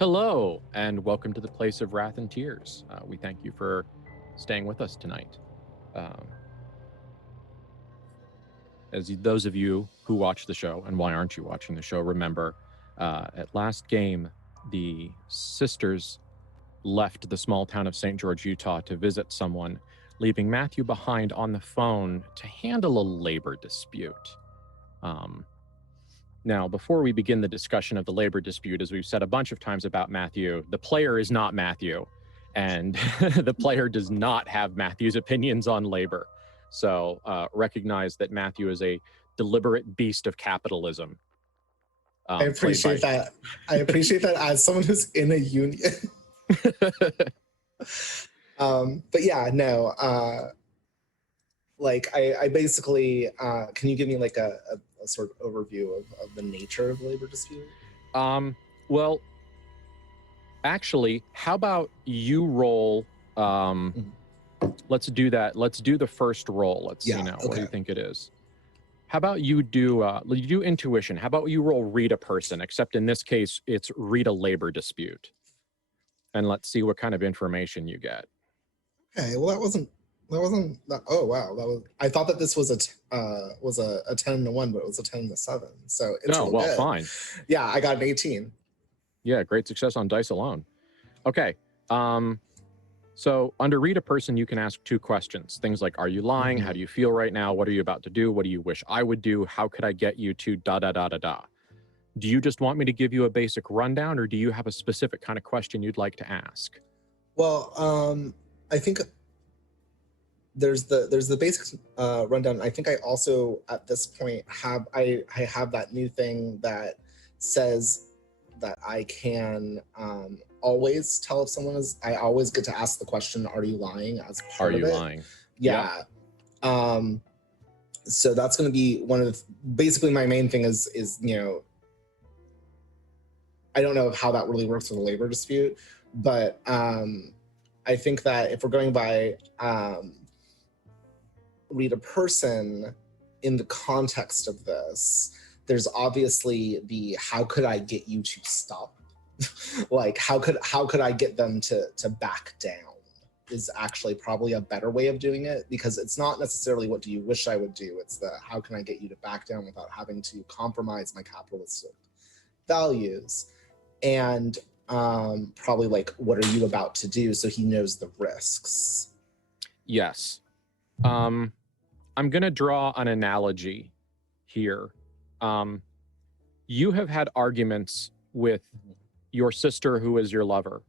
Hello, and welcome to the Place of Wrath and Tears. We thank you for staying with us tonight. As those of you who watch the show, and why aren't you watching the show, remember, at last game, the sisters left the small town of St. George, Utah to visit someone, leaving Matthew behind on the phone to handle a labor dispute. Now, before we begin the discussion of the labor dispute, as we've said a bunch of times about Matthew, the player is not Matthew, and the player does not have Matthew's opinions on labor. So recognize that Matthew is a deliberate beast of capitalism. I appreciate that. I appreciate that as someone who's in a union. But yeah, no. I basically, can you give me like a sort of overview of the nature of the labor dispute? Well, actually, how about you roll? Let's do that. Let's do the first roll. Let's see now. Okay. What do you think it is? How about you do intuition? How about you roll read a person, except in this case, it's read a labor dispute. And let's see what kind of information you get. Okay, well, that wasn't oh wow, that was, I thought that this was a 10-1, but it was a 10-7. So it's good. Fine. Yeah, I got an 18. Yeah, great success on dice alone. Okay. So under read a person, you can ask two questions. Things like, are you lying? How do you feel right now? What are you about to do? What do you wish I would do? How could I get you to da da da da da? Do you just want me to give you a basic rundown, or do you have a specific kind of question you'd like to ask? Well, I think there's the basic rundown. I think I also at this point have I have that new thing that says that I can always tell if someone is. I always get to ask the question, "Are you lying?" as part of it. Are you lying? Yeah. Yep. So that's going to be one of basically my main thing is I don't know how that really works with a labor dispute, but I think that if we're going by read a person in the context of this, there's obviously the how could I get you to stop? Like how could I get them to back down is actually probably a better way of doing it, because it's not necessarily what do you wish I would do, it's the how can I get you to back down without having to compromise my capitalistic values, and probably like what are you about to do, so he knows the risks. Yes. I'm gonna draw an analogy here. You have had arguments with your sister, who is your lover,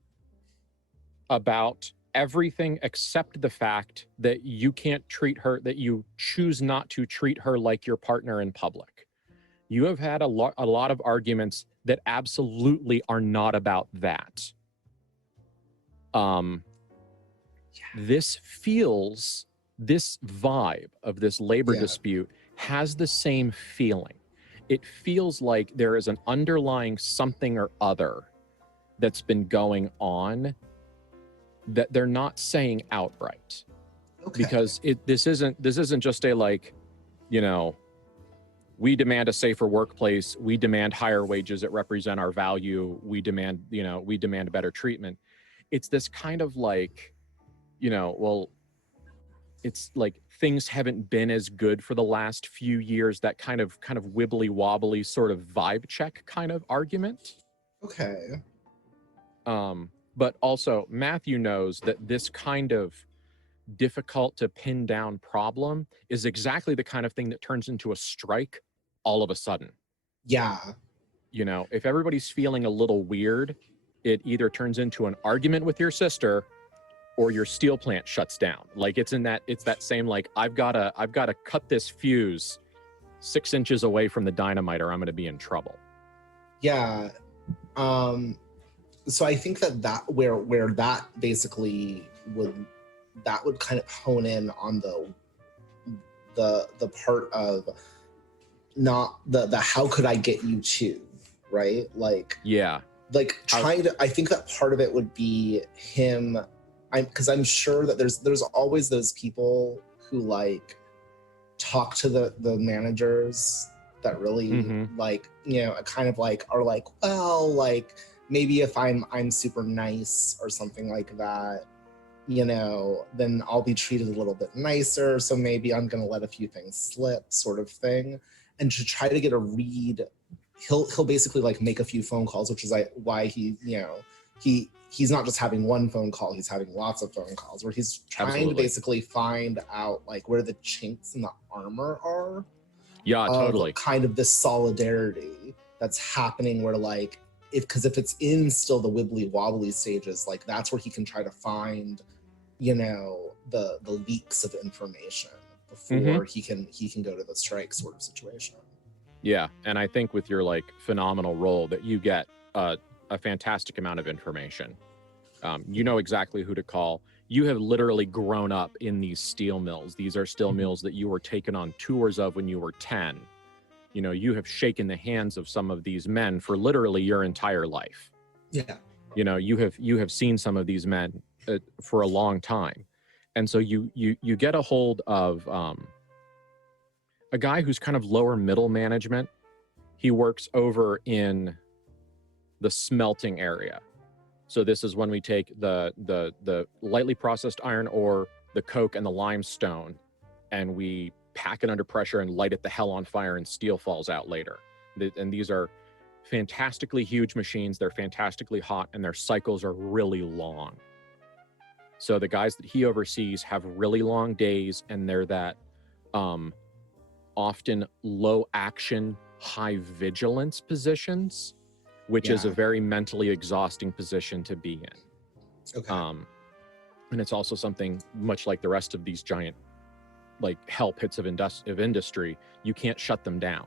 about everything except the fact that you can't treat her, that you choose not to treat her like your partner in public. You have had a lot of arguments that absolutely are not about that. This vibe of this labor dispute has the same feeling. It feels like there is an underlying something or other that's been going on that they're not saying outright. Okay. Because this isn't just a like, we demand a safer workplace, we demand higher wages that represent our value, we demand better treatment. It's this kind of like, it's like things haven't been as good for the last few years, that kind of wibbly wobbly sort of vibe check kind of argument. Okay. But also Matthew knows that this kind of difficult to pin down problem is exactly the kind of thing that turns into a strike all of a sudden. Yeah. If everybody's feeling a little weird, it either turns into an argument with your sister or your steel plant shuts down. Like it's that same, like, I've gotta cut this fuse 6 inches away from the dynamite or I'm gonna be in trouble. Yeah. So I think that where that basically would kind of hone in on the part of not the how could I get you to, right? Like, yeah, like trying to, I think that part of it would be him, because I'm sure that there's always those people who like talk to the managers that really like, kind of like are like, well, like maybe if I'm super nice or something like that, you know, then I'll be treated a little bit nicer. So maybe I'm gonna let a few things slip, sort of thing. And to try to get a read, he'll basically like make a few phone calls, which is like why he, you know, he's not just having one phone call, he's having lots of phone calls where he's trying to basically find out like where the chinks in the armor are. Yeah, totally. Kind of this solidarity that's happening where like, because if it's in still the wibbly wobbly stages, like that's where he can try to find, you know, the leaks of information before he can go to the strike sort of situation. Yeah, and I think with your like phenomenal role that you get a fantastic amount of information. You know exactly who to call. You have literally grown up in these steel mills. These are steel mills that you were taken on tours of when you were 10. You know, you have shaken the hands of some of these men for literally your entire life. Yeah. You know, you have seen some of these men for a long time. And so you get a hold of a guy who's kind of lower middle management. He works over in the smelting area. So this is when we take the lightly processed iron ore, the coke, and the limestone, and we pack it under pressure and light it the hell on fire, and steel falls out later. And these are fantastically huge machines. They're fantastically hot, and their cycles are really long. So the guys that he oversees have really long days, and they're that often low action, high vigilance positions, which is a very mentally exhausting position to be in. Okay. And it's also something much like the rest of these giant like hell pits of industry, you can't shut them down.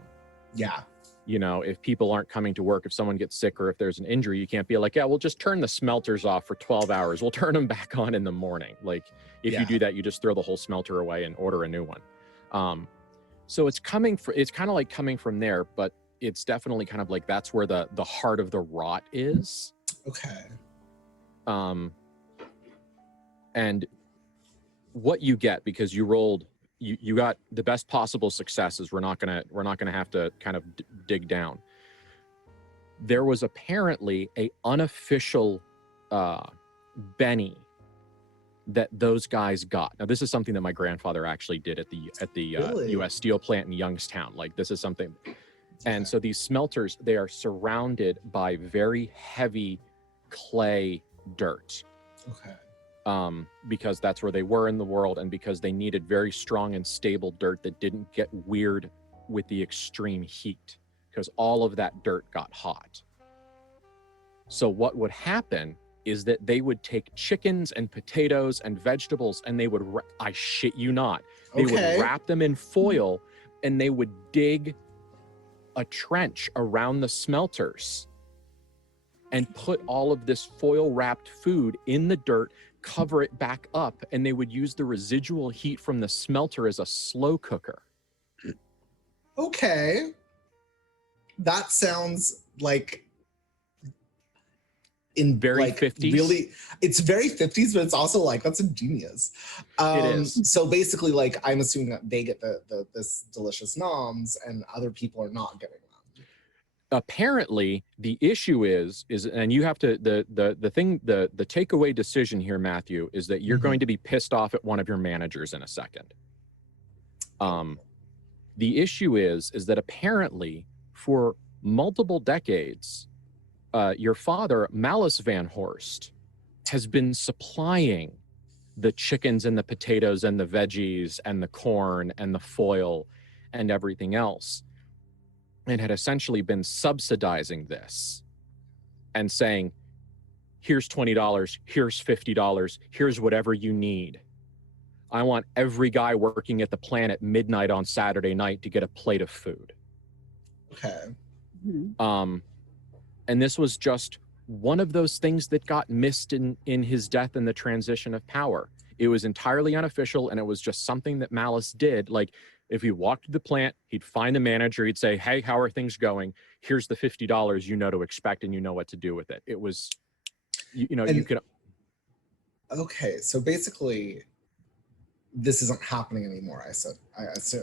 Yeah. You know, if people aren't coming to work, if someone gets sick or if there's an injury, you can't be like, yeah, we'll just turn the smelters off for 12 hours. We'll turn them back on in the morning. Like if you do that, you just throw the whole smelter away and order a new one. So it's kind of like coming from there, but it's definitely kind of like that's where the heart of the rot is. Okay. And what you get, because you rolled, you got the best possible successes. We're not gonna have to kind of dig down. There was apparently a unofficial Benny that those guys got. Now, this is something that my grandfather actually did at the Really? U.S. Steel plant in Youngstown. Like this is something. And so these smelters, they are surrounded by very heavy clay dirt. Okay. Because that's where they were in the world, and because they needed very strong and stable dirt that didn't get weird with the extreme heat, because all of that dirt got hot. So what would happen is that they would take chickens and potatoes and vegetables, and they would, I shit you not, they would wrap them in foil, and they would dig a trench around the smelters and put all of this foil wrapped food in the dirt, cover it back up, and they would use the residual heat from the smelter as a slow cooker. Okay. That sounds like in very like 50s. Really, it's very 50s, but it's also like that's ingenious. It is. So basically, like I'm assuming that they get this delicious noms and other people are not getting them. Apparently the issue is and you have to the takeaway decision here, Matthew, is that you're going to be pissed off at one of your managers in a second. The issue is that apparently for multiple decades, your father, Malice Van Horst, has been supplying the chickens and the potatoes and the veggies and the corn and the foil and everything else, and had essentially been subsidizing this and saying, here's $20, here's $50, here's whatever you need. I want every guy working at the plant at midnight on Saturday night to get a plate of food. Okay. And this was just one of those things that got missed in his death and the transition of power. It was entirely unofficial, and it was just something that Malice did. Like, if he walked to the plant, he'd find the manager, he'd say, hey, how are things going? Here's the $50 you know to expect, and you know what to do with it. It was, you could. Okay, so basically, this isn't happening anymore, I assume.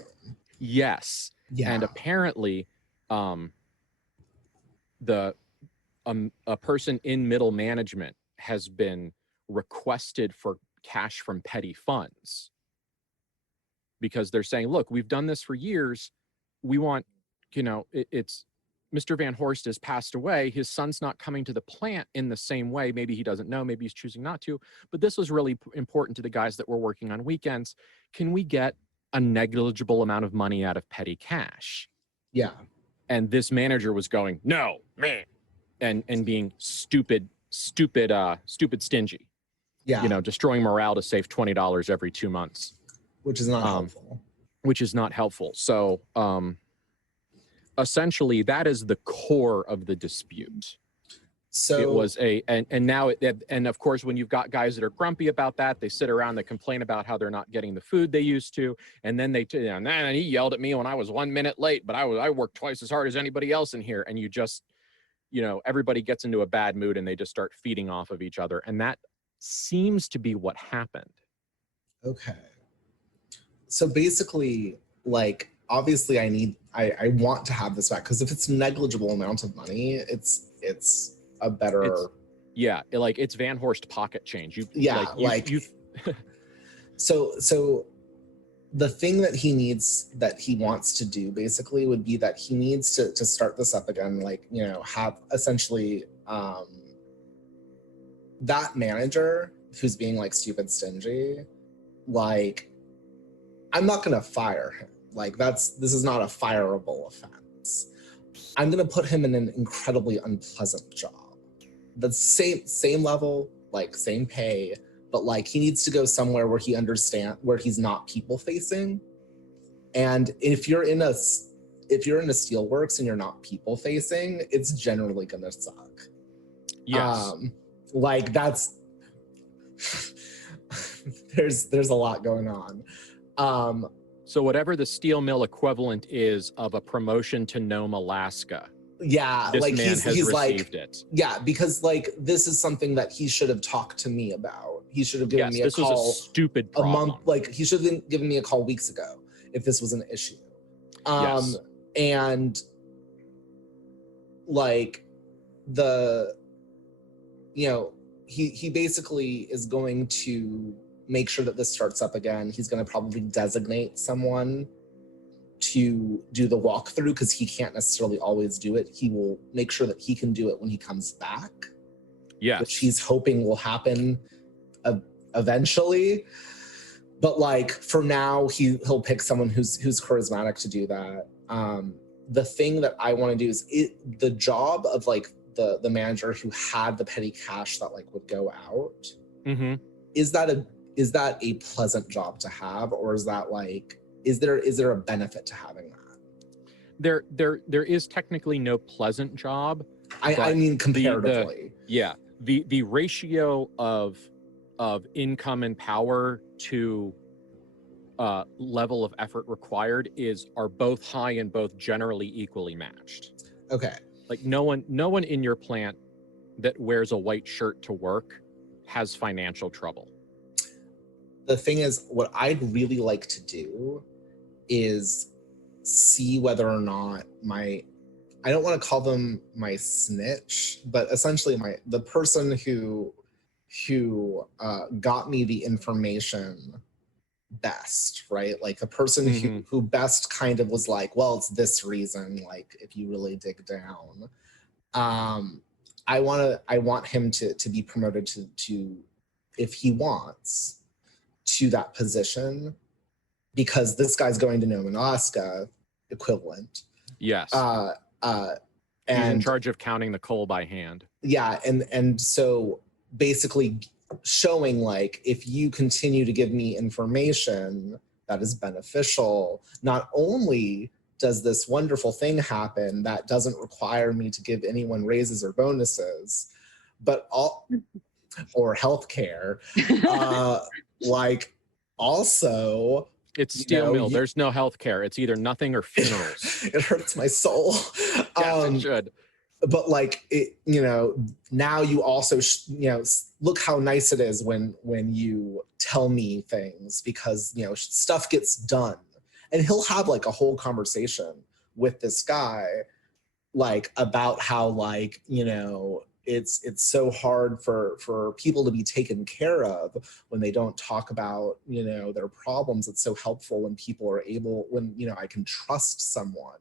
Yes. Yeah. And apparently, a person in middle management has been requested for cash from petty funds because they're saying, look, we've done this for years. We want, it's Mr. Van Horst has passed away. His son's not coming to the plant in the same way. Maybe he doesn't know, maybe he's choosing not to, but this was really important to the guys that were working on weekends. Can we get a negligible amount of money out of petty cash? Yeah. And this manager was going, no, man, and being stupid stingy. Yeah. Destroying morale to save $20 every 2 months. Which is not helpful. Which is not helpful. So essentially that is the core of the dispute. So it was and of course, when you've got guys that are grumpy about that, they sit around, they complain about how they're not getting the food they used to. And then he yelled at me when I was 1 minute late, but I worked twice as hard as anybody else in here. And you just, everybody gets into a bad mood and they just start feeding off of each other. And that seems to be what happened. Okay. So basically, like, obviously I want to have this back, because if it's negligible amount of money, it's a better. It's Van Horst pocket change. So the thing that he wants to do basically would be that he needs to start this up again, have essentially that manager who's being like stupid stingy, I'm not gonna fire him. This is not a fireable offense. I'm gonna put him in an incredibly unpleasant job. The same level, same pay, but he needs to go somewhere where where he's not people facing. And if you're in a steelworks and you're not people facing, it's generally gonna suck. Yes. That's there's a lot going on. So whatever the steel mill equivalent is of a promotion to Nome, Alaska. Yeah, this man has received it. Yeah, because this is something that he should have talked to me about. He should have given me a call. This was a stupid problem. A month, he should have given me a call weeks ago if this was an issue. Yes. And he basically is going to make sure that this starts up again. He's going to probably designate someone to do the walkthrough, because he can't necessarily always do it. He will make sure that he can do it when he comes back. Yes. Which he's hoping will happen eventually. But for now, he'll pick someone who's charismatic to do that. The thing that I want to do is the job of the manager who had the petty cash that would go out. Mm-hmm. Is that a pleasant job to have, or is that is there a benefit to having that? There is technically no pleasant job. I mean comparatively. The ratio of income and power to level of effort required are both high and both generally equally matched. Okay. No one in your plant that wears a white shirt to work has financial trouble. The thing is, what I'd really like to do is see whether or not I don't want to call them my snitch, but essentially the person who got me the information best, right? The person who best kind of was well, it's this reason, if you really dig down. I want him to be promoted to if he wants, to that position, because this guy's going to Nome, Alaska equivalent. Yes. And he's in charge of counting the coal by hand. Yeah, and so basically showing if you continue to give me information that is beneficial, not only does this wonderful thing happen that doesn't require me to give anyone raises or bonuses, but or healthcare, also it's steel mill. There's no healthcare. It's either nothing or funerals. It hurts my soul. Yes, it should. But now you also look how nice it is when you tell me things, because stuff gets done, and he'll have a whole conversation with this guy like about how like, you know, it's so hard for people to be taken care of when they don't talk about, you know, their problems. It's so helpful when people are able, when, you know, I can trust someone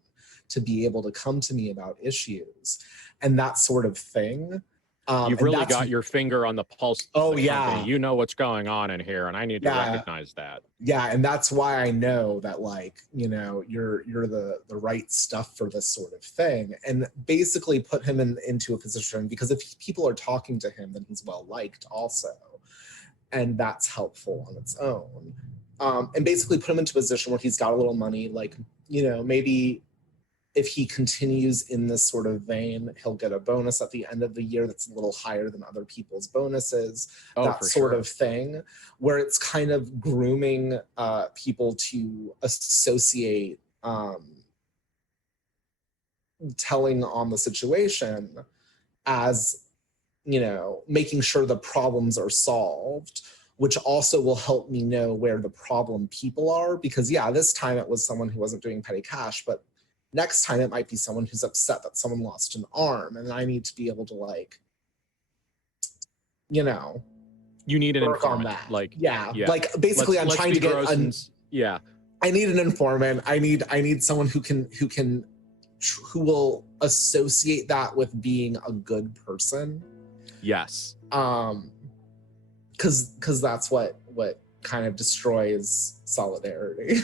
to be able to come to me about issues and that sort of thing. You've really got your finger on the pulse of the company. Yeah. You know what's going on in here, and I need to recognize that. Yeah, and that's why I know that, like, you know, you're the right stuff for this sort of thing, and basically put him into a position, because if people are talking to him, then he's well liked also, and that's helpful on its own. And basically put him into a position where he's got a little money, like, you know, maybe if he continues in this sort of vein, he'll get a bonus at the end of the year that's a little higher than other people's bonuses, that sort of thing, where it's kind of grooming people to associate telling on the situation as, you know, making sure the problems are solved, which also will help me know where the problem people are. Because yeah, this time it was someone who wasn't doing petty cash, but next time it might be someone who's upset that someone lost an arm, and I need to be able to, like, you know, you need an work informant. on that. Like, yeah. Like basically I'm trying to get yeah. I need an informant. I need someone who will associate that with being a good person. Yes. Cuz that's what kind of destroys solidarity.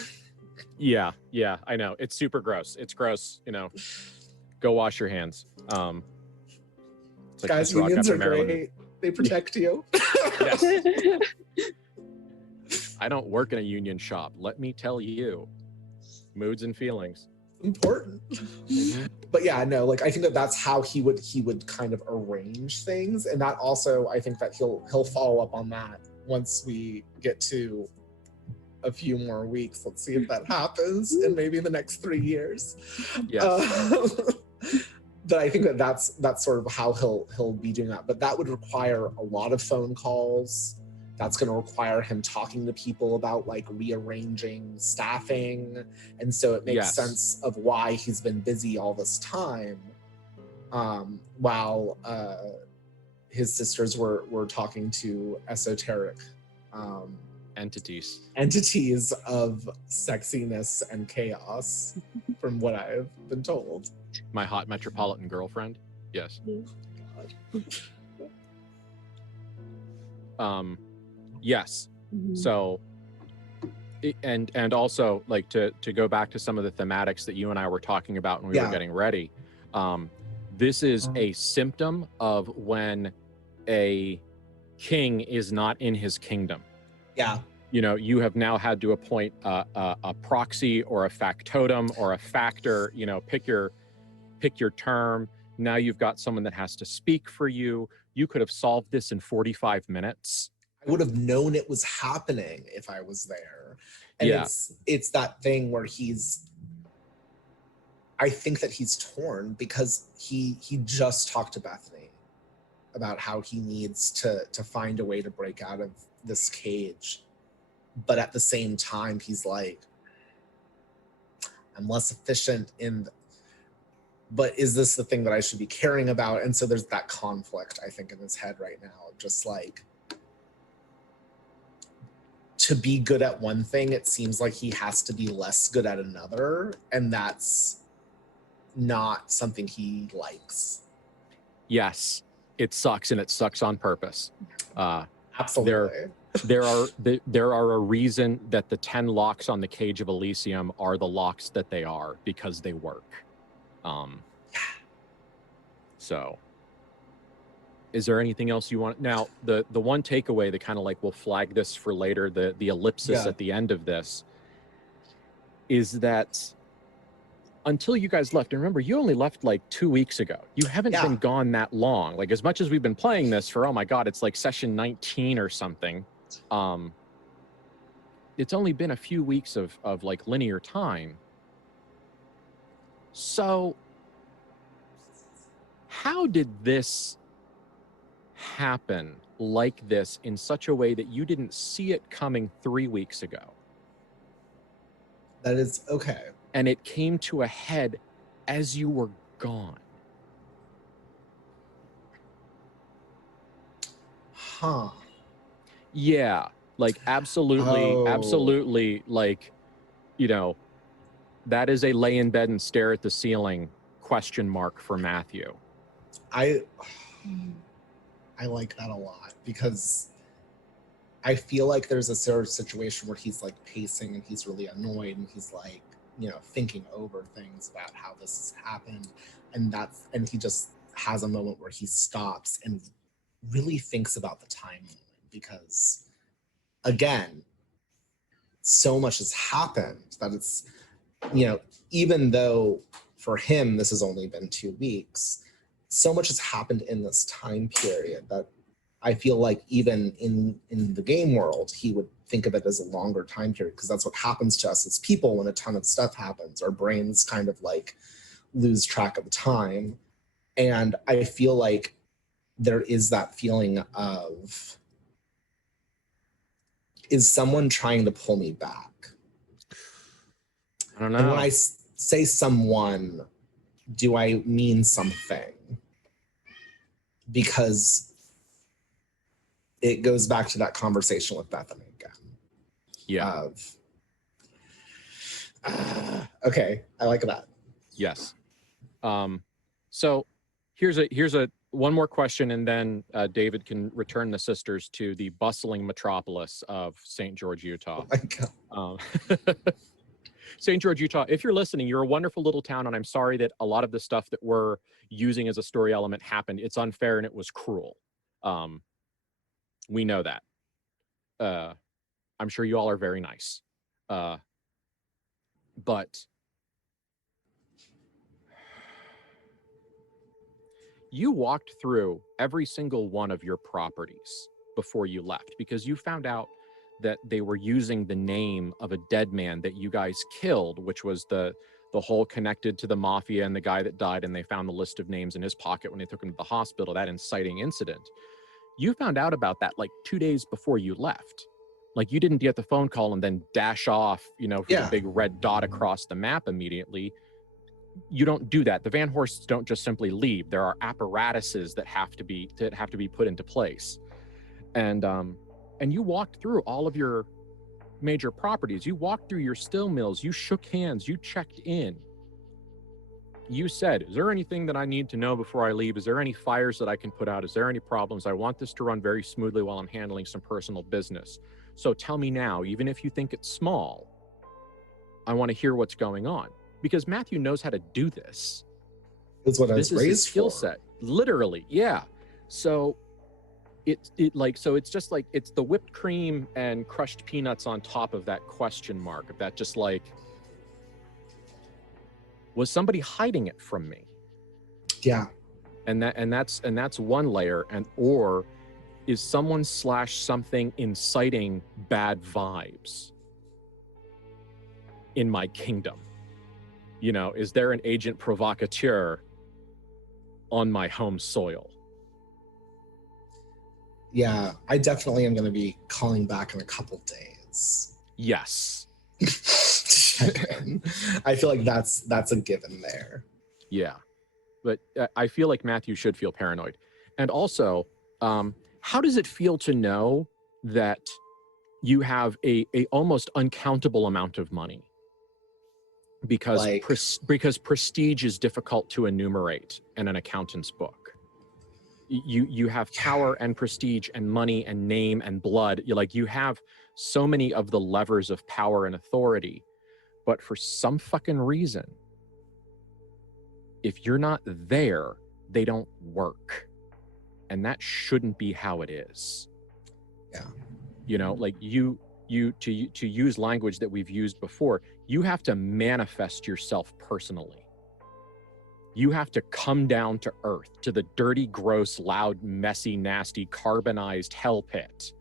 Yeah, I know. It's super gross. It's gross, you know. Go wash your hands. It's like guys, unions are great. They protect you. Yes. I don't work in a union shop. Let me tell you. Moods and feelings. Important. Mm-hmm. But yeah, no, like I think that's how he would kind of arrange things, and that also I think that he'll follow up on that once we get to a few more weeks. Let's see if that happens in maybe the next 3 years. Yes. But I think that's sort of how he'll be doing that. But that would require a lot of phone calls. That's going to require him talking to people about like rearranging staffing. And so it makes sense of why he's been busy all this time, while his sisters were talking to esoteric entities of sexiness and chaos, from what I've been told. My hot metropolitan girlfriend. Yes. Yes. Mm-hmm. So, and also like to go back to some of the thematics that you and I were talking about when we were getting ready. This is a symptom of when a king is not in his kingdom. Yeah. You know, you have now had to appoint a proxy or a factotum or a factor, you know, pick your term. Now you've got someone that has to speak for you. You could have solved this in 45 minutes. I would have known it was happening if I was there. And it's that thing where I think that he's torn because he just talked to Bethany about how he needs to find a way to break out of this cage. But at the same time, he's like, I'm less efficient but is this the thing that I should be caring about? And so there's that conflict, I think, in his head right now, just like, to be good at one thing, it seems like he has to be less good at another. And that's not something he likes. Yes, it sucks, and it sucks on purpose. Absolutely. There are a reason that the 10 locks on the Cage of Elysium are the locks that they are, because they work. So is there anything else you want? Now, the one takeaway that kind of like we'll flag this for later, the ellipsis at the end of this, is that until you guys left, and remember, you only left like 2 weeks ago. You haven't been gone that long. Like, as much as we've been playing this for, oh my God, it's like session 19 or something. It's only been a few weeks of like linear time. So how did this happen like this in such a way that you didn't see it coming 3 weeks ago? That is okay. And it came to a head as you were gone. Huh. Yeah, like absolutely, Oh. absolutely, like, you know, that is a lay in bed and stare at the ceiling question mark for Matthew. I like that a lot because I feel like there's a sort of situation where he's like pacing and he's really annoyed and he's like, thinking over things about how this has happened. And he just has a moment where he stops and really thinks about the timeline because, again, so much has happened that it's, even though for him this has only been 2 weeks, so much has happened in this time period that I feel like even in the game world, he would think of it as a longer time period because that's what happens to us as people when a ton of stuff happens. Our brains kind of like lose track of time. And I feel like there is that feeling of, is someone trying to pull me back? I don't know. And when I say someone, do I mean something? Because it goes back to that conversation with Bethany again. Yeah. Okay, I like that. Yes. So here's a one more question, and then David can return the sisters to the bustling metropolis of St. George, Utah. Oh my God. St. George, Utah, if you're listening, you're a wonderful little town, and I'm sorry that a lot of the stuff that we're using as a story element happened. It's unfair and it was cruel. We know that. I'm sure you all are very nice. But you walked through every single one of your properties before you left because you found out that they were using the name of a dead man that you guys killed, which was the whole connected to the mafia and the guy that died, and they found the list of names in his pocket when they took him to the hospital, that inciting incident. You found out about that like 2 days before you left. Like you didn't get the phone call and then dash off, for the big red dot across the map immediately. You don't do that. The Van Horsts don't just simply leave. There are apparatuses that have to be put into place. And you walked through all of your major properties. You walked through your still mills. You shook hands. You checked in. You said, is there anything that I need to know before I leave? Is there any fires that I can put out? Is there any problems? I want this to run very smoothly while I'm handling some personal business. So tell me now, even if you think it's small, I want to hear what's going on. Because Matthew knows how to do this. That's what I was raised for. This is his skill set. Literally, yeah. So it's just like it's the whipped cream and crushed peanuts on top of that question mark of that, just like, was somebody hiding it from me? Yeah. And that's one layer. Or is someone / something inciting bad vibes in my kingdom? Is there an agent provocateur on my home soil? Yeah, I definitely am going to be calling back in a couple days. Yes. I feel like that's a given there. Yeah. But I feel like Matthew should feel paranoid. And also, how does it feel to know that you have a almost uncountable amount of money? Because because prestige is difficult to enumerate in an accountant's book. You have power and prestige and money and name and blood. You have so many of the levers of power and authority, but for some fucking reason, if you're not there, they don't work. And that shouldn't be how it is. Yeah. To use language that we've used before, you have to manifest yourself personally. You have to come down to earth, to the dirty, gross, loud, messy, nasty, carbonized hell pit,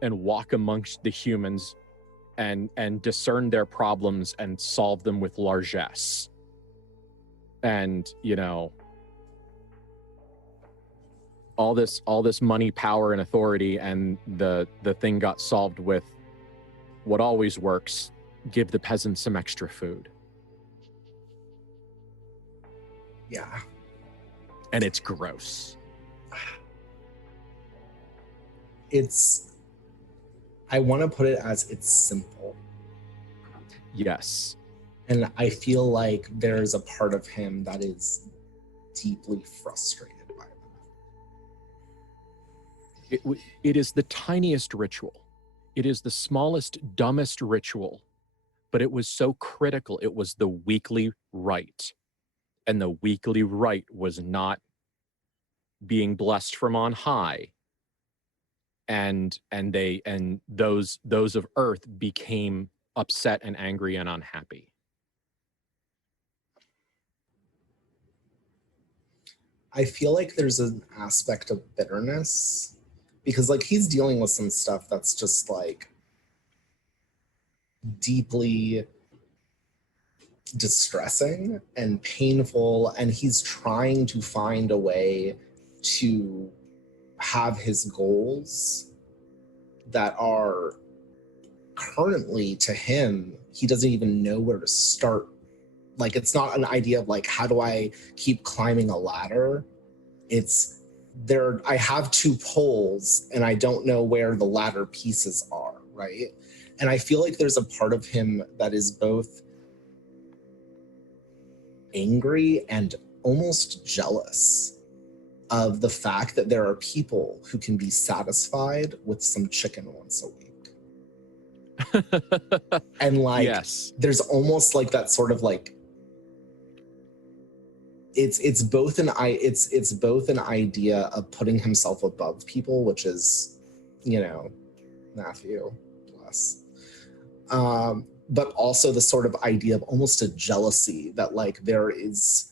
and walk amongst the humans and discern their problems and solve them with largesse. And, all this money, power, and authority, and the thing got solved with what always works: give the peasants some extra food. Yeah. And it's gross. I want to put it as it's simple. Yes. And I feel like there's a part of him that is deeply frustrated by that. It is the tiniest ritual. It is the smallest, dumbest ritual, but it was so critical. It was the weekly rite. And the weekly rite was not being blessed from on high. And those of Earth became upset and angry and unhappy. I feel like there's an aspect of bitterness because like he's dealing with some stuff that's just like deeply distressing and painful, and he's trying to find a way to have his goals that are currently to him, he doesn't even know where to start. Like, it's not an idea of like, how do I keep climbing a ladder? It's there, I have two poles and I don't know where the ladder pieces are, right? And I feel like there's a part of him that is both angry and almost jealous of the fact that there are people who can be satisfied with some chicken once a week. And like, yes, there's almost like that sort of like, it's both an idea of putting himself above people, which is, you know, Matthew, bless. But also the sort of idea of almost a jealousy that like there is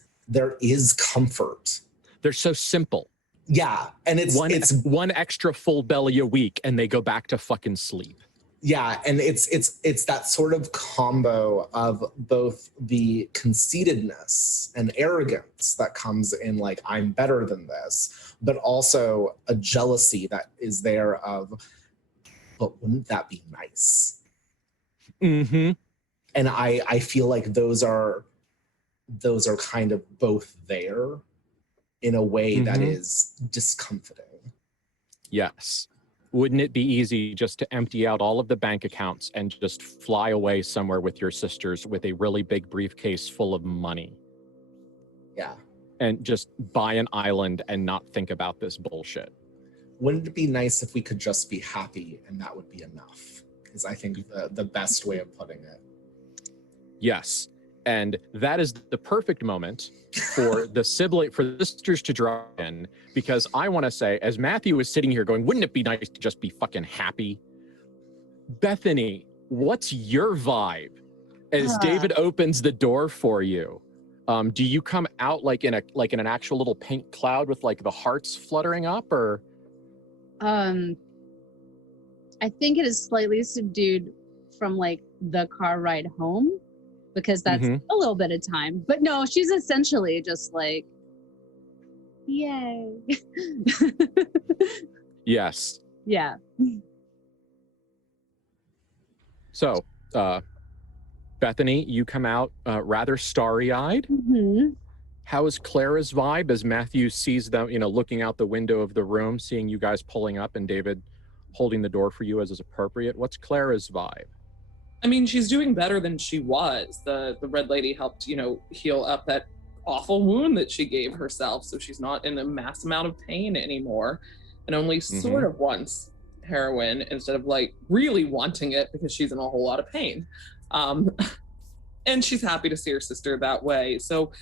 comfort. they're so simple. Yeah, and it's one extra full belly a week, and they go back to fucking sleep. Yeah, and it's that sort of combo of both the conceitedness and arrogance that comes in like, I'm better than this, but also a jealousy that is there of, but wouldn't that be nice? Mm-hmm. And I feel like those are kind of both there in a way that is discomforting. Yes. Wouldn't it be easy just to empty out all of the bank accounts and just fly away somewhere with your sisters with a really big briefcase full of money? Yeah. And just buy an island and not think about this bullshit. Wouldn't it be nice if we could just be happy and that would be enough? Is I think the best way of putting it. Yes. And that is the perfect moment for the sisters to drop in, because I want to say, as Matthew is sitting here going, wouldn't it be nice to just be fucking happy? Bethany, what's your vibe as David opens the door for you? Do you come out like in an actual little pink cloud with like the hearts fluttering up, or? I think it is slightly subdued from like the car ride home, because that's a little bit of time. But no, she's essentially just like, yay. Yes. Yeah. So, Bethany, you come out rather starry-eyed. How is Clara's vibe as Matthew sees them, looking out the window of the room, seeing you guys pulling up and David holding the door for you as is appropriate? What's Clara's vibe? I mean, she's doing better than she was. The red lady helped, heal up that awful wound that she gave herself, so she's not in a mass amount of pain anymore, and only sort of wants heroin instead of like really wanting it because she's in a whole lot of pain. And she's happy to see her sister that way. So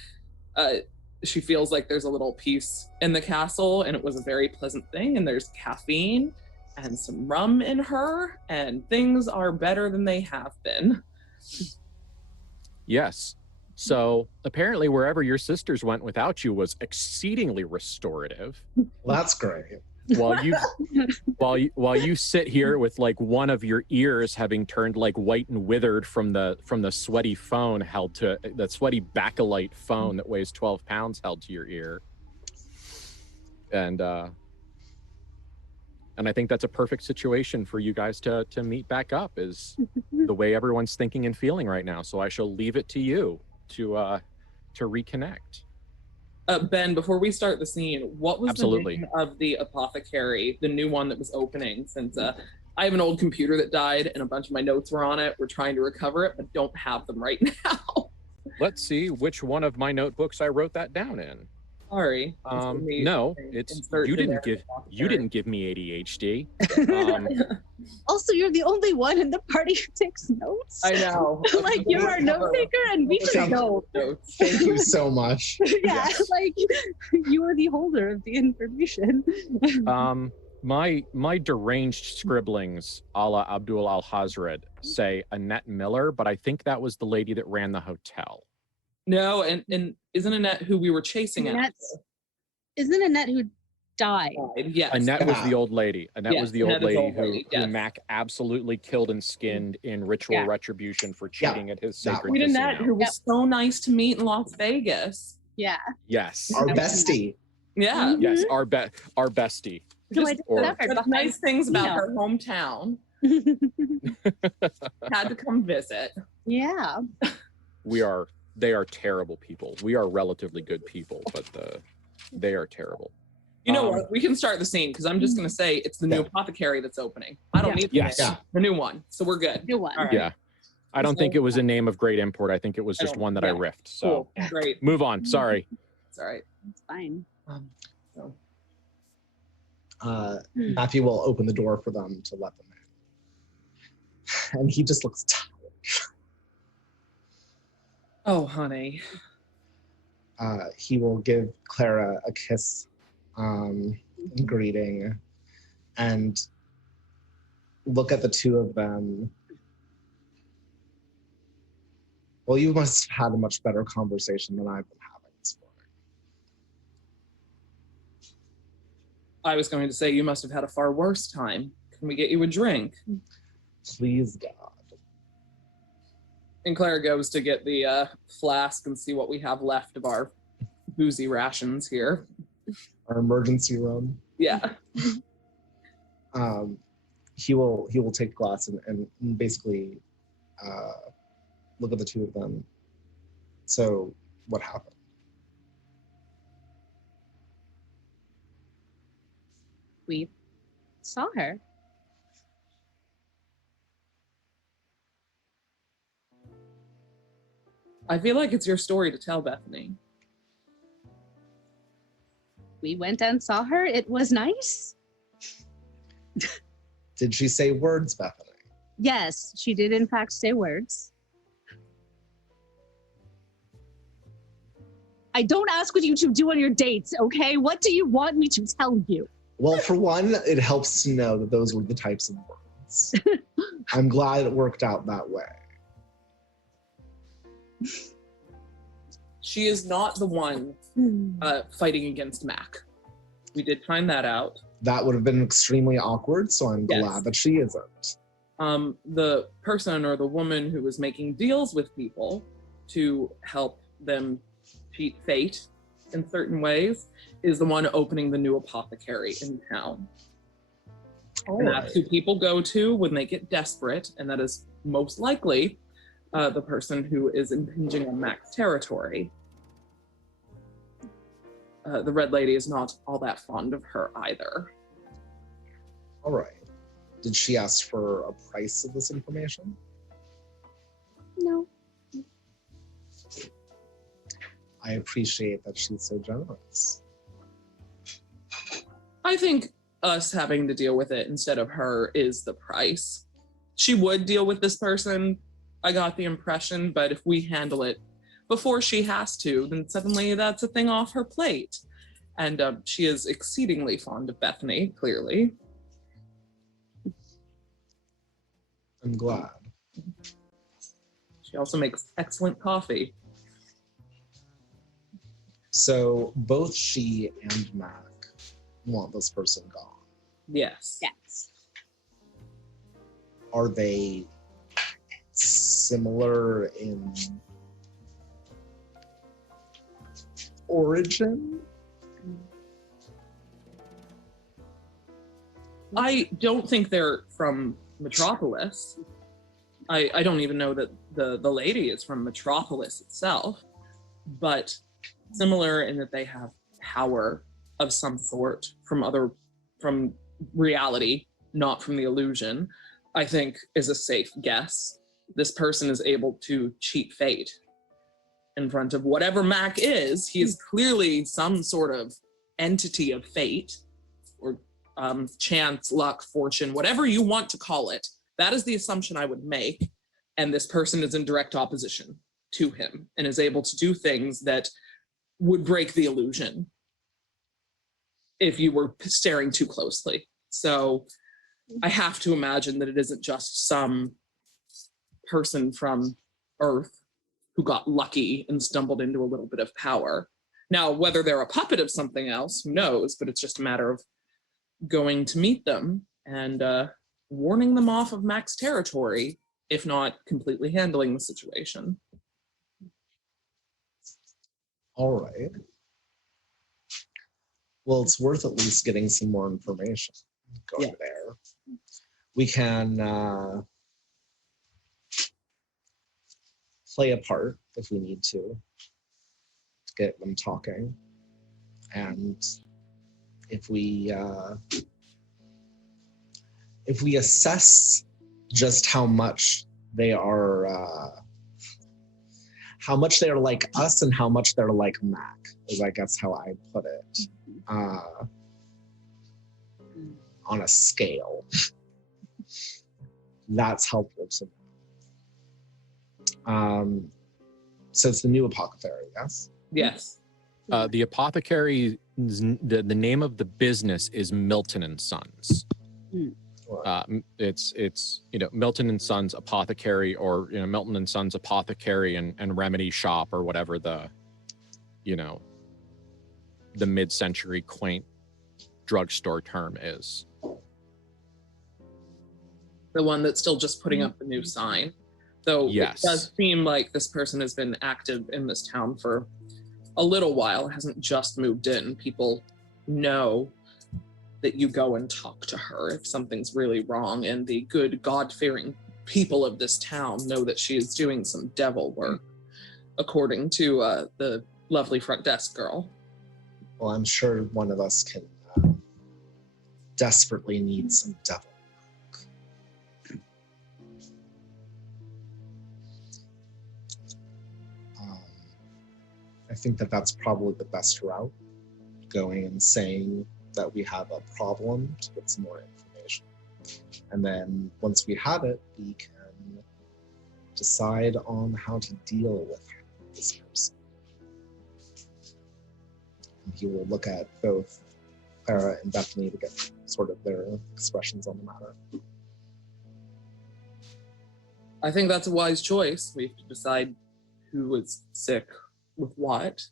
she feels like there's a little peace in the castle, and it was a very pleasant thing, and there's caffeine and some rum in her, and things are better than they have been. Yes. So apparently wherever your sisters went without you was exceedingly restorative. Well, that's great. While you sit here with like one of your ears having turned like white and withered from the sweaty phone held to the sweaty bakelite phone that weighs 12 pounds held to your ear. And I think that's a perfect situation for you guys to meet back up, is the way everyone's thinking and feeling right now. So I shall leave it to you to reconnect. Ben, before we start the scene, what was Absolutely. the name of the apothecary, the new one that was opening? Since I have an old computer that died and a bunch of my notes were on it. We're trying to recover it, but don't have them right now. Let's see which one of my notebooks I wrote that down in. Sorry. No, it's you didn't give me ADHD. Also, you're the only one in the party who takes notes. I know. Like, you're our note taker, and we just don't. Thank you so much. Yeah, like you are the holder of the information. My deranged scribblings, a la Abdul Al-Hazred, say Annette Miller, but I think that was the lady that ran the hotel. No, and isn't Annette who we were chasing after? Isn't Annette who died? Yes. Annette was the old lady. Annette was the old lady who yes. Mac absolutely killed and skinned in ritual retribution for cheating at his sacred Sweet casino. Annette, who was so nice to meet in Las Vegas. Yeah. Yes. Our bestie. Yeah. Yes, our bestie. So I Just nice things about her hometown. Had to come visit. Yeah. They are terrible people. We are relatively good people, but they are terrible. You know what? We can start the scene because I'm just going to say it's the new apothecary that's opening. I don't need the new one, so we're good. New one. Right. Yeah. I don't think it was a name of great import. I think it was just one that I riffed. So cool. Great. Move on. Sorry. It's all right. It's fine. Matthew will open the door for them to let them in. And he just looks tired. Oh, honey. He will give Clara a kiss, greeting, and look at the two of them. Well, you must have had a much better conversation than I've been having this morning. I was going to say you must have had a far worse time. Can we get you a drink? Please, God. And Clara goes to get the flask and see what we have left of our boozy rations here. Our emergency room. Yeah. He will take the glass and basically look at the two of them. So, what happened? We saw her. I feel like it's your story to tell, Bethany. We went and saw her. It was nice. Did she say words, Bethany? Yes, she did in fact say words. I don't ask what you two do on your dates, okay? What do you want me to tell you? Well, for one, it helps to know that those were the types of words. I'm glad it worked out that way. She is not the one fighting against Mac. We did find that out. That would have been extremely awkward, so I'm glad that she isn't. The person or the woman who was making deals with people to help them cheat fate in certain ways is the one opening the new apothecary in town. And that's who people go to when they get desperate, and that is most likely the person who is impinging on Mac's territory. The Red Lady is not all that fond of her either. All right. Did she ask for a price of this information? No. I appreciate that she's so generous. I think us having to deal with it instead of her is the price. She would deal with this person, I got the impression, but if we handle it before she has to, then suddenly that's a thing off her plate. And she is exceedingly fond of Bethany, clearly. I'm glad. She also makes excellent coffee. So both she and Mac want this person gone. Yes. Yes. Are they similar in origin? I don't think they're from Metropolis. I don't even know that the lady is from Metropolis itself, but similar in that they have power of some sort from reality, not from the illusion, I think is a safe guess. This person is able to cheat fate in front of whatever Mac is. He is clearly some sort of entity of fate or chance, luck, fortune, whatever you want to call it. That is the assumption I would make. And this person is in direct opposition to him and is able to do things that would break the illusion if you were staring too closely. So I have to imagine that it isn't just some person from Earth who got lucky and stumbled into a little bit of power. Now, whether they're a puppet of something else, who knows, but it's just a matter of going to meet them and warning them off of Mac's territory, if not completely handling the situation. All right. Well, it's worth at least getting some more information going there. We can play a part if we need to get them talking. And if we assess just how much they are like us and how much they're like Mac, is I guess how I put it, on a scale. That's helpful to know. So it's the new apothecary, yes? Yes. The apothecary, the name of the business is Milton and Sons. It's Milton and Sons Apothecary, or Milton and Sons Apothecary and Remedy Shop, or whatever the mid-century quaint drugstore term is. The one that's still just putting up the new sign. Though yes. It does seem like this person has been active in this town for a little while, hasn't just moved in. People know that you go and talk to her if something's really wrong, and the good God-fearing people of this town know that she is doing some devil work, according to the lovely front desk girl. Well, I'm sure one of us can desperately need some devil work. I think that that's probably the best route, going and saying that we have a problem to get some more information. And then once we have it, we can decide on how to deal with this person. And he will look at both Clara and Bethany to get sort of their expressions on the matter. I think that's a wise choice. We have to decide who is sick with what.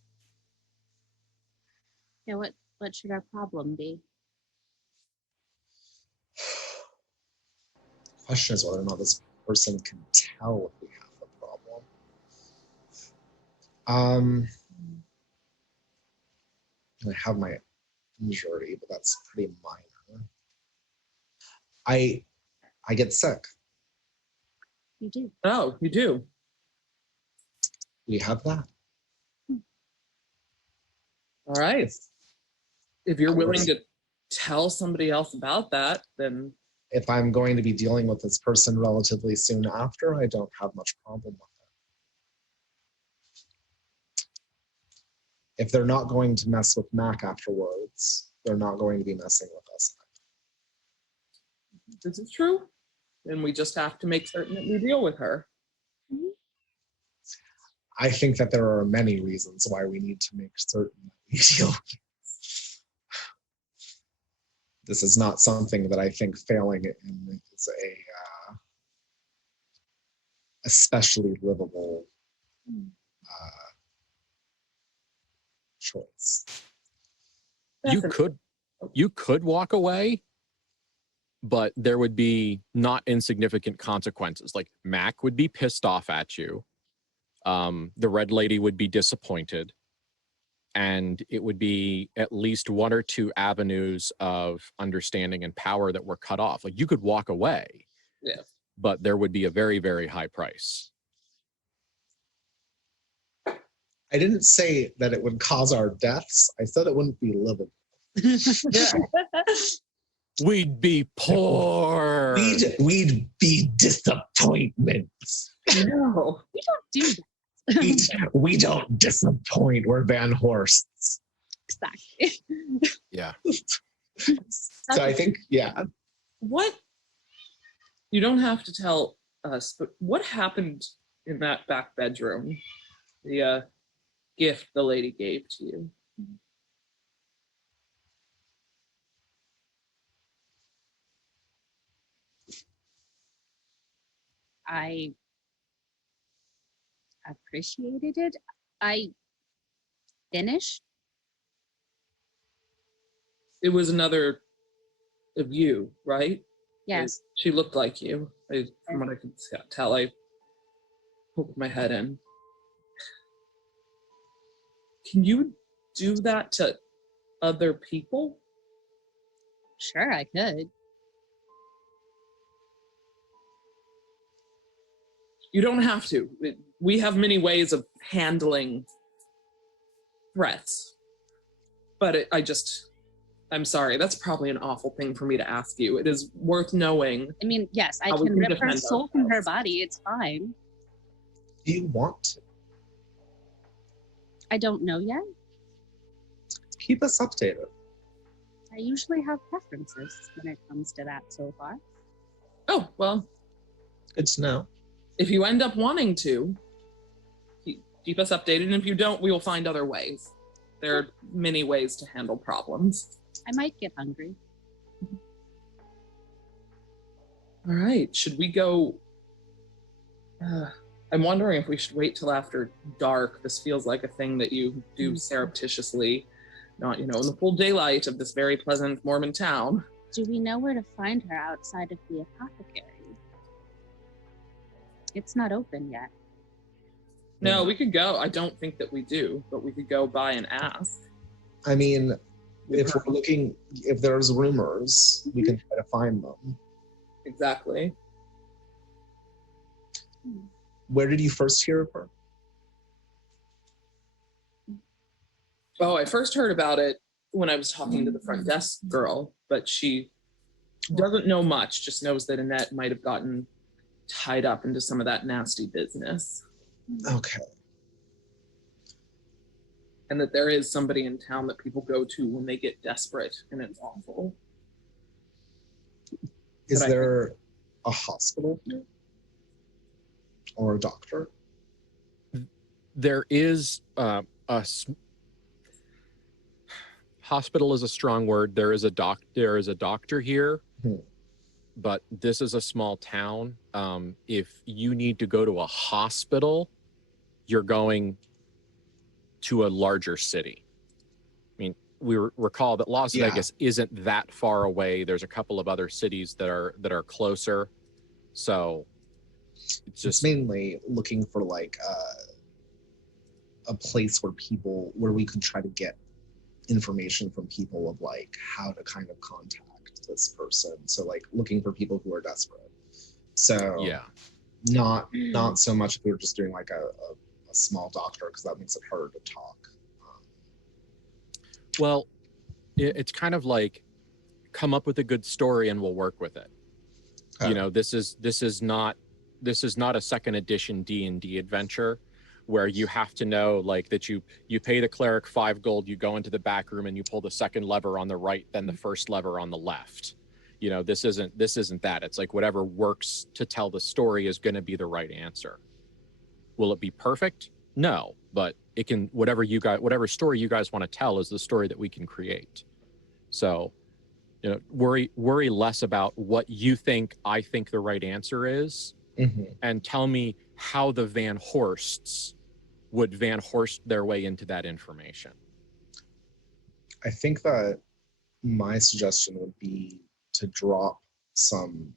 Yeah, what should our problem be? The question is whether or not this person can tell if we have a problem. I have my injury, but that's pretty minor. I get sick. You do. Oh, you do? We have that. All right. If you're willing to tell somebody else about that, then... If I'm going to be dealing with this person relatively soon after, I don't have much problem with it. If they're not going to mess with Mac afterwards, they're not going to be messing with us. This is true. Then we just have to make certain that we deal with her. I think that there are many reasons why we need to make certain that we deal with it. This is not something that I think failing in is a especially livable choice. You could walk away, but there would be not insignificant consequences. Like Mac would be pissed off at you. The red lady would be disappointed, and it would be at least one or two avenues of understanding and power that were cut off. Like you could walk away, but there would be a very, very high price. I didn't say that it would cause our deaths. I said it wouldn't be livable. We'd be poor. We'd be disappointments. No. We don't do that. We don't disappoint. We're Van Horsts. Exactly. Yeah. So I think, yeah. What? You don't have to tell us, but what happened in that back bedroom? The gift the lady gave to you. I appreciated it. I finished. It was another of you, right? Yes. She looked like you. From what I could tell, I poked my head in. Can you do that to other people? Sure, I could. You don't have to. We have many ways of handling threats. But I'm sorry, that's probably an awful thing for me to ask you. It is worth knowing. I mean, yes, I How we can can rip her defend soul from her ourselves. body. It's fine. Do you want to? I don't know yet. Keep us updated. I usually have preferences when it comes to that so far. Oh, well, Good to know. if you end up wanting to, keep us updated. And if you don't, we will find other ways. There are many ways to handle problems. I might get hungry. All right, should we go? I'm wondering if we should wait till after dark. This feels like a thing that you do surreptitiously, not, in the full daylight of this very pleasant Mormon town. Do we know where to find her outside of the apothecary? It's not open yet. No, we could go. I don't think that we do, but we could go by and ask. I mean, if there's rumors, we can try to find them. Exactly. Where did you first hear of her? Oh, I first heard about it when I was talking to the front desk girl, but she doesn't know much, just knows that Annette might have gotten tied up into some of that nasty business. Okay. And that there is somebody in town that people go to when they get desperate, and it's awful. Is But there a hospital here? Or a doctor? There is hospital is a strong word. There is a doctor here, but this is a small town. If you need to go to a hospital, you're going to a larger city. I mean, we recall that Las Vegas isn't that far away. There's a couple of other cities that are closer. So it's just mainly looking for like a place where we could try to get information from people of like how to kind of contact this person. So like looking for people who are desperate. So yeah. Not so much if we were just doing like a small doctor, because that makes it harder to talk. Well, it's kind of like come up with a good story and we'll work with it. Okay. This is not a second edition D&D adventure where you have to know like that you pay the cleric 5 gold, you go into the back room and you pull the second lever on the right, then the first lever on the left. This isn't that. It's like whatever works to tell the story is going to be the right answer. Will it be perfect? No, but it can, whatever story you guys want to tell is the story that we can create. So, worry less about what you think I think the right answer is, and tell me how the Van Horsts would Van Horst their way into that information. I think that my suggestion would be to drop some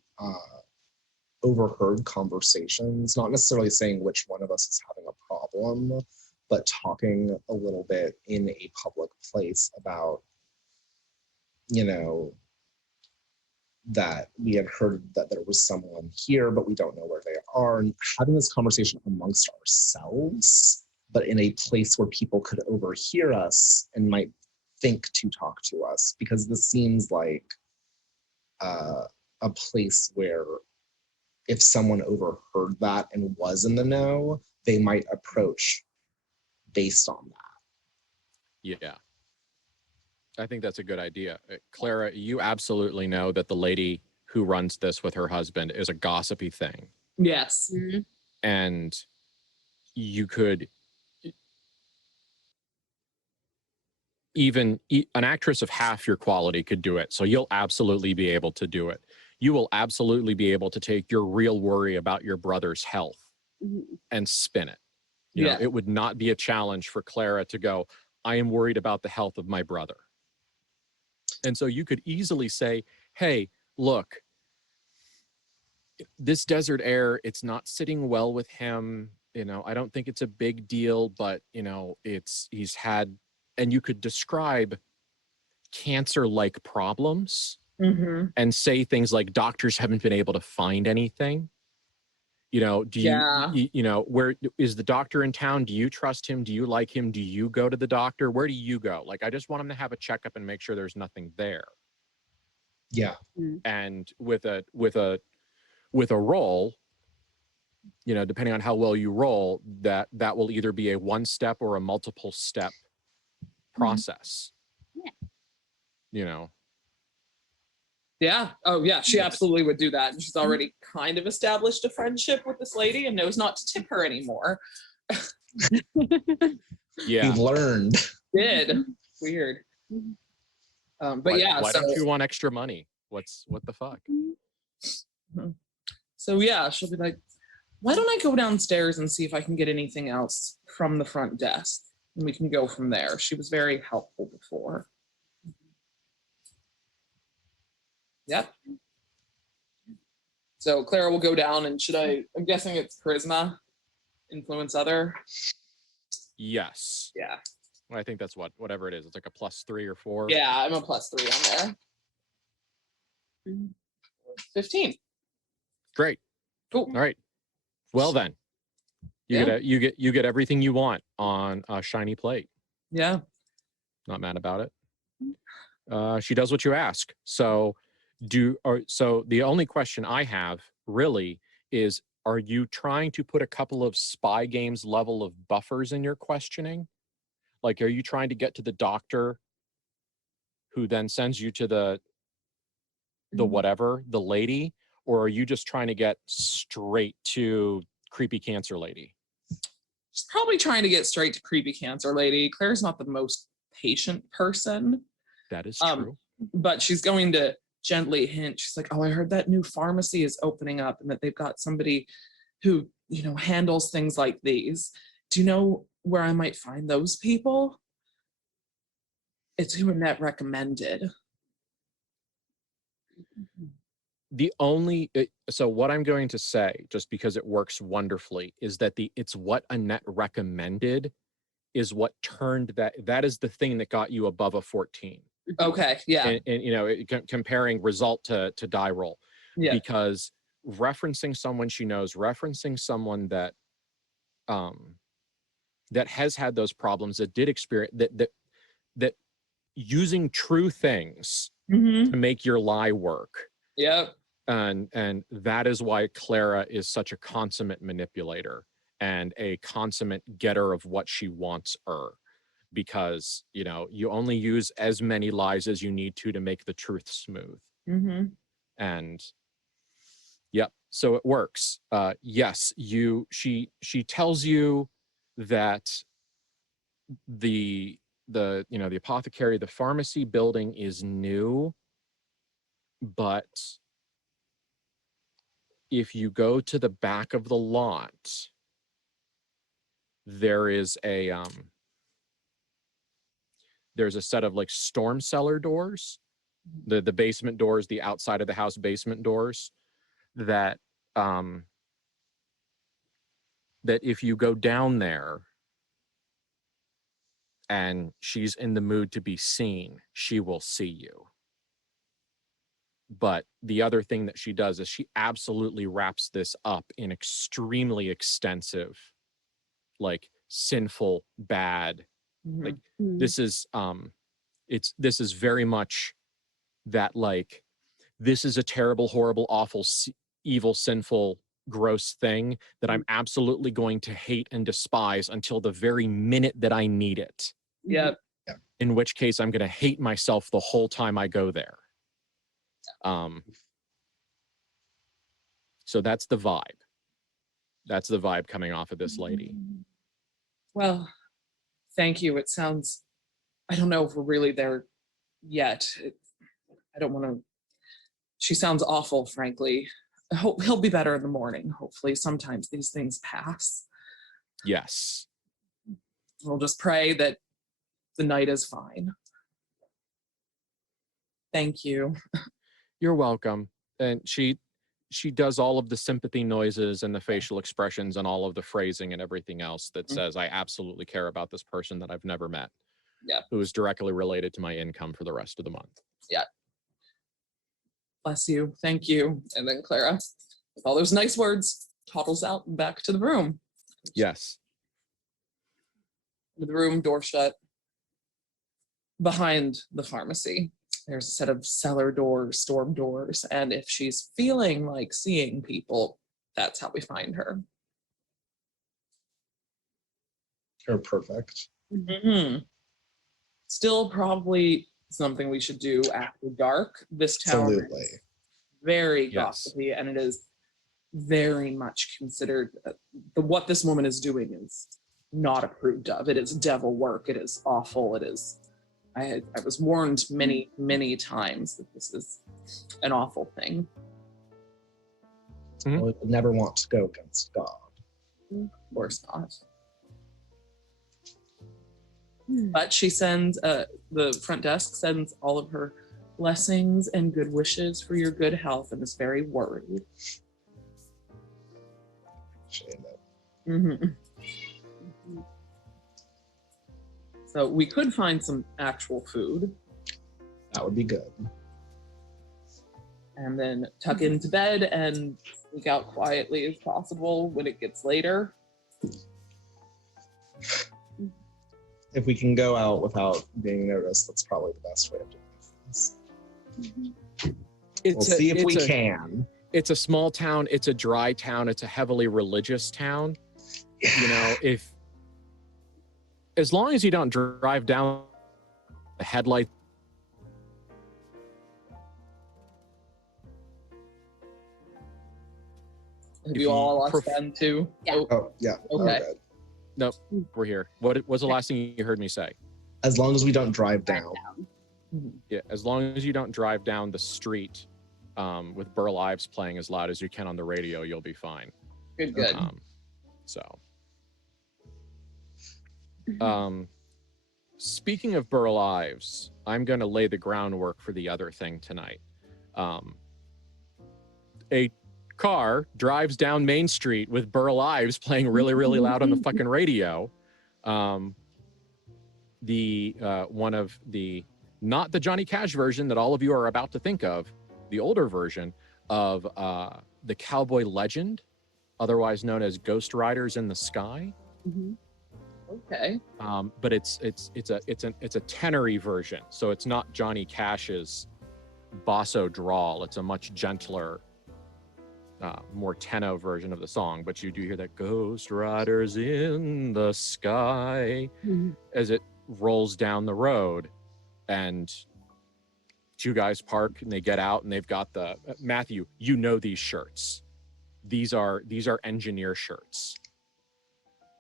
overheard conversations, not necessarily saying which one of us is having a problem, but talking a little bit in a public place about, that we had heard that there was someone here, but we don't know where they are, and having this conversation amongst ourselves but in a place where people could overhear us and might think to talk to us, because this seems like a place where if someone overheard that and was in the know, they might approach based on that. Yeah. I think that's a good idea. Clara, you absolutely know that the lady who runs this with her husband is a gossipy thing. Yes. Mhm. And you could even an actress of half your quality could do it. So you'll absolutely be able to do it. You will absolutely be able to take your real worry about your brother's health Mhm. and spin it. You know, it would not be a challenge for Clara to go, I am worried about the health of my brother. And so you could easily say, hey, look, this desert air, it's not sitting well with him. You know, I don't think it's a big deal, but, you know, he's had, and you could describe cancer-like problems Mm-hmm. and say things like doctors haven't been able to find anything. You know, do you know, where is the doctor in town? Do you trust him? Do you like him? Do you go to the doctor? Where do you go? Like, I just want him to have a checkup and make sure there's nothing there. Yeah. And with a roll, you know, depending on how well you roll, that will either be a one step or a multiple step process. Yeah. You know. Yeah. Oh, yeah. She absolutely would do that. And she's already kind of established a friendship with this lady and knows not to tip her anymore. Yeah. We've learned. Did. Weird. But why don't you want extra money? What the fuck? So yeah, she'll be like, why don't I go downstairs and see if I can get anything else from the front desk? And we can go from there. She was very helpful before. Yep. So Clara will go down and I'm guessing it's charisma, influence other? Yes. Yeah. Well, I think that's whatever it is. It's like a +3 or 4. Yeah, I'm a +3 on there. 15. Great. Cool. All right. Well then, you get everything you want on a shiny plate. Yeah. Not mad about it. She does what you ask. So the only question I have really is, are you trying to put a couple of spy games level of buffers in your questioning? Like, are you trying to get to the doctor who then sends you to the lady, or are you just trying to get straight to creepy cancer lady? She's probably trying to get straight to creepy cancer lady. Claire's not the most patient person. That is true. But she's going to gently hint. She's like, oh, I heard that new pharmacy is opening up and that they've got somebody who, you know, handles things like these. Do you know where I might find those people? It's who Annette recommended. So what I'm going to say, just because it works wonderfully, is that it's what Annette recommended is what turned that is the thing that got you above a 14. Okay, yeah. And you know, comparing result to die roll. Yeah. Because referencing someone she knows, referencing someone that that has had those problems, that did experience that using true things to make your lie work. Yep. And that is why Clara is such a consummate manipulator and a consummate getter of what she wants because, you know, you only use as many lies as you need to make the truth smooth. And yep, so it works. Yes, she tells you that the apothecary, the pharmacy building is new, but if you go to the back of the lot, there is there's a set of like storm cellar doors, the basement doors, the outside of the house basement doors, that that if you go down there and she's in the mood to be seen, she will see you. But the other thing that she does is she absolutely wraps this up in extremely extensive, like sinful, bad. Mhm. Like this is this is very much that, like, this is a terrible, horrible, awful, evil, sinful, gross thing that I'm absolutely going to hate and despise until the very minute that I need it. Yep. In which case I'm going to hate myself the whole time I go there. So that's the vibe. That's the vibe coming off of this lady. Well, thank you. It sounds, I don't know if we're really there yet. I don't want to, she sounds awful, frankly. I hope he'll be better in the morning. Hopefully, sometimes these things pass. Yes. We'll just pray that the night is fine. Thank you. You're welcome. And she does all of the sympathy noises and the facial expressions and all of the phrasing and everything else that says, I absolutely care about this person that I've never met. Yeah. Who is directly related to my income for the rest of the month. Yeah. Bless you. Thank you. And then Clara, with all those nice words, toddles out and back to the room. Yes. The room, door shut. Behind the pharmacy, there's a set of cellar doors, storm doors, and if she's feeling like seeing people, that's how we find her. You're perfect. Mm-hmm. Still probably something we should do after dark. This town Absolutely. is very Yes. gossipy, and it is very much considered what this woman is doing is not approved of. It is devil work. It is awful. It is. I was warned many, many times that this is an awful thing. We would never want to go against God. Of course not. But she sends, the front desk sends all of her blessings and good wishes for your good health and is very worried. Appreciate it. Mm-hmm. So we could find some actual food That would be good. and then tuck into bed and sneak out quietly as possible when it gets later. If we can go out without being noticed, that's probably the best way of doing things. We'll see if we can. It's a small town. It's a dry town. It's a heavily religious town. You know, as long as you don't drive down the headlight. Have you all lost Ben too? Yeah. Oh, yeah. Okay. Good. Nope, we're here. What was the last thing you heard me say? As long as we don't drive down. Yeah, as long as you don't drive down the street with Burl Ives playing as loud as you can on the radio, you'll be fine. Good. Speaking of Burl Ives, I'm going to lay the groundwork for the other thing tonight. A car drives down Main Street with Burl Ives playing really, really loud on the fucking radio. One of the, not the Johnny Cash version that all of you are about to think of, the older version of the Cowboy Legend, otherwise known as Ghost Riders in the Sky. Okay. But it's a tenory version, so it's not Johnny Cash's basso drawl. It's a much gentler, more tenor version of the song. But you do hear that Ghost Riders in the Sky as it rolls down the road, and two guys park and they get out and they've got the Matthew. You know these shirts. These are engineer shirts.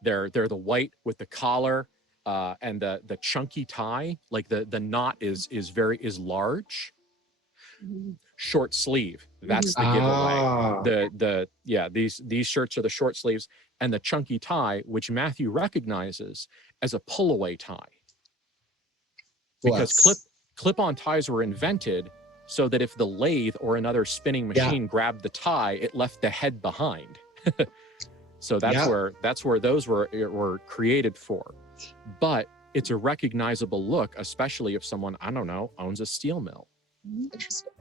They're the white with the collar and the chunky tie. Like the knot is large. Short sleeve. That's the giveaway. These shirts are the short sleeves, and the chunky tie, which Matthew recognizes as a pull-away tie. Because clip-on ties were invented so that if the lathe or another spinning machine grabbed the tie, it left the head behind. So that's where those were created for. But it's a recognizable look, especially if someone, I don't know, owns a steel mill. Interesting.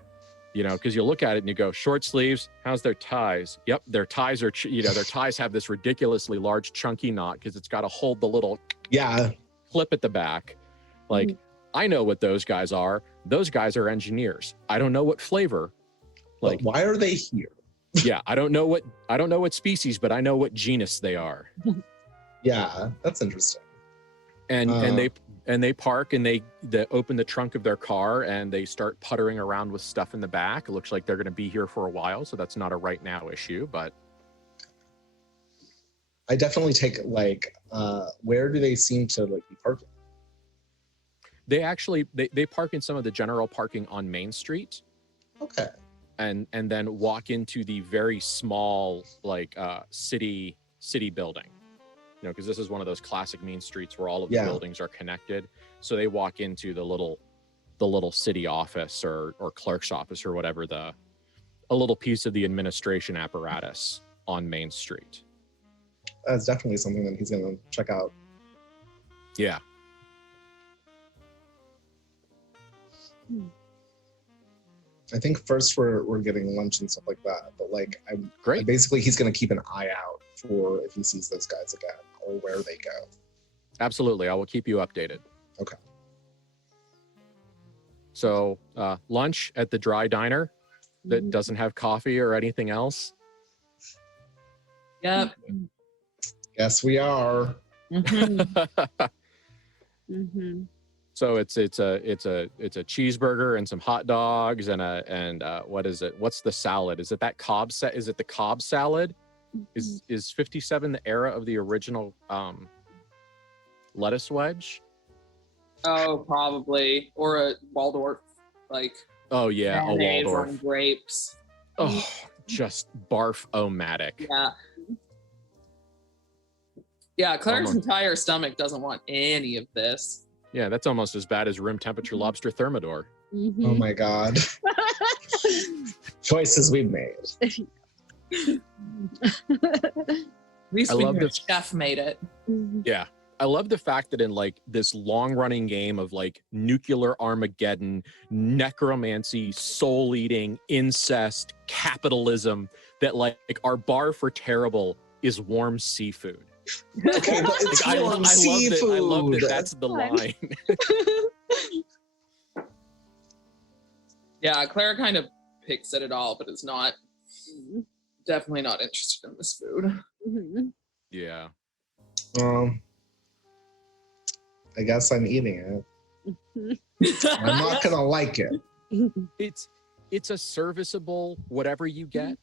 because you look at it and you go, short sleeves, how's their ties? Yep, their ties are, their ties have this ridiculously large chunky knot because it's got to hold the little clip at the back. Like, I know what those guys are. Those guys are engineers. I don't know what flavor. Like, but why are they here? Yeah, I don't know what species, but I know what genus they are. Yeah, that's interesting. And they park and they open the trunk of their car and they start puttering around with stuff in the back. It looks like they're going to be here for a while, so that's not a right now issue. But I definitely take where do they seem to be parking? They actually they park in some of the general parking on Main Street. Okay. And then walk into the very small city building. Because this is one of those classic mean streets where all of the buildings are connected. So they walk into the little city office or clerk's office or whatever, a little piece of the administration apparatus on Main Street. That's definitely something that he's going to check out. Yeah. I think first we're getting lunch and stuff like that, but great. Basically, he's going to keep an eye out for if he sees those guys again or where they go. Absolutely, I will keep you updated. Okay. So lunch at the dry diner that doesn't have coffee or anything else. Yep. Yes, we are. So it's a cheeseburger and some hot dogs and what is it? What's the salad? Is it that Cobb Is it the Cobb salad? Is 57 the era of the original lettuce wedge? Oh, probably. Or a Waldorf, Oh yeah, a Waldorf. On grapes. Oh, just barf-o-matic. Yeah. Yeah, Claire's entire stomach doesn't want any of this. Yeah, that's almost as bad as room temperature lobster thermidor. Oh my God. Choices we've made. At least the chef made it. Yeah. I love the fact that in this long-running game of nuclear Armageddon, necromancy, soul-eating, incest, capitalism, that our bar for terrible is warm seafood. Okay, but it's warm seafood. I love that that's the line. Yeah, Clara kind of picks at it all, but is definitely not interested in this food. Yeah. I guess I'm eating it. I'm not gonna like it. It's a serviceable whatever you get.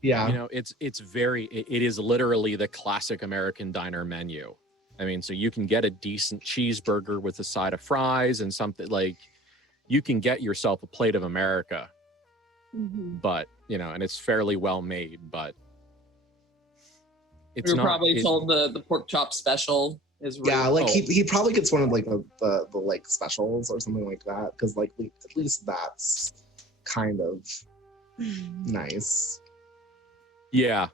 Yeah. It is literally the classic American diner menu. I mean, so you can get a decent cheeseburger with a side of fries and something you can get yourself a plate of America. But, and it's fairly well made, but it's probably told the pork chop special is he probably gets one of the specials or something like that, because at least that's kind of nice. Yeah.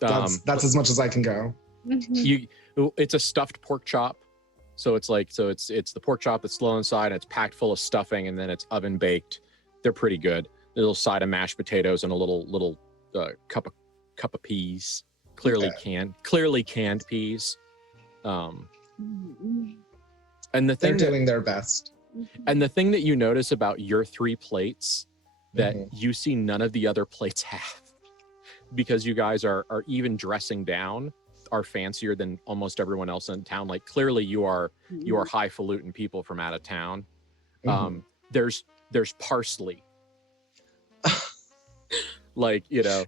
That's as much as I can go. It's a stuffed pork chop. So it's the pork chop that's slow inside and it's packed full of stuffing and then it's oven baked. They're pretty good. A little side of mashed potatoes and a little cup of peas. Clearly canned peas. And the thing they're doing their best. And the thing that you notice about your 3 plates that you see none of the other plates have, because you guys are even dressing down, are fancier than almost everyone else in town. Clearly you are highfalutin people from out of town. There's parsley. Somebody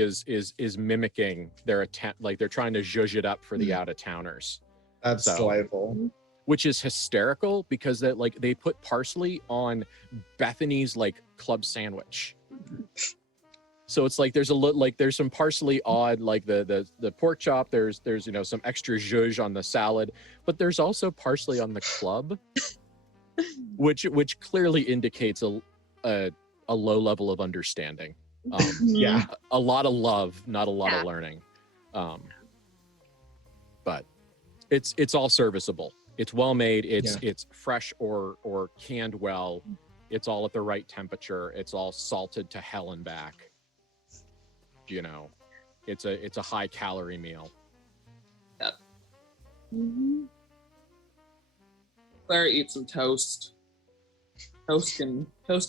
is mimicking their attempt, they're trying to zhuzh it up for the out of towners. That's delightful. Which is hysterical because they put parsley on Bethany's club sandwich. So it's there's some parsley on the pork chop. There's some extra zhuzh on the salad, but there's also parsley on the club, which clearly indicates a low level of understanding. Yeah, a lot of love, not a lot of learning. But it's all serviceable. It's well made. It's fresh or canned well. It's all at the right temperature. It's all salted to hell and back. You know, it's a high calorie meal. Yep. Mm-hmm. Clara eats some toast. Toast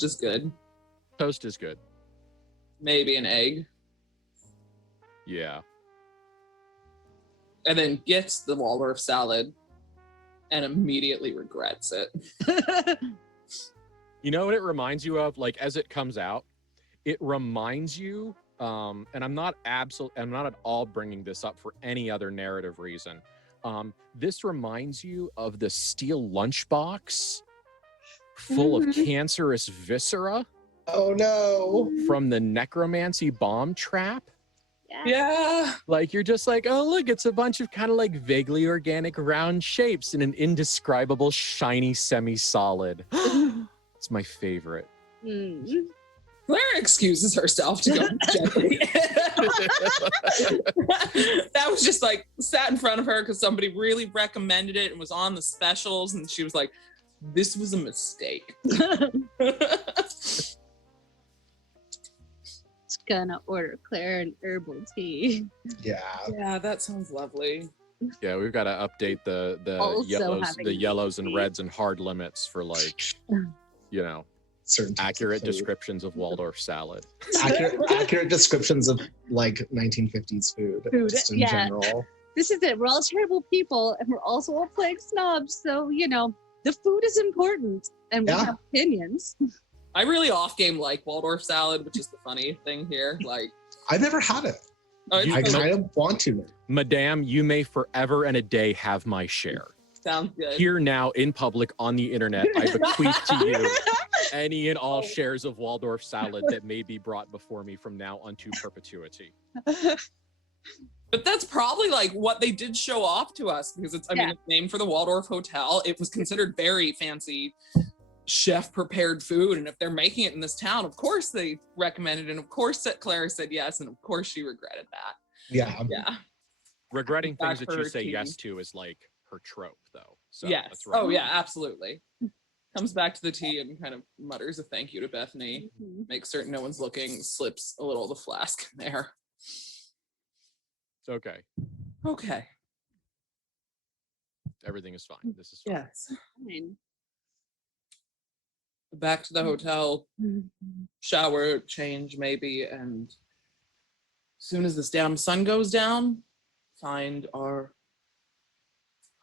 is good. Toast is good. Maybe an egg. Yeah. And then gets the Waldorf salad and immediately regrets it. You know what it reminds you of? Like, as it comes out, it reminds you, and I'm not at all bringing this up for any other narrative reason. This reminds you of the steel lunchbox full of cancerous viscera. Oh no. From the necromancy bomb trap. Yeah. Like, you're just like, oh, look, it's a bunch of kind of like vaguely organic round shapes in an indescribable shiny semi-solid. It's my favorite. Clara excuses herself to go gently. That was just like sat in front of her because somebody really recommended it and was on the specials, and she was like, this was a mistake. Gonna order Claire an herbal tea. Yeah, that sounds lovely. Yeah, we've got to update the yellows and reds and hard limits for, like, you know, certain accurate descriptions of Waldorf salad. Accurate descriptions of like 1950s food just in general. This is it. We're all terrible people, and we're also all plague snobs. So, you know, the food is important, and we have opinions. I really off-game like Waldorf salad, which is the funny thing here. Like, I've never had it. I kind of want to. Madame, you may forever and a day have my share. Sounds good. Here now in public on the internet, I bequeath to you any and all shares of Waldorf salad that may be brought before me from now unto perpetuity. But that's probably like what they did show off to us, because it's it's named for the Waldorf Hotel. It was considered very fancy chef prepared food, and if they're making it in this town, of course they recommended it, and of course that Clara said yes, and of course she regretted that. Yeah. Regretting things that you say yes to is like her trope, though. So yes. That's right. Oh yeah, absolutely. Comes back to the tea and kind of mutters a thank you to Bethany, makes certain no one's looking, slips a little of the flask in there. It's okay. Everything is fine. This is fine. Yes. Fine. Back to the hotel, shower, change maybe, and as soon as this damn sun goes down, find our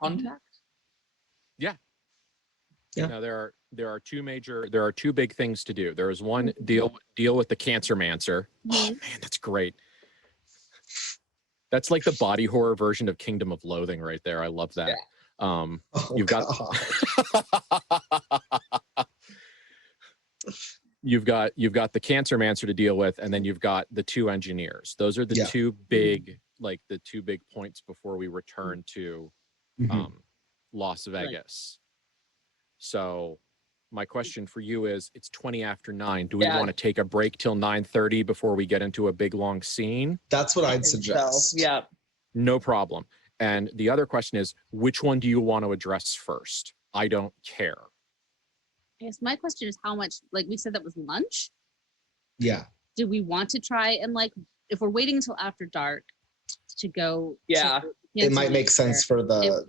contact. Yeah. Now there are two big things to do. There is one, deal with the cancermancer. Oh man, that's great. That's like the body horror version of Kingdom of Loathing right there. I love that. Yeah. You've got the cancermancer to deal with, and then you've got the two engineers. Those are the two big points before we return to Las Vegas. So my question for you is, it's 20 after 9. Do we want to take a break till 9:30 before we get into a big long scene? That's what I'd suggest. So, yeah. No problem. And the other question is, which one do you want to address first? I don't care. I guess my question is how much, like we said, that was lunch? Yeah. Do we want to try and, like, if we're waiting until after dark to go? Yeah. It might make sense for the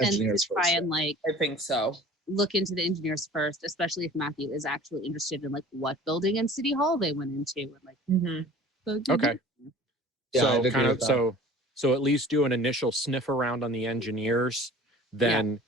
engineers to try first. and, like, I think so. Look into the engineers first, especially if Matthew is actually interested in, like, what building and City Hall they went into. And, like, Okay. Yeah, so I'd agree with that. So at least do an initial sniff around on the engineers, then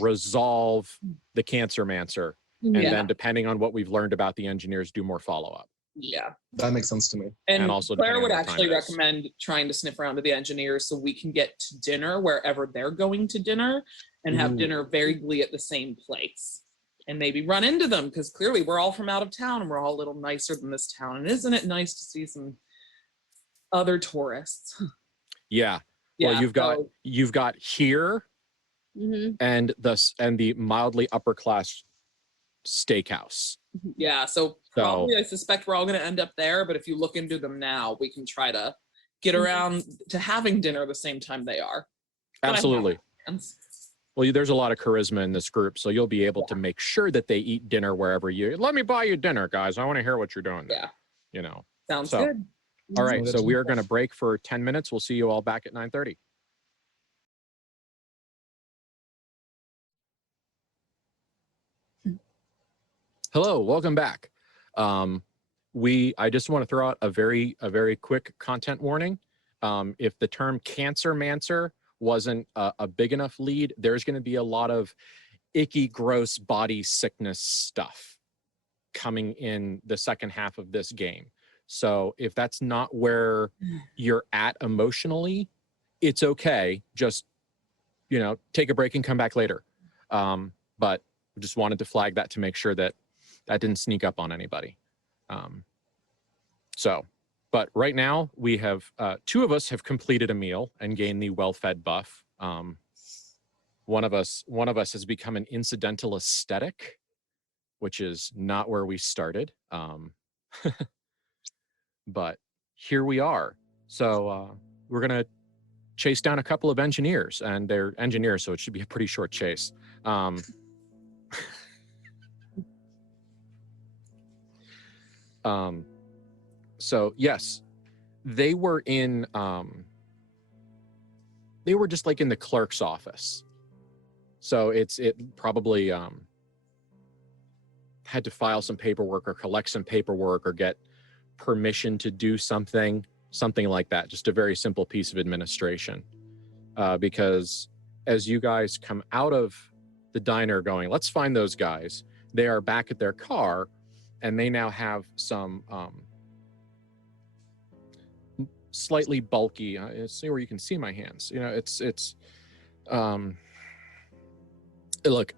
resolve the cancermancer, and then depending on what we've learned about the engineers, do more follow-up. Yeah. That makes sense to me. And also Claire would depending on what time actually it is. recommend trying to sniff around to the engineers so we can get to dinner wherever they're going to dinner and have dinner vaguely at the same place. And maybe run into them, because clearly we're all from out of town and we're all a little nicer than this town. And isn't it nice to see some other tourists? Yeah. Well, you've got here and the mildly upper class steakhouse. Yeah, so probably I suspect we're all going to end up there, but if you look into them now, we can try to get around to having dinner the same time they are. Absolutely. Well, there's a lot of charisma in this group, so you'll be able to make sure that they eat dinner wherever you. Let me buy you dinner, guys. I want to hear what you're doing. Yeah. You know. Sounds So, good. All right, Sounds so good. we are going to break for 10 minutes. We'll see you all back at 9:30. Hello, welcome back. I just want to throw out a very quick content warning. If the term cancer-mancer wasn't a big enough lead, there's going to be a lot of icky, gross body sickness stuff coming in the second half of this game. So if that's not where you're at emotionally, it's okay. Just, take a break and come back later. But just wanted to flag that to make sure that didn't sneak up on anybody. But right now we have, two of us have completed a meal and gained the well-fed buff. One of us has become an incidental aesthetic, which is not where we started. But here we are. So we're gonna chase down a couple of engineers, and they're engineers, so it should be a pretty short chase. So yes, they were in, they were just like in the clerk's office. So it probably had to file some paperwork or collect some paperwork or get permission to do something like that. Just a very simple piece of administration. Because as you guys come out of the diner going, let's find those guys, they are back at their car, and they now have some slightly bulky, see where you can see my hands, look,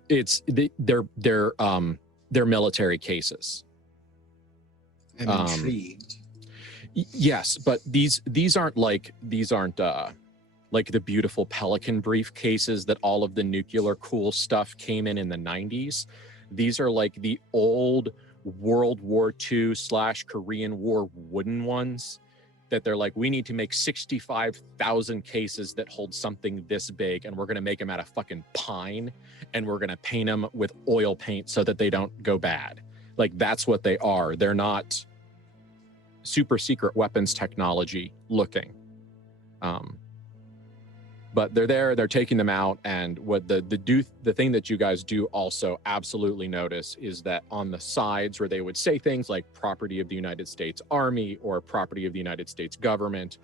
they're military cases. I'm intrigued. Yes, but these aren't like the beautiful Pelican briefcases that all of the nuclear cool stuff came in the 90s. These are like the old World War II / Korean War wooden ones that they're like, we need to make 65,000 cases that hold something this big, and we're going to make them out of fucking pine, and we're going to paint them with oil paint so that they don't go bad. Like, that's what they are. They're not super secret weapons technology looking. But they're there, they're taking them out, and what the thing that you guys do also absolutely notice is that on the sides where they would say things like property of the United States Army or property of the United States government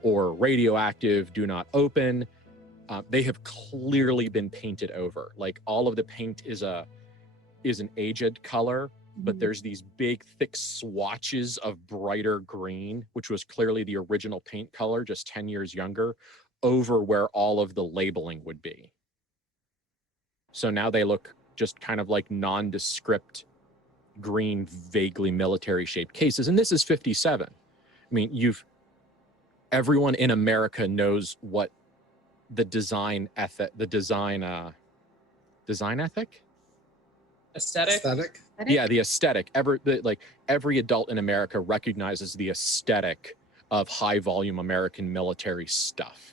or radioactive, do not open, they have clearly been painted over. Like, all of the paint is an aged color, but there's these big thick swatches of brighter green, which was clearly the original paint color, just 10 years younger, over where all of the labeling would be. So now they look just kind of like nondescript green, vaguely military shaped cases. And this is 57. I mean, everyone in America knows what the design ethic, Aesthetic? Yeah, the aesthetic. Every adult in America recognizes the aesthetic of high volume American military stuff.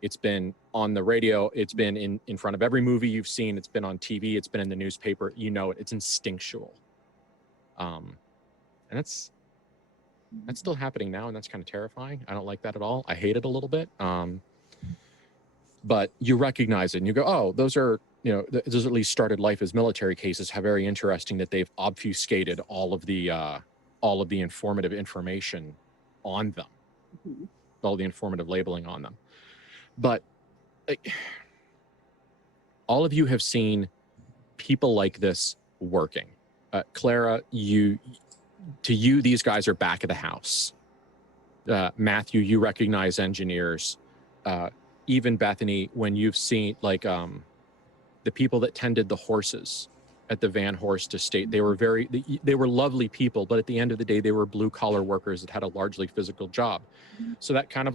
It's been on the radio, it's been in front of every movie you've seen, it's been on TV, it's been in the newspaper, you know it, it's instinctual. And that's still happening now, and that's kind of terrifying. I don't like that at all. I hate it a little bit. But you recognize it and you go, oh, those are, those at least started life as military cases. How very interesting that they've obfuscated all of the informative information on them, all the informative labeling on them. But all of you have seen people like this working. Clara, these guys are back of the house. Matthew, you recognize engineers. Even Bethany, when you've seen the people that tended the horses at the Van Horst estate, they were lovely people, but at the end of the day, they were blue collar workers that had a largely physical job. So that kind of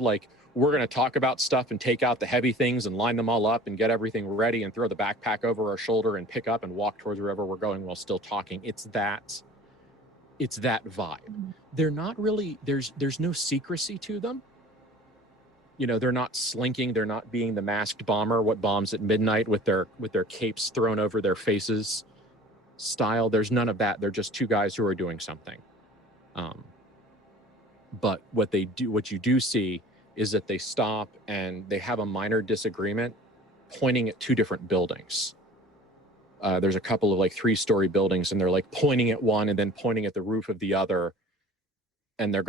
we're going to talk about stuff and take out the heavy things and line them all up and get everything ready and throw the backpack over our shoulder and pick up and walk towards wherever we're going while still talking. It's that vibe. They're not really, there's no secrecy to them. they're not slinking, they're not being the masked bomber what bombs at midnight with their capes thrown over their faces style. There's none of that. They're just two guys who are doing something. But what you do see is that they stop and they have a minor disagreement pointing at two different buildings. There's a couple of like 3-story buildings, and they're like pointing at one and then pointing at the roof of the other. And they're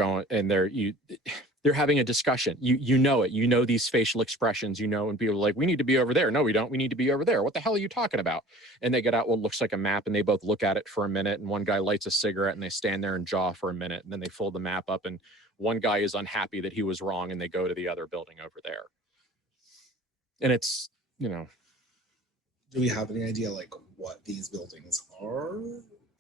having a discussion. You know it. You know these facial expressions. And people are like, we need to be over there. No, we don't. We need to be over there. What the hell are you talking about? And they get out what looks like a map, and they both look at it for a minute. And one guy lights a cigarette, and they stand there and jaw for a minute. And then they fold the map up, and one guy is unhappy that he was wrong, and they go to the other building over there. And it's, Do we have any idea like what these buildings are?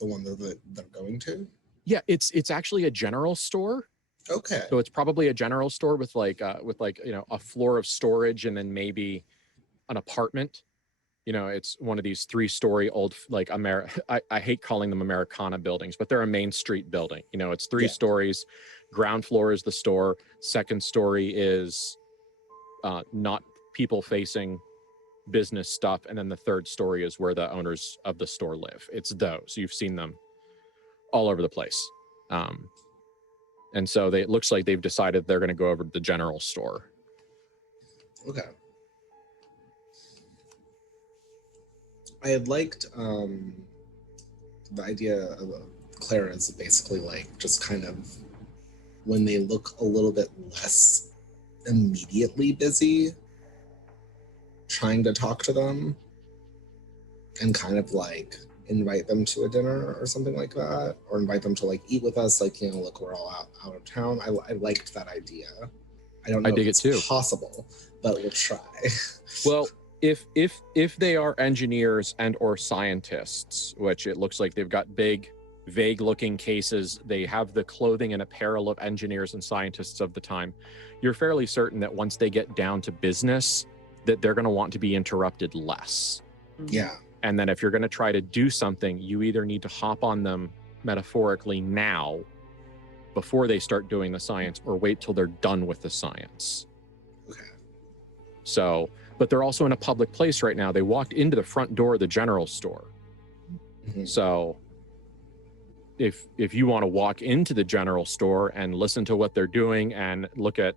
The one that they're going to? Yeah, it's actually a general store. Okay. So it's probably a general store with a floor of storage and then maybe an apartment. It's one of these 3-story old I hate calling them Americana buildings, but they're a Main Street building. It's 3 stories. Ground floor is the store. Second story is not people facing business stuff, and then the third story is where the owners of the store live. It's those. You've seen them all over the place. And so it looks like they've decided they're going to go over to the general store. Okay. I had liked the idea of Clara's basically like just kind of when they look a little bit less immediately busy, trying to talk to them and kind of like invite them to a dinner or something like that, or invite them to like eat with us, like, look, we're all out of town. I liked that idea. I don't know if it's possible, but we'll try. Well, if they are engineers and or scientists, which it looks like they've got big, vague looking cases, they have the clothing and apparel of engineers and scientists of the time, you're fairly certain that once they get down to business, that they're going to want to be interrupted less. Yeah. And then if you're going to try to do something, you either need to hop on them metaphorically now before they start doing the science, or wait till they're done with the science. Okay. So, but they're also in a public place right now. They walked into the front door of the general store. Mm-hmm. So if you want to walk into the general store and listen to what they're doing and look at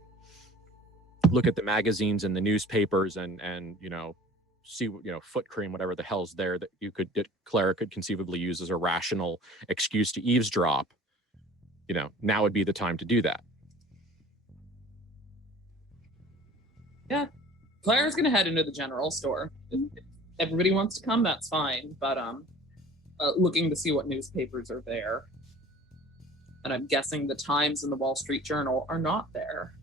the magazines and the newspapers and see foot cream, whatever the hell's there that Clara could conceivably use as a rational excuse to eavesdrop, now would be the time to do that. Yeah, Clara's gonna head into the general store. If everybody wants to come, that's fine, but looking to see what newspapers are there, and I'm guessing the Times and the Wall Street Journal are not there.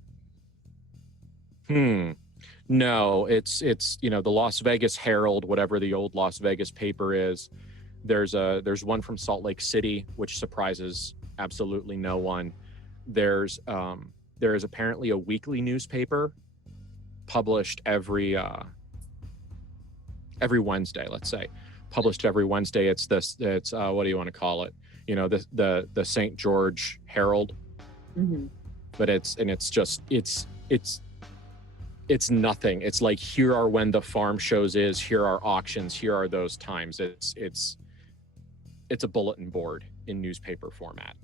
No, it's the Las Vegas Herald, whatever the old Las Vegas paper is. There's one from Salt Lake City, which surprises absolutely no one. There is apparently a weekly newspaper published every Wednesday, let's say. Published every Wednesday. It's what do you want to call it? The St. George Herald. Mm-hmm. But it's nothing. It's like, here are when the farm shows is, here are auctions, here are those times. It's a bulletin board in newspaper format,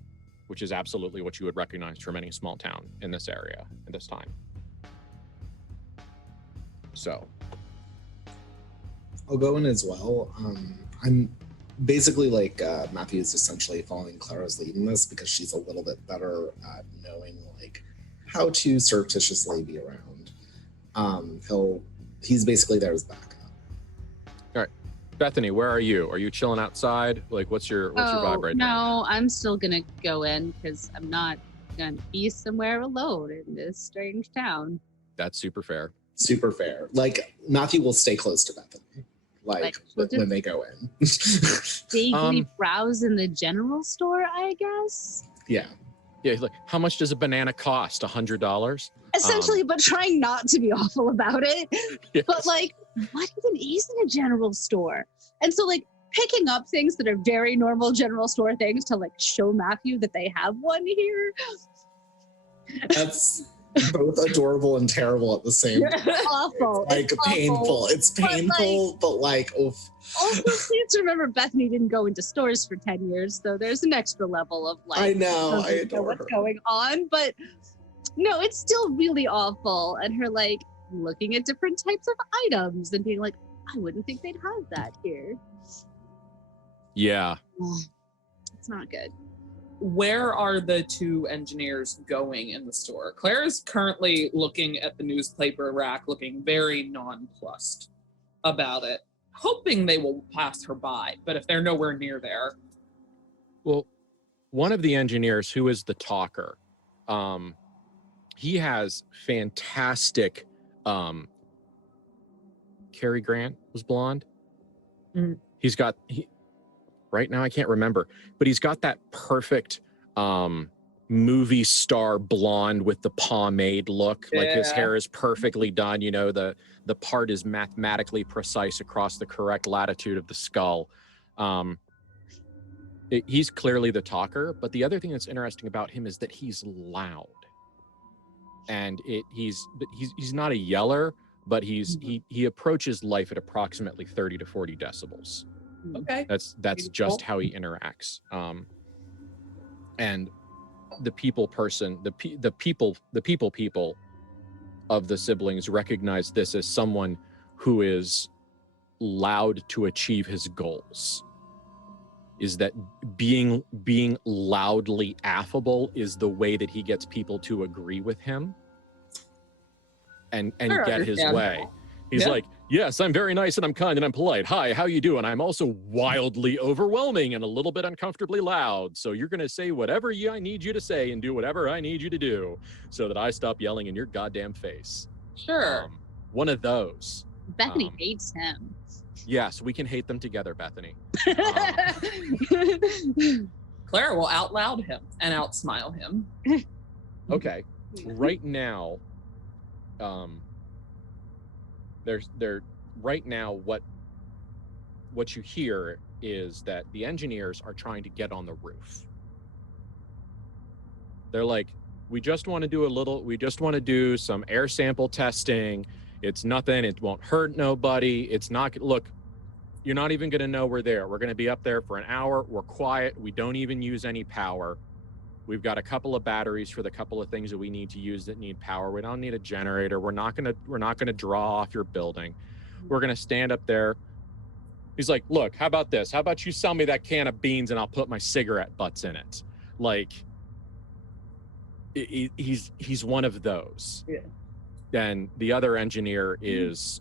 which is absolutely what you would recognize from any small town in this area at this time. So I'll go in as well. I'm basically like Matthew is essentially following Clara's lead in this because she's a little bit better at knowing like how to surreptitiously be around. He's basically there as backup. All right, Bethany, where are you? Are you chilling outside? Like, what's your vibe right now? No, I'm still gonna go in because I'm not gonna be somewhere alone in this strange town. That's super fair. Super fair. Like, Matthew will stay close to Bethany. Like when they go in. Vaguely browse in the general store, I guess. Yeah. Yeah, like, how much does a banana cost? $100? Essentially, but trying not to be awful about it. Yes. But like, what even is in a general store? And so like picking up things that are very normal general store things to like show Matthew that they have one here. Both adorable and terrible at the same time. Awful. Like It's painful. awful. It's painful, but like, oof. Also, please remember Bethany didn't go into stores for 10 years, so there's an extra level of like, I know, I doesn't know adore what's her. going on, but no, it's still really awful. And her like looking at different types of items and being like, I wouldn't think they'd have that here. Yeah. It's not good. Where are the two engineers going in the store? Clara's currently looking at the newspaper rack, looking very nonplussed about it, hoping they will pass her by. But if they're nowhere near there, Well, one of the engineers who is the talker, he has fantastic, Cary Grant was blonde. Mm. He's got, right now I can't remember, but he's got that perfect movie star blonde with the pomade look. Like his Yeah. hair is perfectly done. You know, the part is mathematically precise across the correct latitude of the skull. He's clearly the talker, but the other thing that's interesting about him is that he's loud. And he's not a yeller, but he approaches life at approximately 30 to 40 decibels. okay. That's Beautiful. just how he interacts. And the people person, the people of the siblings recognize this as someone who is loud to achieve his goals. Is that being loudly affable is the way that he gets people to agree with him and Sure, get his way. understandable. He's Yeah. like, yes, I'm very nice and I'm kind and I'm polite. Hi, how you doing? I'm also wildly overwhelming and a little bit uncomfortably loud. So you're going to say whatever I need you to say and do whatever I need you to do so that I stop yelling in your goddamn face. Sure. One of those. Bethany hates him. Yes, we can hate them together, Bethany. Clara will out loud him and out smile him. Okay. Right now, right now what you hear is that the engineers are trying to get on the roof. They're like, we just want to do some air sample testing. It's nothing, it won't hurt nobody. It's not, look, you're not even going to know we're there. We're going to be up there for an hour. We're quiet. We don't even use any power. We've got a couple of batteries for the couple of things that we need to use that need power. We don't need a generator. We're not going to draw off your building. We're going to stand up there. He's like, look, how about this? How about you sell me that can of beans and I'll put my cigarette butts in it? Like, he's one of those. Yeah. Then the other engineer is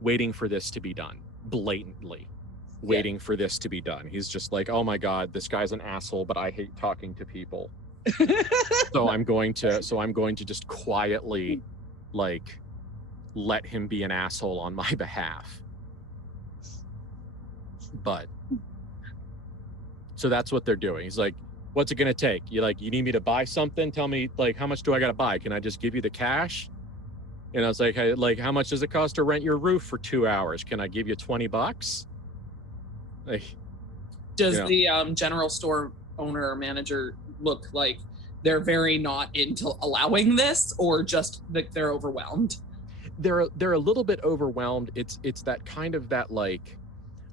waiting for this to be done, blatantly waiting for this to be done. He's just like, oh my God, this guy's an asshole, but I hate talking to people. So I'm going to just quietly like let him be an asshole on my behalf. But so that's what they're doing. He's like, what's it gonna take? You need me to buy something? Tell me, like, how much do I gotta buy? Can I just give you the cash? And I was like, hey, like, how much does it cost to rent your roof for 2 hours? Can I give you $20? Like, Does you know. the general store owner or manager look like they're very not into allowing this, or just that they're overwhelmed? They're a little bit overwhelmed. It's that kind of that, like,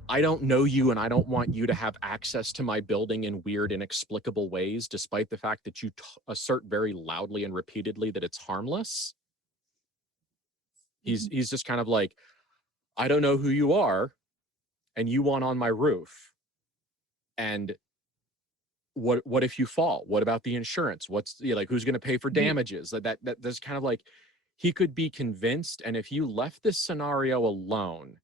I don't know you and I don't want you to have access to my building in weird, inexplicable ways, despite the fact that you assert very loudly and repeatedly that it's harmless. He's just kind of like, I don't know who you are, and you want on my roof. And what if you fall? What about the insurance? What's, like, who's going to pay for damages? That's kind of like, he could be convinced, and if you left this scenario alone,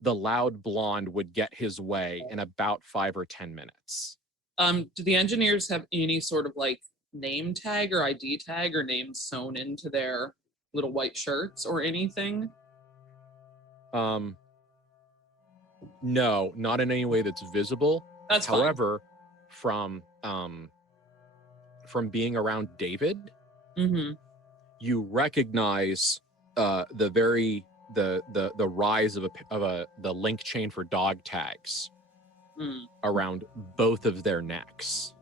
the loud blonde would get his way in about 5 or 10 minutes. Do the engineers have any sort of like name tag or ID tag or names sewn into their little white shirts or anything? No, not in any way that's visible. That's fine. However, from being around David, you recognize the rise of the link chain for dog tags around both of their necks.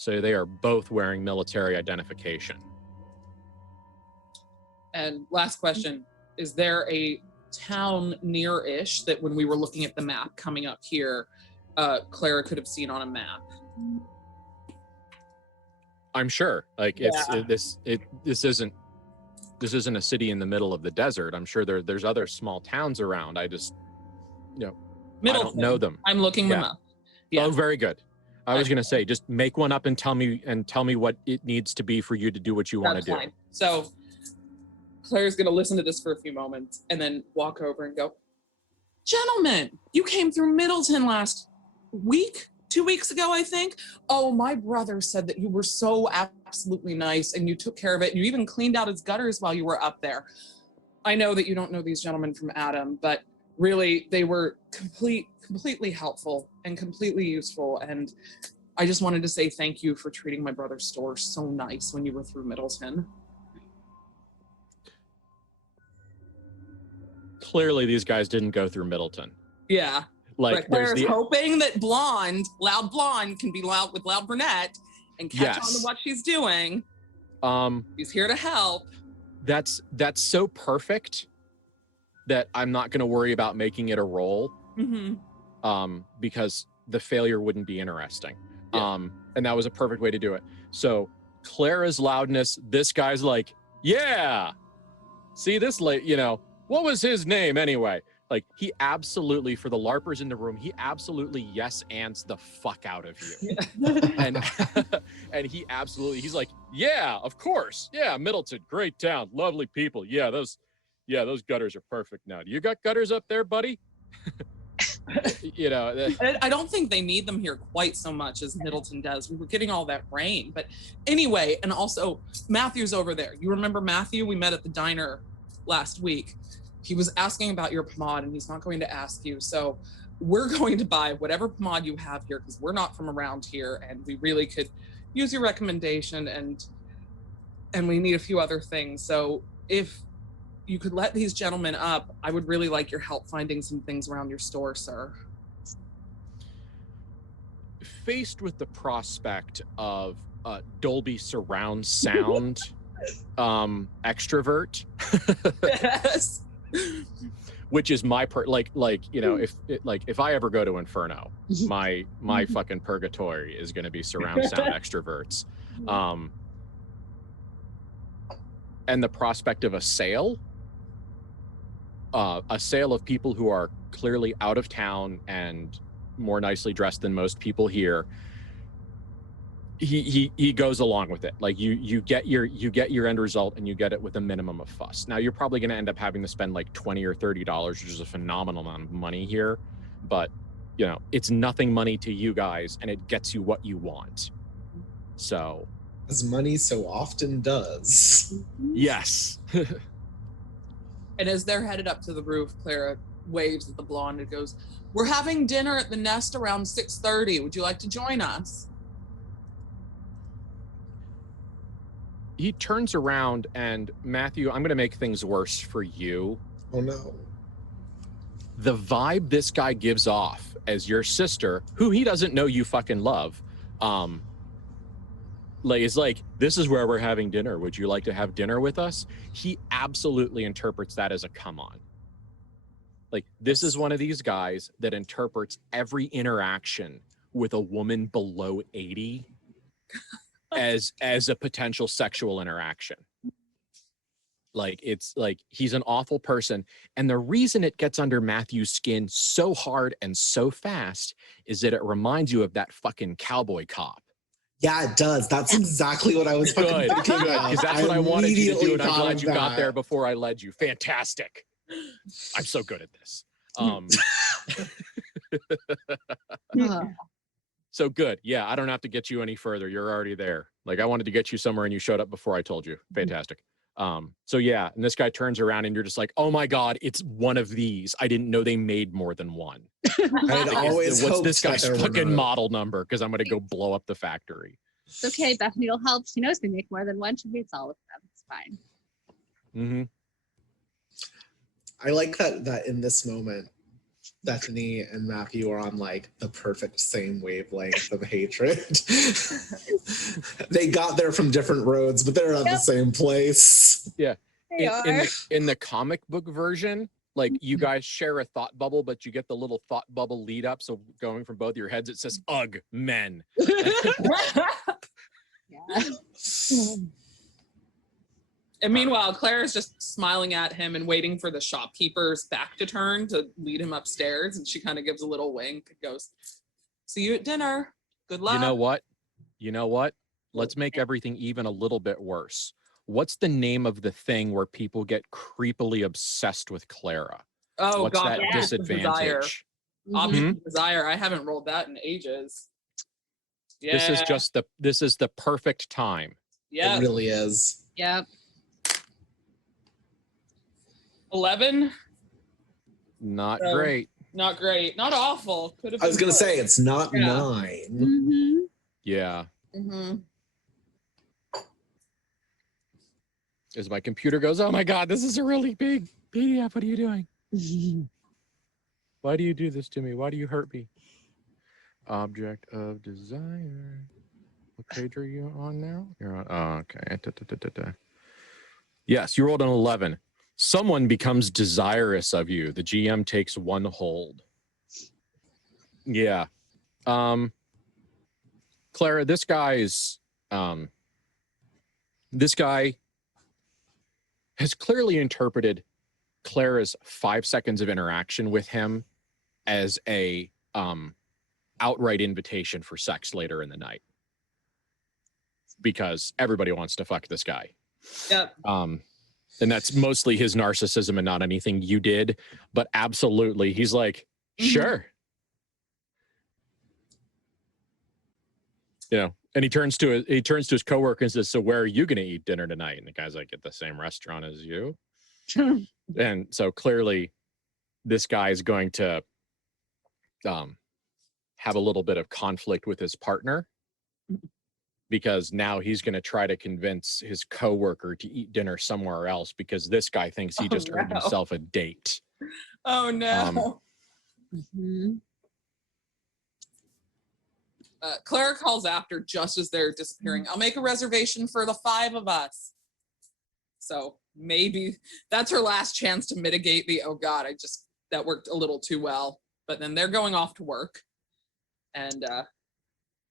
So they are both wearing military identification. And last question, is there a town near-ish that when we were looking at the map coming up here, Clara could have seen on a map? I'm sure. Like this isn't a city in the middle of the desert. I'm sure there's other small towns around. I just, I don't know them. I'm looking them up. Yeah. Oh, very good. I was going to say, just make one up and tell me what it needs to be for you to do what you want to do. Fine. So Claire's going to listen to this for a few moments and then walk over and go, "Gentlemen, you came through Middleton last week, 2 weeks ago, I think. Oh, my brother said that you were so absolutely nice and you took care of it. You even cleaned out his gutters while you were up there. I know that you don't know these gentlemen from Adam, but really they were completely helpful and completely useful. And I just wanted to say thank you for treating my brother's store so nice when you were through Middleton." Clearly, these guys didn't go through Middleton. Yeah. Like, Claire's hoping that loud blonde can be loud with loud brunette and catch on to what she's doing. She's here to help. That's so perfect that I'm not going to worry about making it a roll. Because the failure wouldn't be interesting. Yeah. And that was a perfect way to do it. So Clara's loudness, this guy's like, yeah, see this, what was his name anyway? Like, he absolutely, for the LARPers in the room, he absolutely yes ands the fuck out of you. and he's like, yeah, of course. Yeah, Middleton, great town, lovely people. Yeah, those gutters are perfect now. Do you got gutters up there, buddy? I don't think they need them here quite so much as Middleton does. We were getting all that rain. But anyway, and also Matthew's over there. You remember Matthew? We met at the diner last week. He was asking about your pomade and he's not going to ask you. So we're going to buy whatever pomade you have here because we're not from around here and we really could use your recommendation and we need a few other things. So if you could let these gentlemen up, I would really like your help finding some things around your store, sir. Faced with the prospect of Dolby surround sound extrovert, Yes. which is my if I ever go to Inferno, my fucking purgatory is going to be surround sound extroverts. And the prospect of a sale of people who are clearly out of town and more nicely dressed than most people here, he goes along with it. Like you get your end result and you get it with a minimum of fuss. Now you're probably going to end up having to spend like $20 or $30, which is a phenomenal amount of money here, but it's nothing money to you guys and it gets you what you want. So as money so often does. Yes. And as they're headed up to the roof, Clara waves at the blonde and goes, "We're having dinner at the Nest around 6:30. Would you like to join us?" He turns around and, Matthew, I'm going to make things worse for you. Oh no. The vibe this guy gives off as your sister, who he doesn't know you fucking love, is like, "This is where we're having dinner. Would you like to have dinner with us?" He absolutely interprets that as a come on. Like, this is one of these guys that interprets every interaction with a woman below 80 as a potential sexual interaction. Like, it's like he's an awful person. And the reason it gets under Matthew's skin so hard and so fast is that it reminds you of that fucking cowboy cop. Yeah, it does. That's exactly what I was fucking thinking of. Because that's what I wanted you to do, and I'm glad you got that. there before I led you. Fantastic. I'm so good at this. So good. Yeah, I don't have to get you any further. You're already there. Like, I wanted to get you somewhere and you showed up before I told you. Fantastic. So yeah, and this guy turns around and you're just like, "Oh my God, it's one of these. I didn't know they made more than one." What's this guy's fucking model number? Because I'm going to go blow up the factory. It's okay. Bethany will help. She knows we make more than one. She hates all of them. It's fine. Mm-hmm. I like that in this moment, Bethany and Matthew are on like the perfect same wavelength of hatred. They got there from different roads, but they're at the same place. Yeah. They are. In the comic book version, like you guys share a thought bubble, but you get the little thought bubble lead up. So going from both your heads, it says "Ugh, men." Yeah. And meanwhile, Claire's just smiling at him and waiting for the shopkeeper's back to turn to lead him upstairs. And she kind of gives a little wink and goes, "See you at dinner. Good luck." You know what? You know what? Let's make everything even a little bit worse. What's the name of the thing where people get creepily obsessed with Clara? Oh, What's God. that yeah. disadvantage? Object of desire. I haven't rolled that in ages. Yeah. This is the perfect time. Yeah. It really is. Yep. 11. Not So, great. Not great. Not awful. Could have. I was gonna say it's not Yeah. 9. Mm-hmm. Yeah. Mm-hmm. As my computer goes, oh my God, this is a really big PDF. What are you doing? Why do you do this to me? Why do you hurt me? Object of desire. What page are you on now? You're on. Oh, okay. Yes, you rolled an 11. Someone becomes desirous of you. The GM takes 1 hold. Yeah. Clara, this guy has clearly interpreted Clara's 5 seconds of interaction with him as a outright invitation for sex later in the night, because everybody wants to fuck this guy. Yep. And that's mostly his narcissism and not anything you did, but absolutely he's like, sure. You know, and he turns to his coworker and says, so where are you going to eat dinner tonight? And the guy's like, at the same restaurant as you. And so clearly this guy is going to have a little bit of conflict with his partner, because now he's going to try to convince his coworker to eat dinner somewhere else because this guy thinks he just earned himself a date. Oh no. Clara calls after just as they're disappearing. I'll make a reservation for the 5 of us. So maybe that's her last chance to mitigate the, oh God, that worked a little too well. But then they're going off to work. And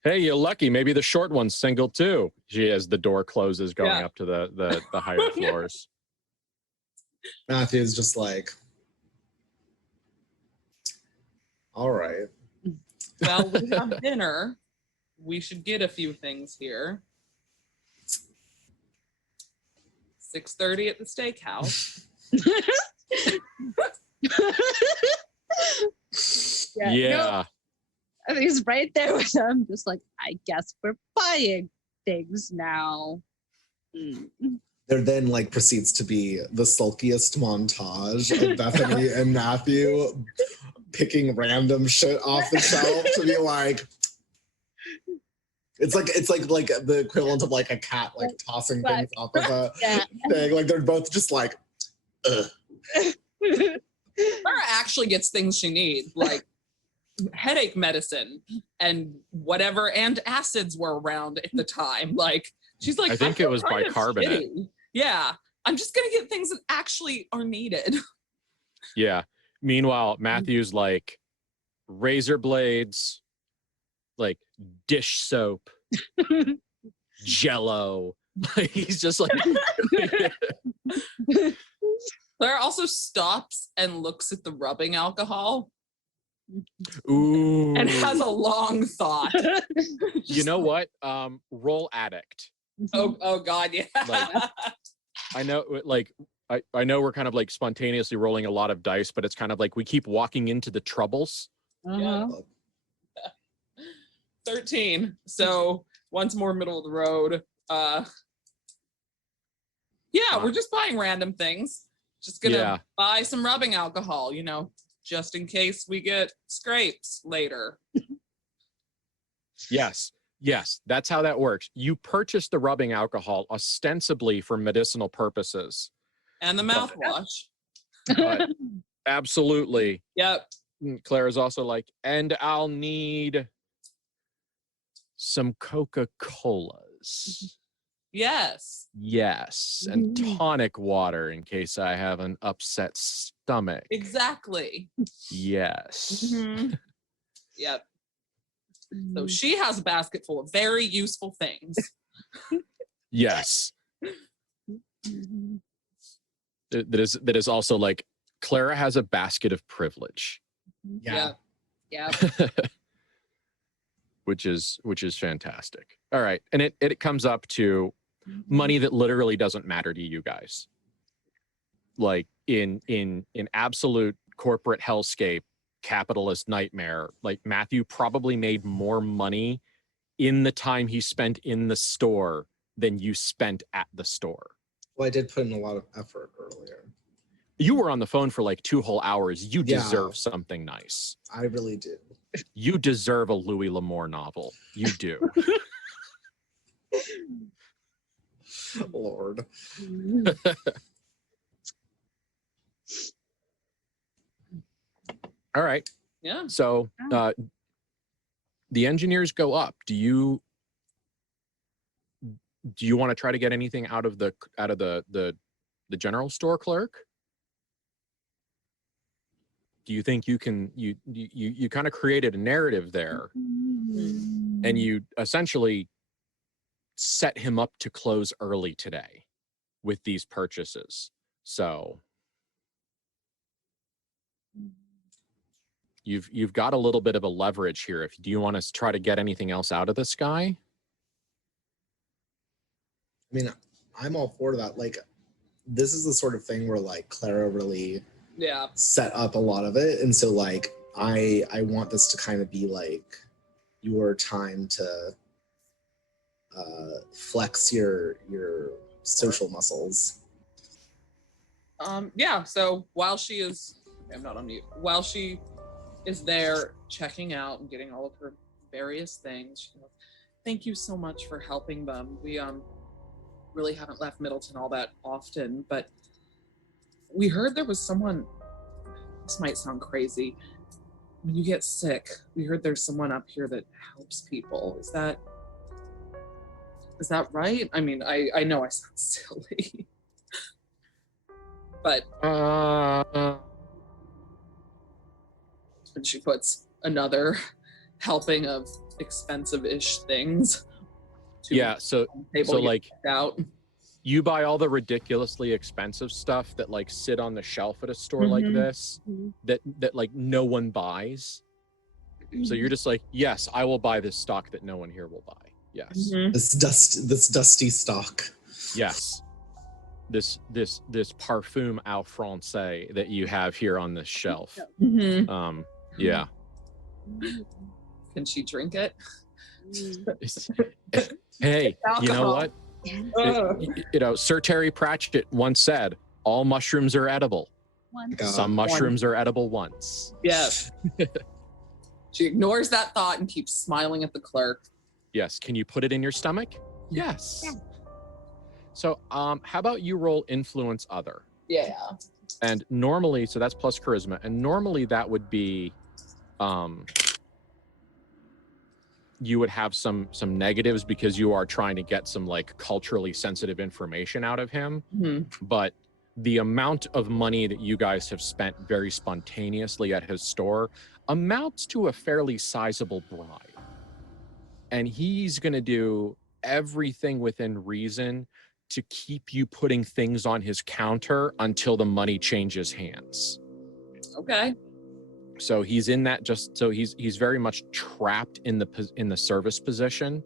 hey, you're lucky. Maybe the short one's single too. She, as the door closes, going up to the higher floors. Matthew's just like, all right. well, we have dinner. We should get a few things here. 6:30 at the steakhouse. Yeah. I mean, he's right there with him, just like, I guess we're buying things now. There then like proceeds to be the sulkiest montage of Bethany and Matthew picking random shit off the shelf to be like, it's like the equivalent of like a cat like tossing things off of a thing. Like they're both just like, ugh. Clara actually gets things she needs, like headache medicine and whatever, and acids were around at the time. Like she's like, I think it was bicarbonate. Yeah, I'm just gonna get things that actually are needed. Yeah. Meanwhile, Matthew's like razor blades, like dish soap, Jello. He's just like. Clara also stops and looks at the rubbing alcohol. Ooh. And has a long thought. You know what? Roll addict. Oh God, yeah. Like, I know, like, I know we're kind of like spontaneously rolling a lot of dice, but it's kind of like we keep walking into the troubles. Yeah. 13. So once more middle of the road. Yeah, we're just buying random things. Just gonna buy some rubbing alcohol, you know, just in case we get scrapes later. Yes, that's how that works. You purchase the rubbing alcohol ostensibly for medicinal purposes. And the mouthwash. But absolutely. Yep. Clara's also like, and I'll need some Coca-Colas. Yes. Yes, and tonic water in case I have an upset stomach. Exactly. Yes. Yep. So she has a basket full of very useful things. Yes. That is also like Clara has a basket of privilege. Yeah. Yeah. which is fantastic. All right, and it comes up to money that literally doesn't matter to you guys. Like in absolute corporate hellscape, capitalist nightmare, like Matthew probably made more money in the time he spent in the store than you spent at the store. Well, I did put in a lot of effort earlier. You were on the phone for like 2 whole hours. You Yeah. deserve something nice. I really do. You deserve a Louis L'Amour novel. You do. Lord. All right. Yeah. So the engineers go up. Do you want to try to get anything out of the general store clerk? Do you think you can you kind of created a narrative there, and you essentially set him up to close early today with these purchases? So you've got a little bit of a leverage here. Do you want to try to get anything else out of this guy? I mean, I'm all for that. Like, this is the sort of thing where like Clara really set up a lot of it, and so like I want this to kind of be like your time to flex your social muscles. Yeah. So while she is, I'm not on mute. While she is there checking out and getting all of her various things, she goes, "Thank you so much for helping them. We really haven't left Middleton all that often, but we heard there was someone, this might sound crazy, when you get sick, we heard there's someone up here that helps people. Is that right? I mean, I know I sound silly, but and she puts another helping of expensive-ish things So like out. You buy all the ridiculously expensive stuff that like sit on the shelf at a store like this that like no one buys. So you're just like, yes, I will buy this stock that no one here will buy. Yes. This dusty stock. Yes. This parfum au français that you have here on this shelf. Yeah. Can she drink it? Hey, you know what? Sir Terry Pratchett once said, all mushrooms are edible. Some mushrooms are edible once. Yes. She ignores that thought and keeps smiling at the clerk. Yes. Can you put it in your stomach? Yes. Yeah. So how about you roll influence other? Yeah. And normally, so that's plus charisma, and normally that would be you would have some negatives because you are trying to get some like culturally sensitive information out of him. But the amount of money that you guys have spent very spontaneously at his store amounts to a fairly sizable bribe. And he's going to do everything within reason to keep you putting things on his counter until the money changes hands. Okay. So he's in that he's very much trapped in the service position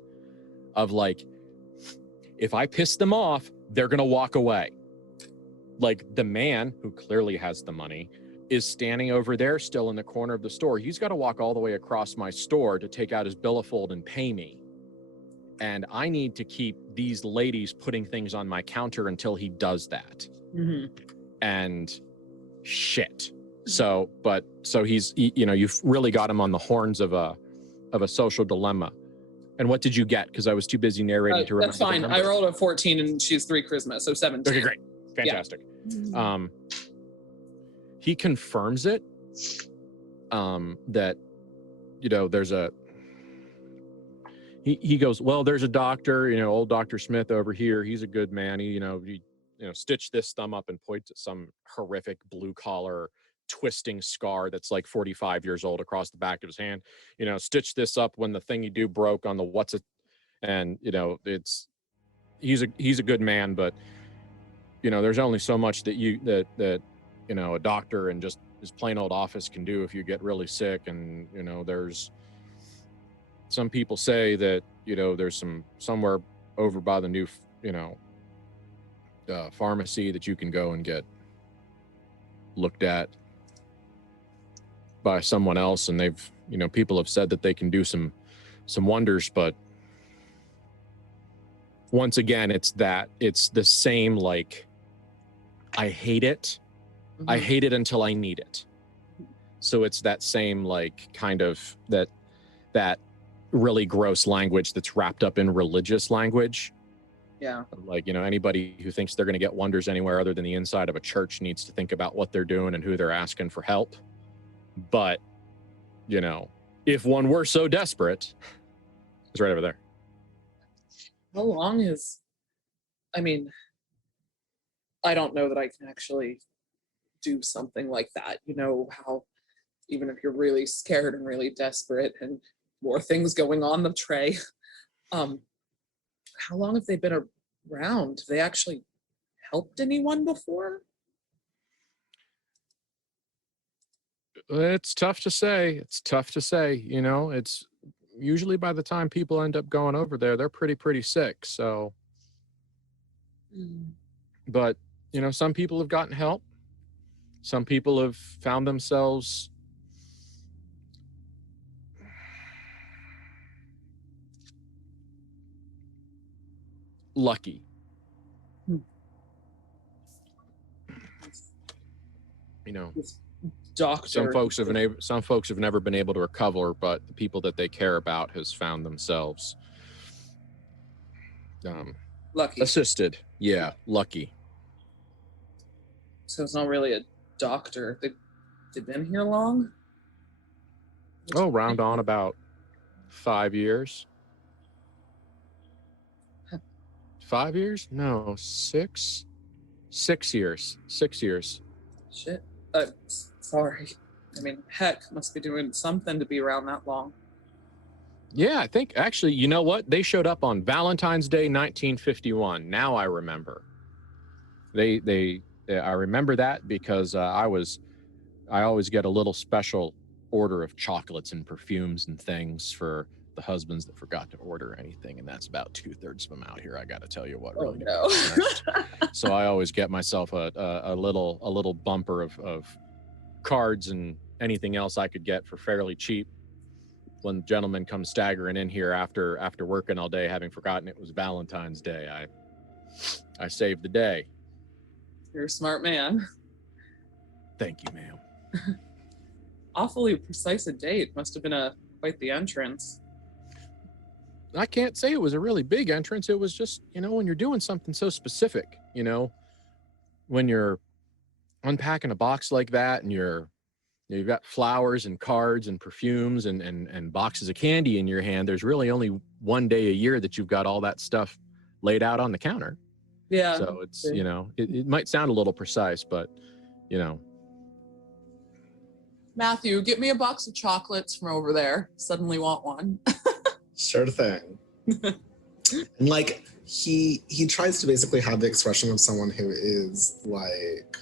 of like, if I piss them off, they're going to walk away. Like the man who clearly has the money is standing over there still in the corner of the store. He's got to walk all the way across my store to take out his billfold and pay me. And I need to keep these ladies putting things on my counter until he does that. And shit. So he's, you've really got him on the horns of a social dilemma. And what did you get? Because I was too busy narrating to remember. That's fine. I rolled a 14 and she's 3 charisma, so 17. Okay, great. Fantastic. He confirms it. that, there's he goes, well, there's a doctor, old Dr. Smith over here. He's a good man. He stitched this thumb up and points at some horrific blue collar twisting scar that's like 45 years old across the back of his hand. Stitch this up when the thing you do broke on the what's it, and he's a good man, but there's only so much that a doctor and just his plain old office can do if you get really sick. And there's some people say that there's somewhere over by the new pharmacy that you can go and get looked at by someone else, and they've people have said that they can do some wonders, but once again it's the same, like, I hate it. Mm-hmm. I hate it until I need it. So it's that same, like, kind of that really gross language that's wrapped up in religious language. Yeah. Like, anybody who thinks they're going to get wonders anywhere other than the inside of a church needs to think about what they're doing and who they're asking for help. But, if one were so desperate, it's right over there. How long is, I don't know that I can actually do something like that. How, even if you're really scared and really desperate and more things going on the tray, how long have they been around? Have they actually helped anyone before? It's tough to say. It's usually by the time people end up going over there, they're pretty sick. So, but some people have gotten help. Some people have found themselves lucky. Doctor. Some folks have never been able to recover, but the people that they care about has found themselves lucky. Assisted. Yeah, lucky. So it's not really a doctor. They've been here long? Round on about 5 years. 5 years? No, 6 years. 6 years. Shit. Sorry. Heck, must be doing something to be around that long. Yeah, I think actually, you know what? They showed up on Valentine's Day, 1951. Now I remember. I remember that because I always get a little special order of chocolates and perfumes and things for the husbands that forgot to order anything, and that's about 2/3 of them out here. I got to tell you what. Really. Oh no. So I always get myself a little bumper of cards and anything else I could get for fairly cheap. When the gentleman comes staggering in here after working all day, having forgotten it was Valentine's Day, I saved the day. You're a smart man. Thank you, ma'am. Awfully precise a date. Must have been quite the entrance. I can't say it was a really big entrance. It was just, when you're doing something so specific, when you're unpacking a box like that and you've got flowers and cards and perfumes and boxes of candy in your hand, there's really only one day a year that you've got all that stuff laid out on the counter. Yeah. So it's, it might sound a little precise, but, Matthew, get me a box of chocolates from over there. Suddenly want one. Sure thing. And like he tries to basically have the expression of someone who is like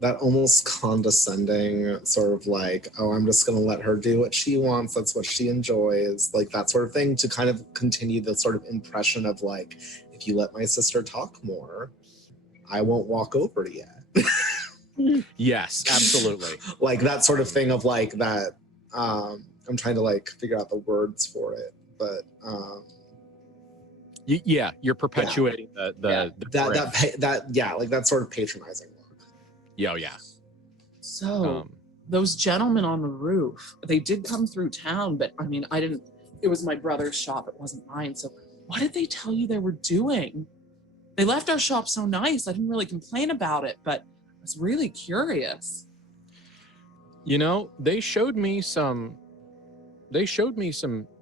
that almost condescending sort of like, oh, I'm just going to let her do what she wants. That's what she enjoys. Like that sort of thing, to kind of continue the sort of impression of like, if you let my sister talk more, I won't walk over to you. Yes, absolutely. Like that sort of thing of like that. I'm trying to like figure out the words for it, but you're perpetuating like that sort of patronizing look. Yeah. So those gentlemen on the roof, they did come through town, but it was my brother's shop, it wasn't mine. So what did they tell you they were doing? They left our shop so nice. I didn't really complain about it, but I was really curious. You know, they showed me some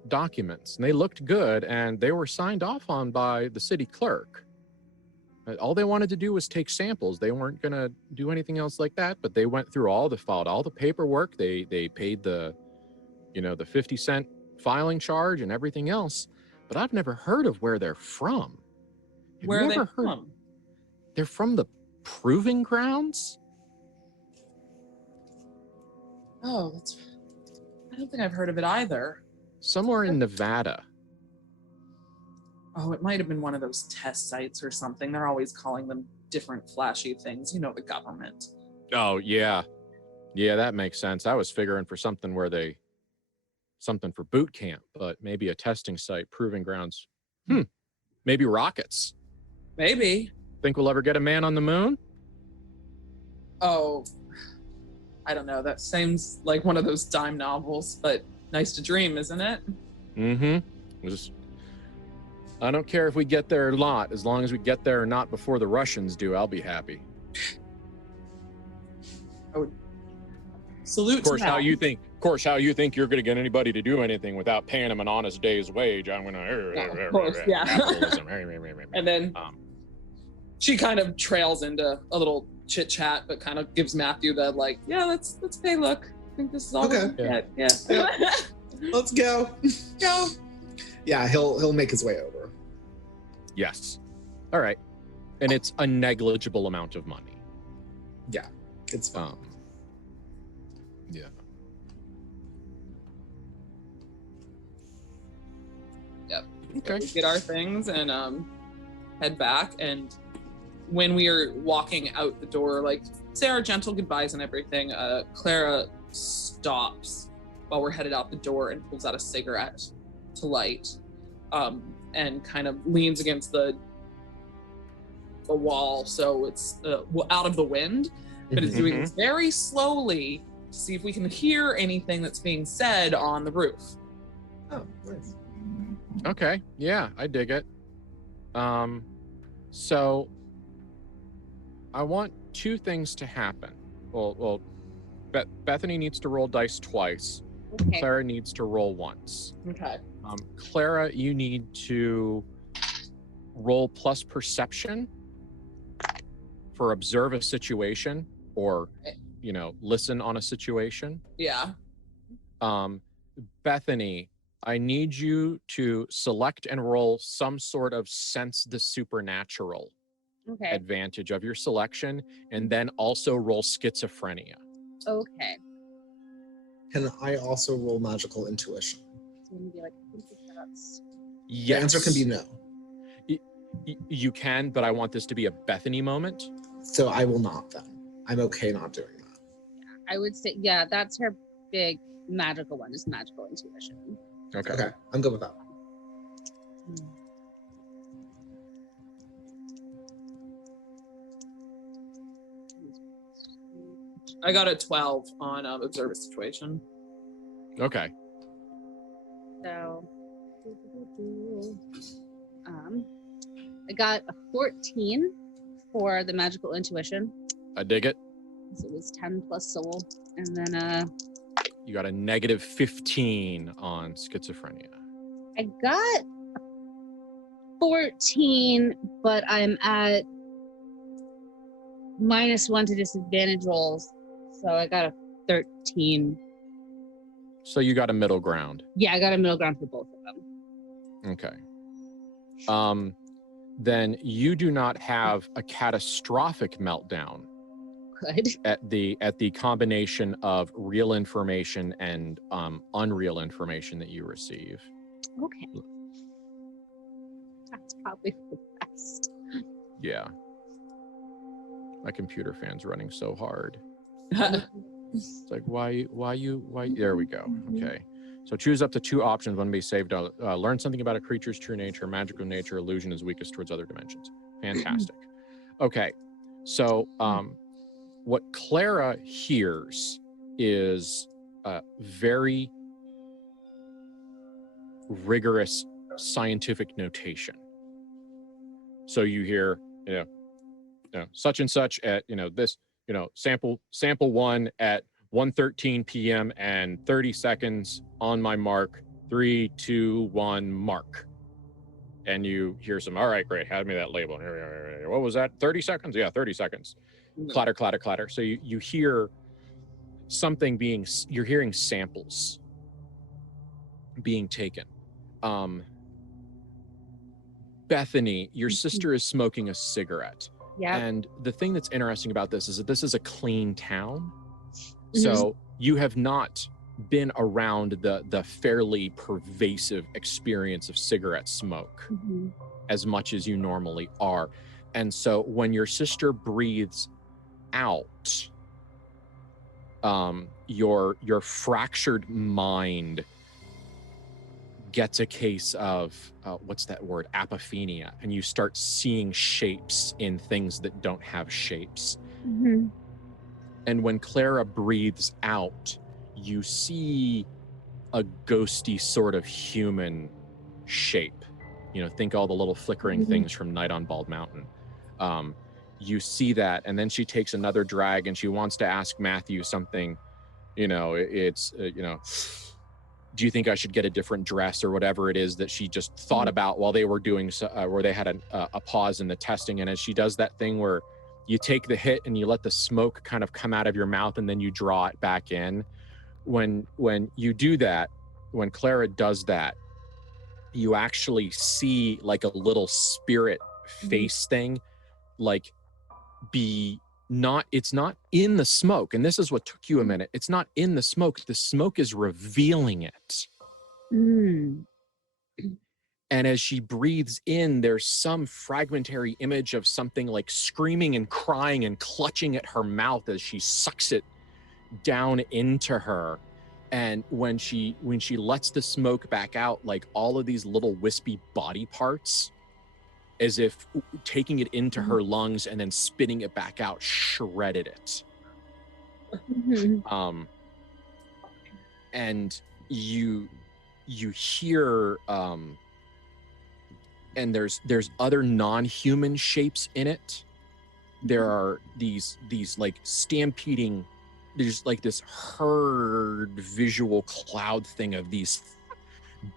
documents and they looked good and they were signed off on by the city clerk. All they wanted to do was take samples. They weren't going to do anything else like that, but they went through filed all the paperwork. They paid the 50-cent filing charge and everything else, but I've never heard of where they're from. Where are they from? They're from the Proving Grounds? Oh, I don't think I've heard of it either. Somewhere in Nevada. Oh, it might have been one of those test sites or something. They're always calling them different flashy things. You know, the government. Oh, yeah. Yeah, that makes sense. I was figuring for something for boot camp, but maybe a testing site, Proving Grounds. Maybe rockets. Maybe. Think we'll ever get a man on the moon? Oh, I don't know. That seems like one of those dime novels, but nice to dream, isn't it? Mm-hmm. I don't care if we get there or not. As long as we get there or not before the Russians do, I'll be happy. I would salute Of course, to that. how you think you're going to get anybody to do anything without paying them an honest day's wage? I'm going to. Yeah, of course, yeah. And then she kind of trails into a little chit chat, but kind of gives Matthew the let's pay look. I think this is all. Okay. Yeah. Let's go. Go. Yeah, he'll make his way over. Yes. All right. And it's a negligible amount of money. Yeah, it's fine. Yeah. Yep. Okay. We get our things and head back. And when we are walking out the door, say our gentle goodbyes and everything, Clara stops while we're headed out the door and pulls out a cigarette to light, and kind of leans against the wall so it's out of the wind, but is doing this very slowly to see if we can hear anything that's being said on the roof. Oh, nice. Okay. Yeah, I dig it. So I want two things to happen. Well, Bethany needs to roll dice twice. Okay. Clara needs to roll once. Okay. Clara, you need to roll plus perception for observe a situation or, listen on a situation. Yeah. Bethany, I need you to select and roll some sort of sense the supernatural Okay. advantage of your selection, and then also roll schizophrenia. Okay. Can I also roll magical intuition? It's gonna be like, I think that's... Yes. The answer can be no. You can, but I want this to be a Bethany moment. So I will not then. I'm okay not doing that. I would say, yeah, that's her big magical one, is magical intuition. Okay. I'm good with that. I got a 12 on observe a situation. Okay. So, I got a 14 for the magical intuition. I dig it. So it was 10 plus soul. And then You got a negative 15 on schizophrenia. I got 14, but I'm at -1 to disadvantage rolls. So I got a 13. So you got a middle ground. Yeah, I got a middle ground for both of them. Okay. Then you do not have a catastrophic meltdown Good. at the combination of real information and unreal information that you receive. Okay. That's probably the best. Yeah. My computer fan's running so hard. It's like, why, there we go. Okay. So choose up to 2 options. One may be saved. Learn something about a creature's true nature, magical nature, illusion is weakest towards other dimensions. Fantastic. Okay. So what Clara hears is very rigorous scientific notation. So you hear, such and such at, this, sample 1 at 1:13 p.m. and 30 seconds on my mark. 3, 2, 1, mark. And you hear some, all right, great, hand me that label. What was that, 30 seconds? Yeah, 30 seconds. Clatter, clatter, clatter. So you hear something you're hearing samples being taken. Bethany, your sister is smoking a cigarette. Yeah. And the thing that's interesting about this is that this is a clean town. So you have not been around the fairly pervasive experience of cigarette smoke as much as you normally are. And so when your sister breathes out, your fractured mind gets a case of what's that word, apophenia, and you start seeing shapes in things that don't have shapes. And when Clara breathes out, you see a ghosty sort of human shape. You know, think all the little flickering things from Night on Bald Mountain. You see that, and then she takes another drag and she wants to ask Matthew something. You know, it's, you know, do you think I should get a different dress or whatever it is that she just thought about while they were doing, where they had a pause in the testing. And as she does that thing where you take the hit and you let the smoke kind of come out of your mouth and then you draw it back in. When you do that, when Clara does that, you actually see like a little spirit face thing, like it's not in the smoke. And this is what took you a minute. It's not in the smoke. The smoke is revealing it. And as she breathes in, there's some fragmentary image of something like screaming and crying and clutching at her mouth as she sucks it down into her. And when she lets the smoke back out, like all of these little wispy body parts, as if taking it into her lungs and then spitting it back out, shredded it. And you hear, and there's other non-human shapes in it. There are these like stampeding, there's like this herd visual cloud thing of these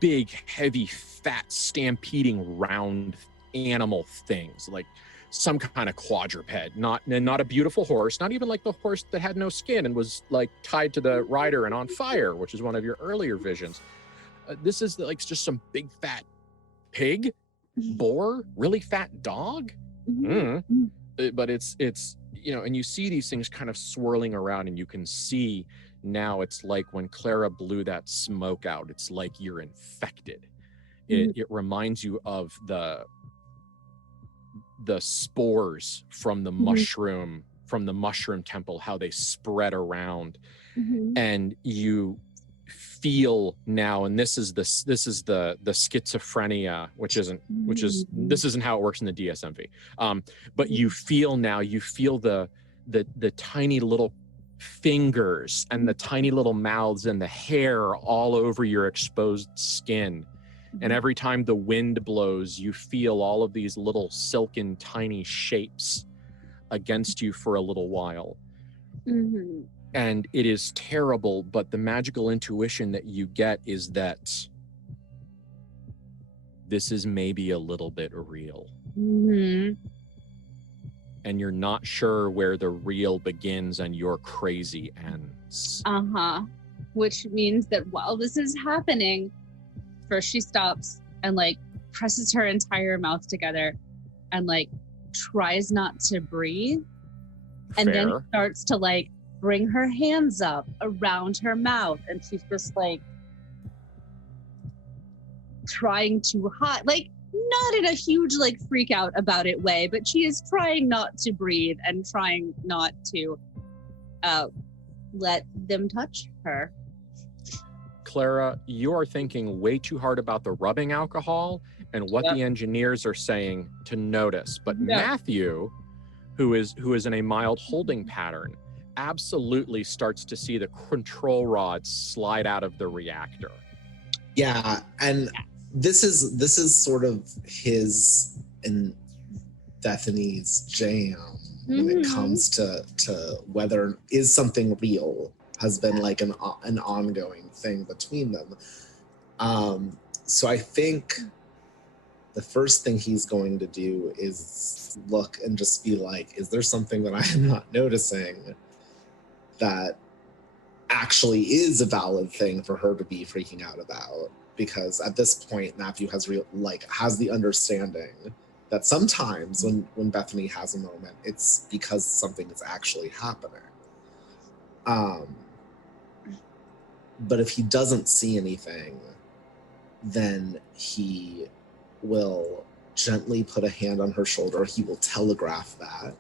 big, heavy, fat, stampeding round animal things, like some kind of quadruped, not a beautiful horse, not even like the horse that had no skin and was like tied to the rider and on fire, which is one of your earlier visions. This is like just some big fat pig, boar, really fat dog. But it's you know, and you see these things kind of swirling around, and you can see now it's like when Clara blew that smoke out, it's like you're infected. It reminds you of the spores from the mushroom temple, how they spread around. And you feel now, and this is the schizophrenia, this isn't how it works in the DSMV, but you feel the tiny little fingers and the tiny little mouths and the hair all over your exposed skin. And every time the wind blows, you feel all of these little silken tiny shapes against you for a little while. And it is terrible, but the magical intuition that you get is that this is maybe a little bit real. And you're not sure where the real begins and your crazy ends. Which means that while this is happening, first she stops and like presses her entire mouth together and like tries not to breathe. And then starts to like bring her hands up around her mouth, and she's just like trying to hide, like not in a huge like freak out about it way, but she is trying not to breathe and trying not to let them touch her. Clara, you are thinking way too hard about the rubbing alcohol and what the engineers are saying to notice. But Matthew, who is in a mild holding pattern, absolutely starts to see the control rods slide out of the reactor. Yeah, and this is sort of his and Bethany's jam when it comes to whether is something real has been like an ongoing thing between them. So I think the first thing he's going to do is look and just be like, is there something that I am not noticing that actually is a valid thing for her to be freaking out about? Because at this point, Matthew has has the understanding that sometimes when Bethany has a moment, it's because something is actually happening. But if he doesn't see anything, then he will gently put a hand on her shoulder. He will telegraph that,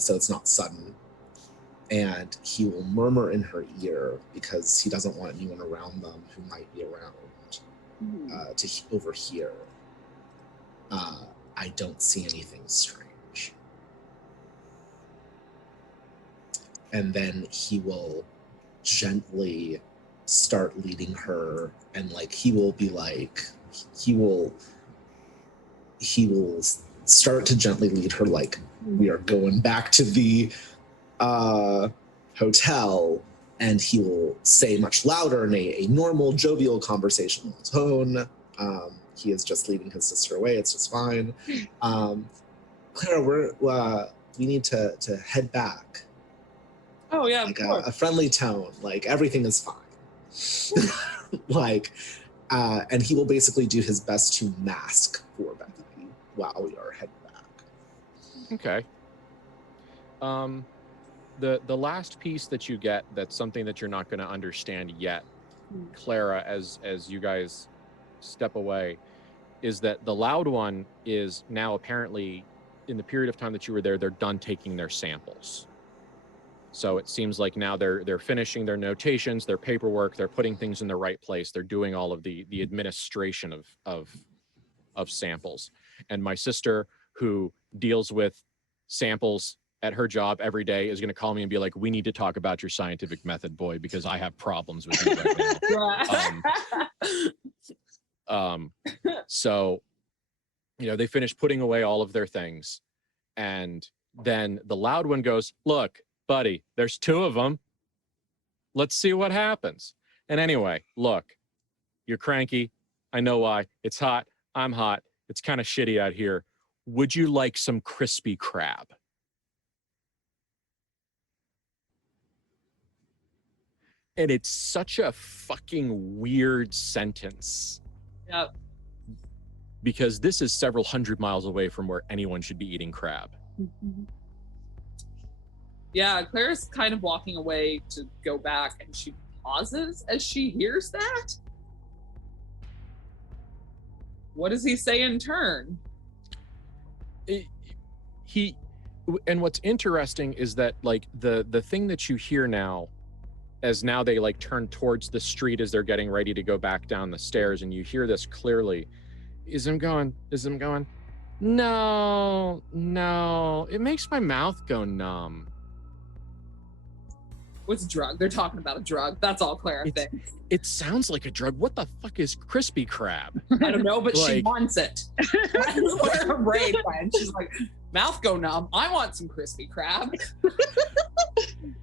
so it's not sudden. And he will murmur in her ear, because he doesn't want anyone around them who might be around to overhear. I don't see anything strange. And then he will gently start leading her, and like he will start to gently lead her, like, we are going back to the hotel, and he will say much louder in a normal, jovial conversational tone. He is just leading his sister away. It's just fine. Clara, we need to head back. Oh yeah, like a friendly tone, like everything is fine. And he will basically do his best to mask for Bethany while we are heading back. Okay. The last piece that you get, that's something that you're not going to understand yet, Clara, as you guys step away, is that the loud one is now apparently, in the period of time that you were there, they're done taking their samples. So it seems like now they're finishing their notations, their paperwork, they're putting things in the right place, they're doing all of the administration of samples. And my sister, who deals with samples at her job every day, is going to call me and be like, we need to talk about your scientific method, boy, because I have problems with you right now. So, they finish putting away all of their things. And then the loud one goes, look, buddy, there's two of them. Let's see what happens. And anyway, look, you're cranky. I know why. It's hot. I'm hot. It's kind of shitty out here. Would you like some crispy crab? And it's such a fucking weird sentence. Yep. Because this is several hundred miles away from where anyone should be eating crab. Yeah, Claire's kind of walking away to go back, and she pauses as she hears that. What does he say in turn? And what's interesting is that, like, the thing that you hear now, as now they like turn towards the street as they're getting ready to go back down the stairs, and you hear this clearly, is him going, no, it makes my mouth go numb. What's a drug? They're talking about a drug. That's all Clara thinks. It sounds like a drug. What the fuck is crispy crab? I don't know, but she wants it. That's where her brain went. She's like, mouth go numb. I want some crispy crab.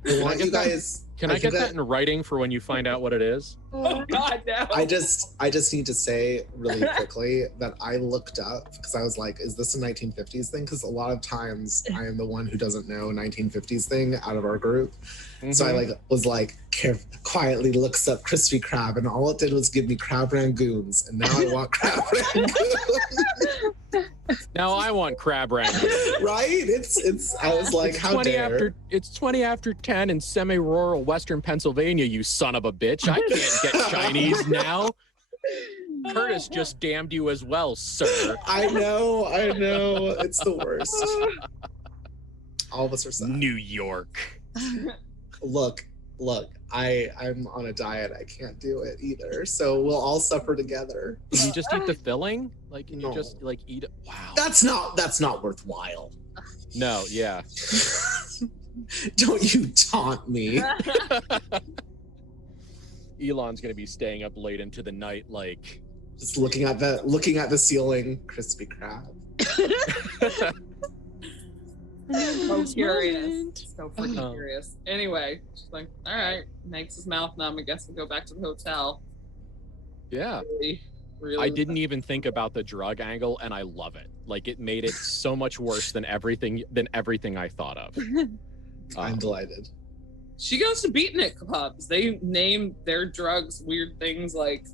Can I get that in writing for when you find out what it is? Oh God, no. I just need to say really quickly that I looked up, because I was like, is this a 1950s thing? Because a lot of times I am the one who doesn't know a 1950s thing out of our group. Mm-hmm. So I was quietly looks up crispy crab, and all it did was give me crab rangoons, and now I want crab rangoons. Now I want crab rangoons. Right? It's I was like, how dare. It's 20 after 10 in semi-rural Western Pennsylvania, you son of a bitch. I can't get Chinese now. Curtis just damned you as well, sir. I know. It's the worst. All of us are sad. New York. Look, I'm on a diet. I can't do it either. So we'll all suffer together. Can you just eat the filling? Like, can you just like eat it? Wow. That's not worthwhile. No, yeah. Don't you taunt me. Elon's gonna be staying up late into the night, like just looking at the ceiling, crispy crab. So this curious. moment. So freaking curious. Anyway, she's like, all right, makes his mouth numb. I guess we'll go back to the hotel. Yeah. Really I didn't even think about the drug angle, and I love it. Like, it made it so much worse than everything I thought of. I'm delighted. She goes to beatnik clubs. They name their drugs weird things like,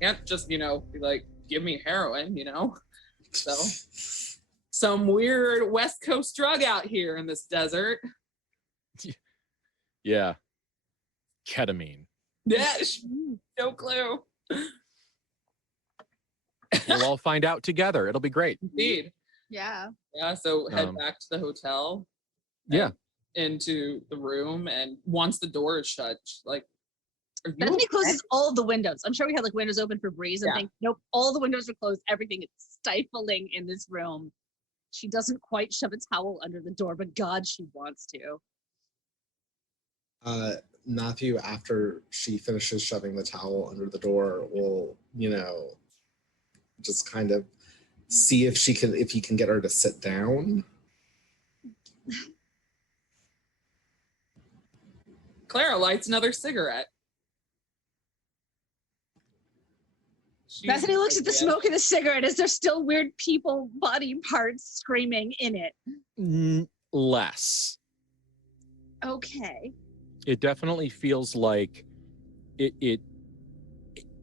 can't just, be like, give me heroin, So, some weird West Coast drug out here in this desert. Yeah. Ketamine. Yeah, no clue. We'll all find out together. It'll be great. Indeed. Yeah. Yeah, so head back to the hotel. Yeah. Into the room, and once the door is shut, she's like, Bethany closes all the windows. I'm sure we had like windows open for breeze and things. Nope, all the windows are closed. Everything is stifling in this room. She doesn't quite shove a towel under the door, but God, she wants to. Matthew, after she finishes shoving the towel under the door, will, just kind of see if he can get her to sit down. Clara lights another cigarette. Bethany looks at the smoke of the cigarette. Is there still weird people body parts screaming in it? Less. Okay. It definitely feels like it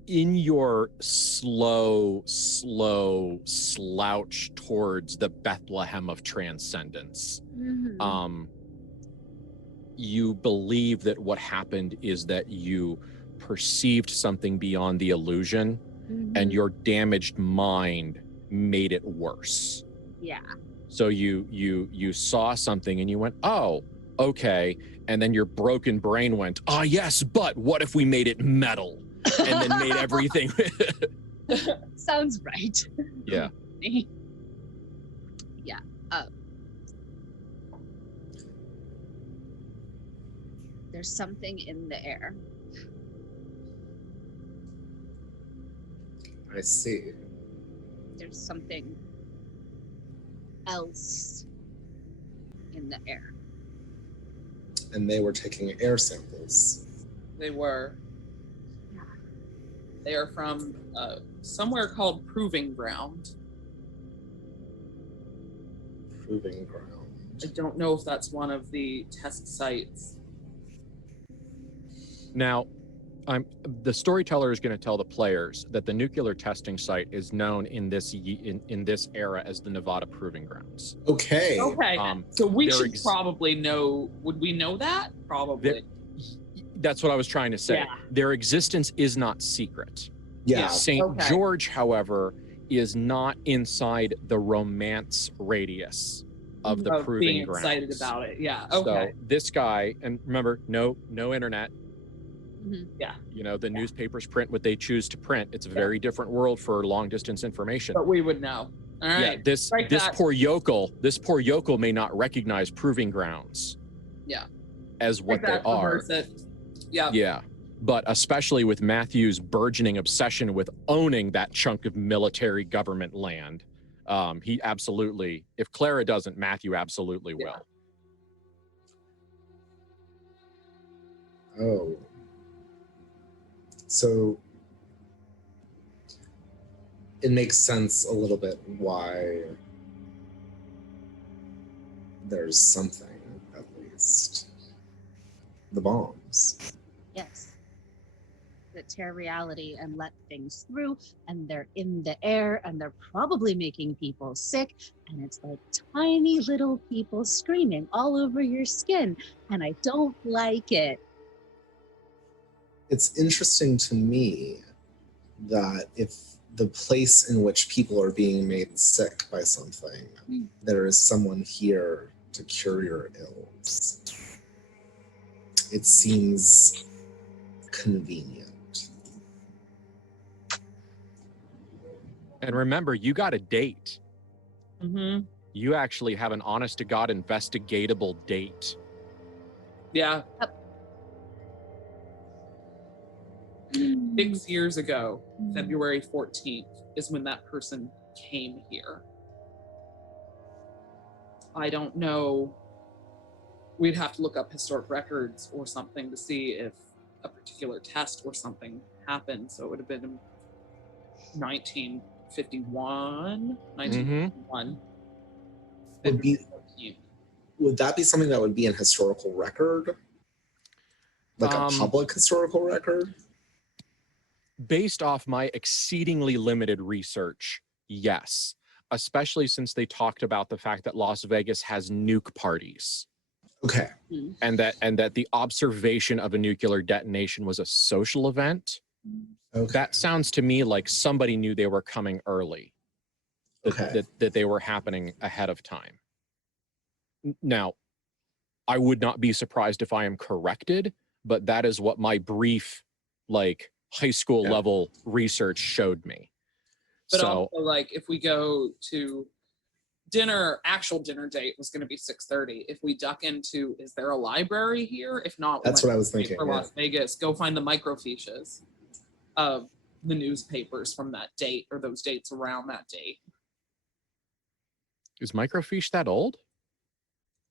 in your slow slouch towards the Bethlehem of transcendence. Mm-hmm. You believe that what happened is that you perceived something beyond the illusion, and your damaged mind made it worse. Yeah. So you saw something and you went, oh, okay. And then your broken brain went, ah, yes, but what if we made it metal? And then made everything. Sounds right. Yeah. Yeah. There's something in the air. I see. There's something else in the air. And they were taking air samples. They were. They are from somewhere called Proving Ground. Proving Ground. I don't know if that's one of the test sites. Now, the storyteller is going to tell the players that the nuclear testing site is known in this era as the Nevada Proving Grounds. Okay. So we should probably know. Would we know that? Probably. That's what I was trying to say. Yeah. Their existence is not secret. Yeah. St. George, however, is not inside the romance radius of the Proving being Grounds. Excited about it. Yeah. Okay. So this guy, and remember, no internet. Yeah. The newspapers print what they choose to print. It's a very different world for long distance information. But we would know. All right. Yeah, this poor yokel may not recognize Proving Grounds. Yeah. As what they are. Yeah. Yeah. But especially with Matthew's burgeoning obsession with owning that chunk of military government land, he absolutely, if Clara doesn't, Matthew absolutely will. Oh. So it makes sense a little bit why there's something, at least. The bombs. Yes. That tear reality and let things through, and they're in the air, and they're probably making people sick, and it's like tiny little people screaming all over your skin, and I don't like it. It's interesting to me that if the place in which people are being made sick by something, there is someone here to cure your ills. It seems convenient. And remember, you got a date. Mm-hmm. You actually have an honest to God investigatable date. Yeah. 6 years ago, February 14th, is when that person came here. I don't know. We'd have to look up historic records or something to see if a particular test or something happened. So it would have been 1951, 1951. Would that be something that would be an historical record? Like a public historical record? Based off my exceedingly limited research, yes. Especially since they talked about the fact that Las Vegas has nuke parties. Okay. And that the observation of a nuclear detonation was a social event. Okay. That sounds to me like somebody knew they were coming early. That they were happening ahead of time. Now, I would not be surprised if I am corrected, but that is what my brief, like, high school level research showed me. But so, also, like, if we go to dinner, actual dinner date was going to be 6:30. If we duck into, is there a library here? If not, that's what I was thinking. For Las Vegas, go find the microfiches of the newspapers from that date or those dates around that date. Is microfiche that old?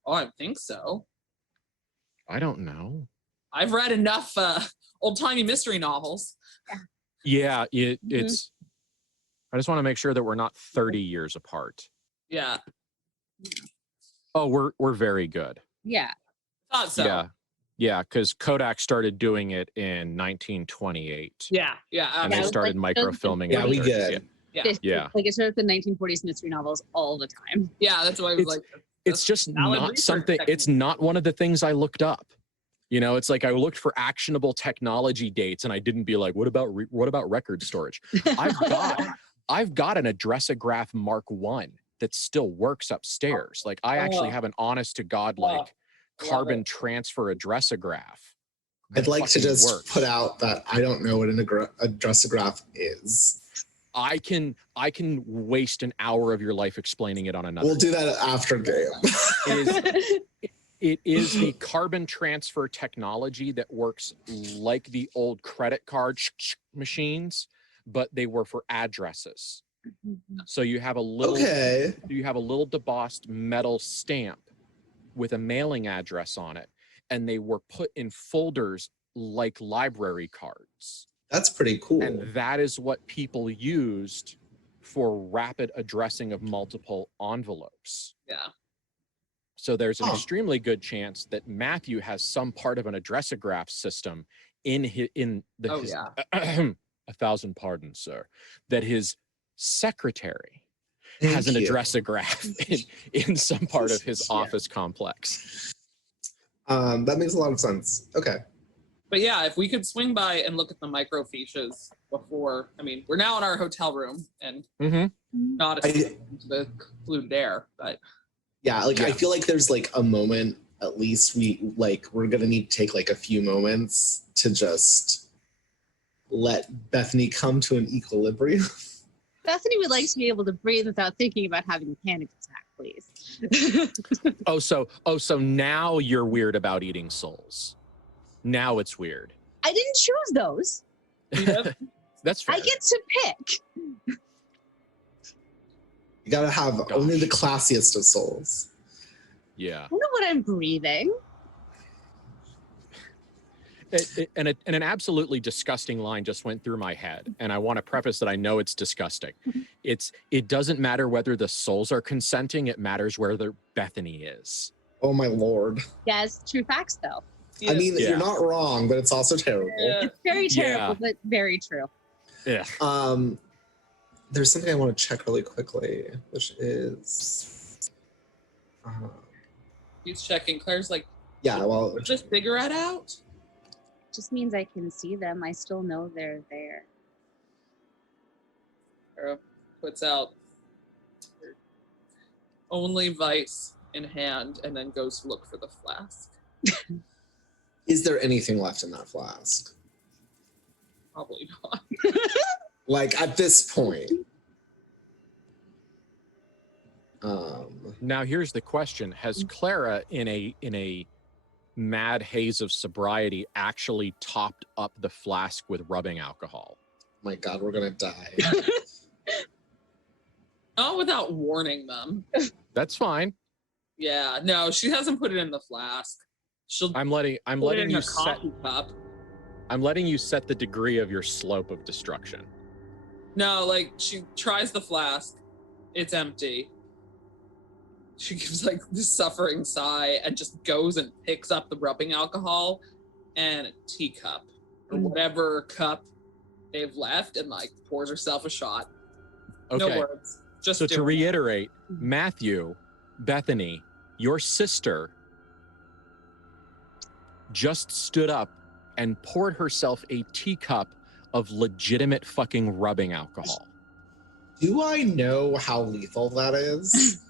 Oh, I think so. I don't know. I've read enough old-timey mystery novels. Yeah, it's... I just want to make sure that we're not 30 years apart. Yeah. Oh, we're very good. Yeah. Thought so. Yeah, because Kodak started doing it in 1928. Yeah. And they started microfilming. Yeah, we good. Yeah. Like it's sort of the 1940s mystery novels all the time. Yeah, that's why I was like. It's just not something. It's not one of the things I looked up. You know, it's like I looked for actionable technology dates, and I didn't be like, what about record storage? I've got an addressograph Mark I that still works upstairs. Like I actually have an honest to God like carbon transfer addressograph. I'd like to just put out that I don't know what an addressograph is. I can waste an hour of your life explaining it on another. We'll do that after game. It is the carbon transfer technology that works like the old credit card machines, but they were for addresses. So you have a little debossed metal stamp with a mailing address on it, and they were put in folders like library cards. That's pretty cool. And that is what people used for rapid addressing of multiple envelopes. Yeah. So there's an extremely good chance that Matthew has some part of an addressograph system a thousand pardons, sir, that his secretary has an addressograph in some part of his office complex. That makes a lot of sense. Okay. But yeah, if we could swing by and look at the microfiches before, I mean, we're now in our hotel room and not to the polluted air, but. Yeah, I feel like there's like a moment, at least we're gonna need to take like a few moments to just let Bethany come to an equilibrium. Bethany would like to be able to breathe without thinking about having a panic attack, please. So now you're weird about eating souls. Now it's weird. I didn't choose those. That's fair. I get to pick. You gotta have only the classiest of souls. Yeah. I know what I'm breathing. And an absolutely disgusting line just went through my head, and I want to preface that I know it's disgusting. It doesn't matter whether the souls are consenting; it matters whether Bethany is. Oh my lord! Yes, true facts though. I mean, you're not wrong, but it's also terrible. Yeah. It's very terrible, but very true. Yeah. There's something I want to check really quickly, which is. He's checking. Claire's like, yeah, well. Put this cigarette out? Just means I can see them. I still know they're there. Clara puts out her only vice in hand and then goes to look for the flask. Is there anything left in that flask? Probably not. Like at this point. Now here's the question: has Clara, in a mad haze of sobriety, actually topped up the flask with rubbing alcohol? My God, we're gonna die. Not without warning them. That's fine. Yeah, no, she hasn't put it in the flask. She'll I'm letting put it in you a set coffee cup. I'm letting you set the degree of your slope of destruction. No, like she tries the flask, it's empty. She gives like this suffering sigh and just goes and picks up the rubbing alcohol and a teacup or whatever cup they've left and like pours herself a shot. Okay. No words. Just So to doing it. reiterate, Matthew, Bethany, your sister just stood up and poured herself a teacup of legitimate fucking rubbing alcohol. Do I know how lethal that is?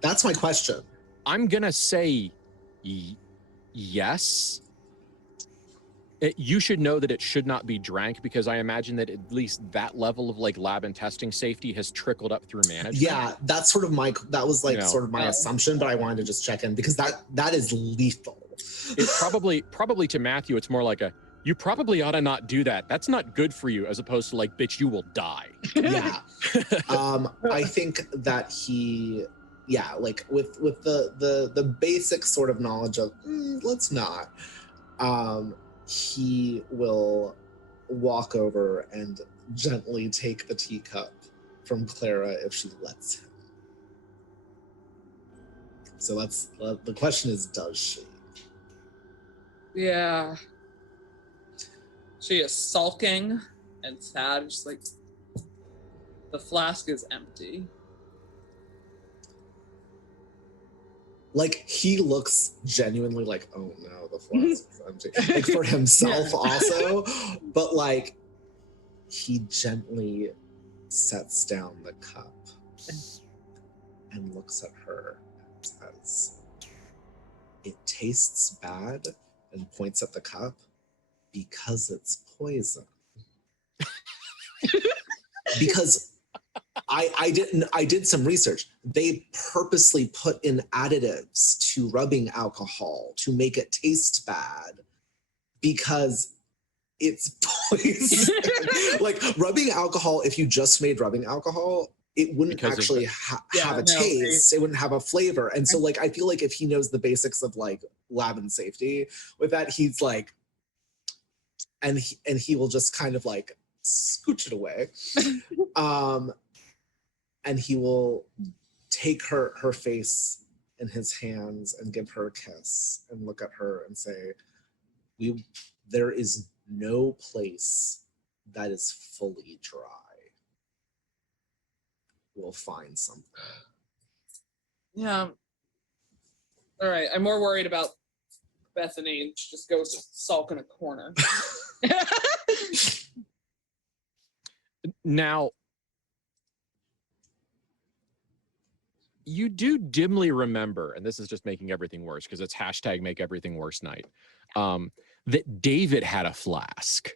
That's my question. I'm gonna say yes. You should know that it should not be drank because I imagine that at least that level of like lab and testing safety has trickled up through management. Yeah, that's sort of that was like You know, sort of my assumption, but I wanted to just check in because that is lethal. It's probably to Matthew, it's more like you probably ought to not do that. That's not good for you, as opposed to like, bitch, you will die. Yeah. I think that like with the basic sort of knowledge of let's not. He will walk over and gently take the teacup from Clara if she lets him. So that's the question is, does she? Yeah. She is sulking and sad, just like the flask is empty. Like he looks genuinely like, oh no, the flask is empty. Like for himself also, but like he gently sets down the cup and looks at her and says, "It tastes bad," and points at the cup, "because it's poison." Because I did some research. They purposely put in additives to rubbing alcohol to make it taste bad because it's poison. Like rubbing alcohol, if you just made rubbing alcohol, it wouldn't actually have a taste. It wouldn't have a flavor. And so like, I feel like if he knows the basics of like lab and safety with that, he's like, and he will just kind of like scooch it away. And he will take her face in his hands and give her a kiss and look at her and say, there is no place that is fully dry. We'll find something. Yeah. All right. I'm more worried about Bethany, and she just goes to sulk in a corner. Now, you do dimly remember, and this is just making everything worse because it's hashtag make everything worse night, that David had a flask.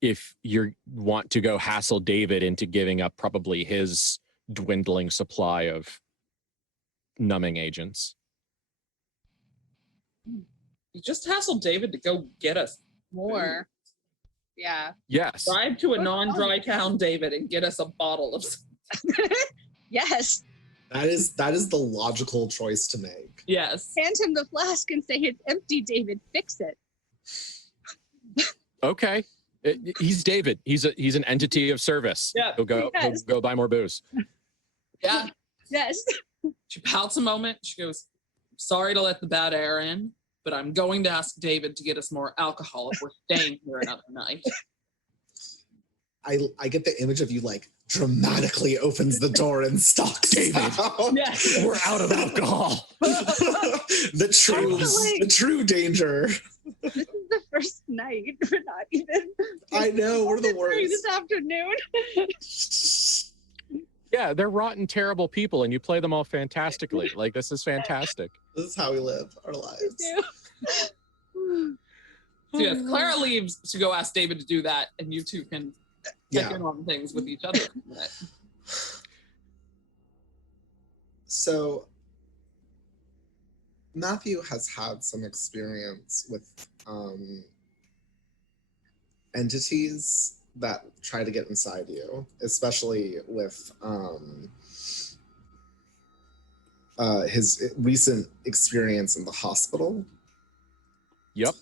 If you want to go hassle David into giving up probably his dwindling supply of numbing agents. You just hassled David to go get us More. Yeah. Yes. Drive to a non-dry town, David, and get us a bottle of. Yes. That is the logical choice to make. Yes. Hand him the flask and say it's empty, David. Fix it. Okay. He's David. He's an entity of service. Yeah. He'll go buy more booze. Yeah. Yes. She pouts a moment. She goes, "Sorry to let the bad air in, but I'm going to ask David to get us more alcohol if we're staying here another night." I get the image of you like dramatically opens the door and stalks David. Yes. We're out of alcohol. the true danger. This is the first night. We're not even. I know, we're the worst. This afternoon. Yeah, they're rotten, terrible people, and you play them all fantastically. Like, this is fantastic. This is how we live our lives. So yes, Clara leaves to go ask David to do that, and you two can check in on things with each other for a minute. So Matthew has had some experience with entities that try to get inside you, especially with his recent experience in the hospital. Yep.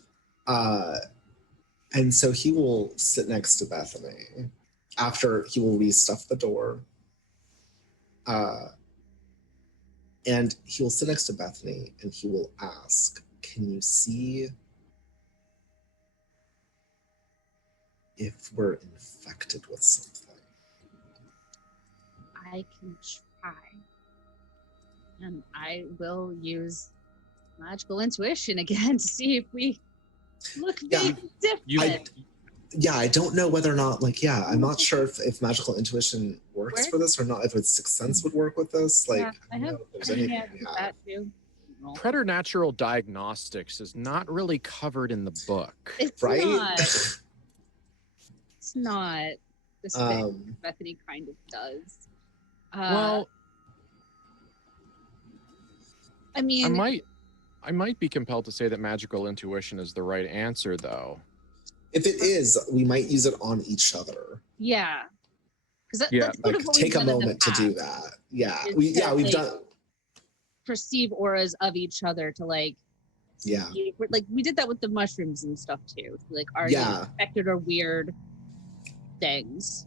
And so he will sit next to Bethany after he will restuff the door. And he will sit next to Bethany and he will ask, can you see if we're infected with something? I can try. And I will use magical intuition again to see if we look different. I don't know whether or not, I'm not sure if magical intuition works for this or not, if its Sixth Sense would work with this. I have that too. Preternatural diagnostics is not really covered in the book. It's right? not. It's not. This thing Bethany kind of does. Well, I mean, I might be compelled to say that magical intuition is the right answer, though. If it is, we might use it on each other. Yeah. Because Take a moment to do that. Yeah. We've done. Perceive auras of each other to we did that with the mushrooms and stuff too. Are you infected or weird things?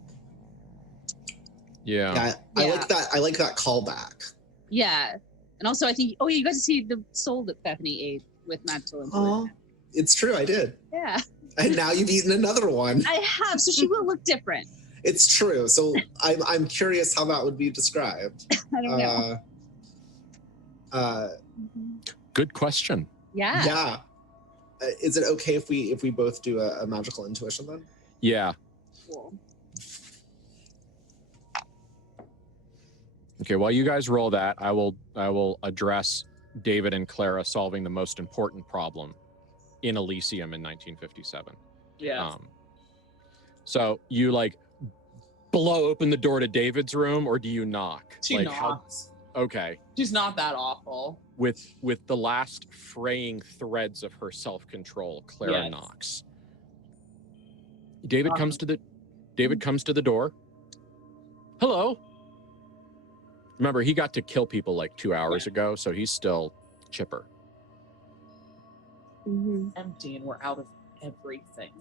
Yeah. I like that. I like that callback. Yeah. And also I think you got to see the soul that Bethany ate with magical intuition. Oh, it's true, I did. Yeah. And now you've eaten another one. I have, so she will look different. It's true. So I'm curious how that would be described. I don't know. Good question. Yeah. Yeah. Is it okay if we both do a magical intuition then? Yeah. Cool. Okay, while you guys roll that, I will address David and Clara solving the most important problem in Elysium in 1957. Yeah. So you blow open the door to David's room, or do you knock? She knocks. Okay. She's not that awful. With the last fraying threads of her self-control, Clara knocks. David comes to the door. Hello. Remember, he got to kill people 2 hours ago, so he's still chipper. Empty, and we're out of everything.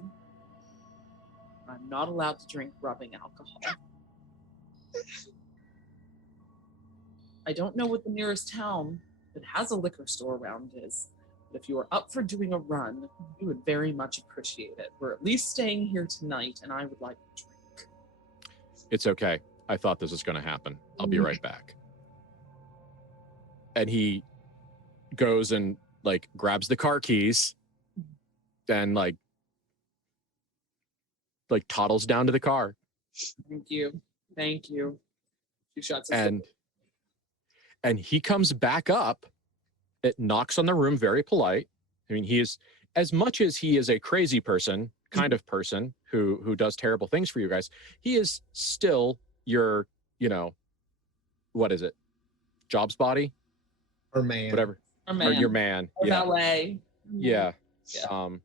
I'm not allowed to drink rubbing alcohol. I don't know what the nearest town that has a liquor store around is, but if you are up for doing a run, we would very much appreciate it. We're at least staying here tonight, and I would like a drink. It's okay. I thought this was going to happen. I'll be right back. And he goes and grabs the car keys and toddles down to the car. Thank you. She shuts his and he comes back up. It knocks on the room, very polite. I mean, he is, as much as he is a crazy person, kind of person who does terrible things for you guys, he is still your, what is it? Jobs body? Or man. Whatever. Or man. Or your man. Or valet. Yeah. And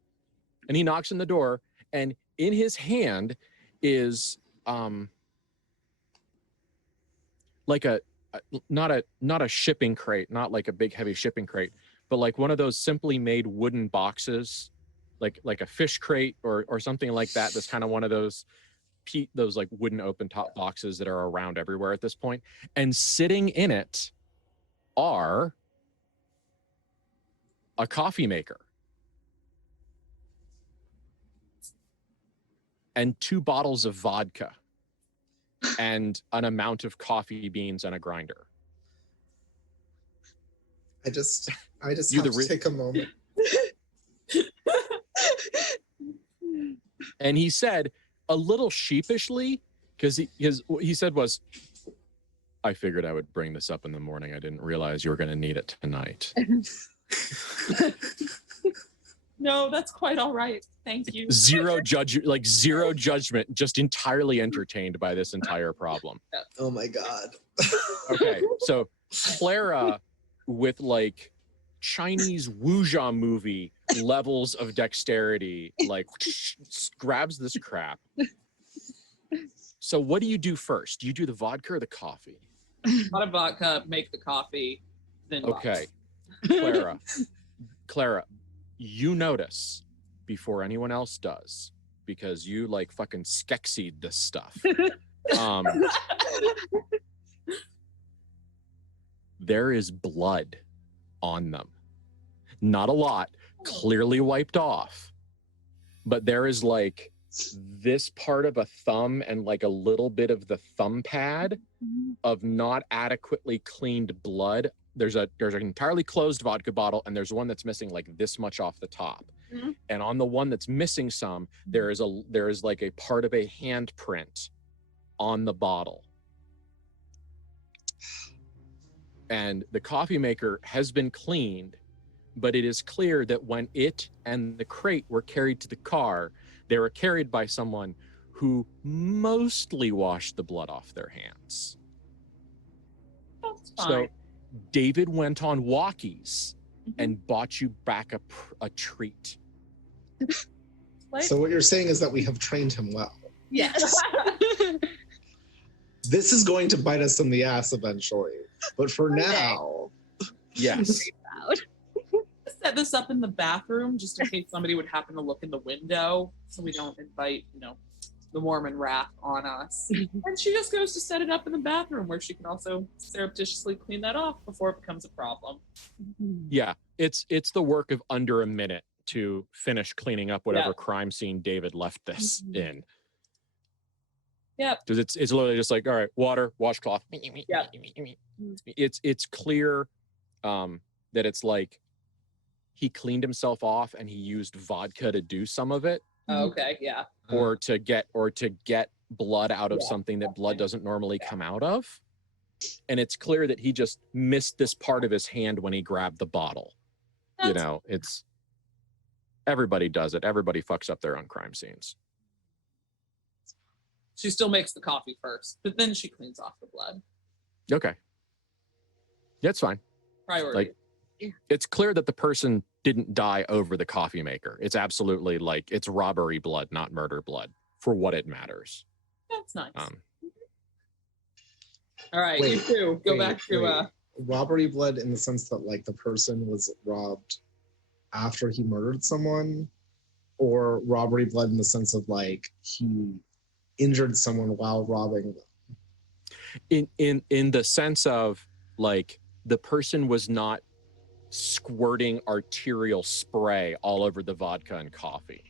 he knocks on the door, and in his hand is not a shipping crate, not like a big heavy shipping crate, but one of those simply made wooden boxes, like a fish crate or something like that. That's kind of one of those wooden open top boxes that are around everywhere at this point. And sitting in it are a coffee maker and 2 bottles of vodka and an amount of coffee beans and a grinder. I just have to take a moment. And he said, a little sheepishly, because he said was, I figured I would bring this up in the morning. I didn't realize you were going to need it tonight. No, that's quite all right. Thank you. Zero judgment, just entirely entertained by this entire problem. Oh my God. Okay, so Clara, with Chinese wuxia movie levels of dexterity, grabs this crap So what do you do first? Do you do the vodka or the coffee? Pot of vodka, make the coffee, then Okay. Clara, you notice before anyone else does, because you like fucking Skeksis this stuff. There is blood on them. Not a lot, clearly wiped off. But there is like this part of a thumb and like a little bit of the thumb pad of not adequately cleaned blood. There's an entirely closed vodka bottle, and there's one that's missing like this much off the top. And on the one that's missing some, there is like a part of a handprint on the bottle. And the coffee maker has been cleaned, but it is clear that when it and the crate were carried to the car, they were carried by someone who mostly washed the blood off their hands. That's fine. So David went on walkies and bought you back a treat. So what you're saying is that we have trained him well. Yes. This is going to bite us in the ass eventually. But for now, Yes. Set this up in the bathroom just in case somebody would happen to look in the window, so we don't invite, the Mormon wrath on us. And she just goes to set it up in the bathroom where she can also surreptitiously clean that off before it becomes a problem. Yeah, it's the work of under a minute to finish cleaning up whatever crime scene David left this in. Yep. Because it's literally just like, all right, water, washcloth. Yep. It's clear that it's like he cleaned himself off and he used vodka to do some of it. Okay, yeah. Or to get blood out of something that blood doesn't normally come out of. And it's clear that he just missed this part of his hand when he grabbed the bottle. It's everybody does it. Everybody fucks up their own crime scenes. She still makes the coffee first, but then she cleans off the blood. Okay. That's fine. Priority. It's clear that the person didn't die over the coffee maker. It's absolutely like it's robbery blood, not murder blood, for what it matters. That's nice. All right, Wait, you two go back to robbery blood in the sense that like the person was robbed after he murdered someone, or robbery blood in the sense of like he injured someone while robbing them. In the sense of like the person was not squirting arterial spray all over the vodka and coffee.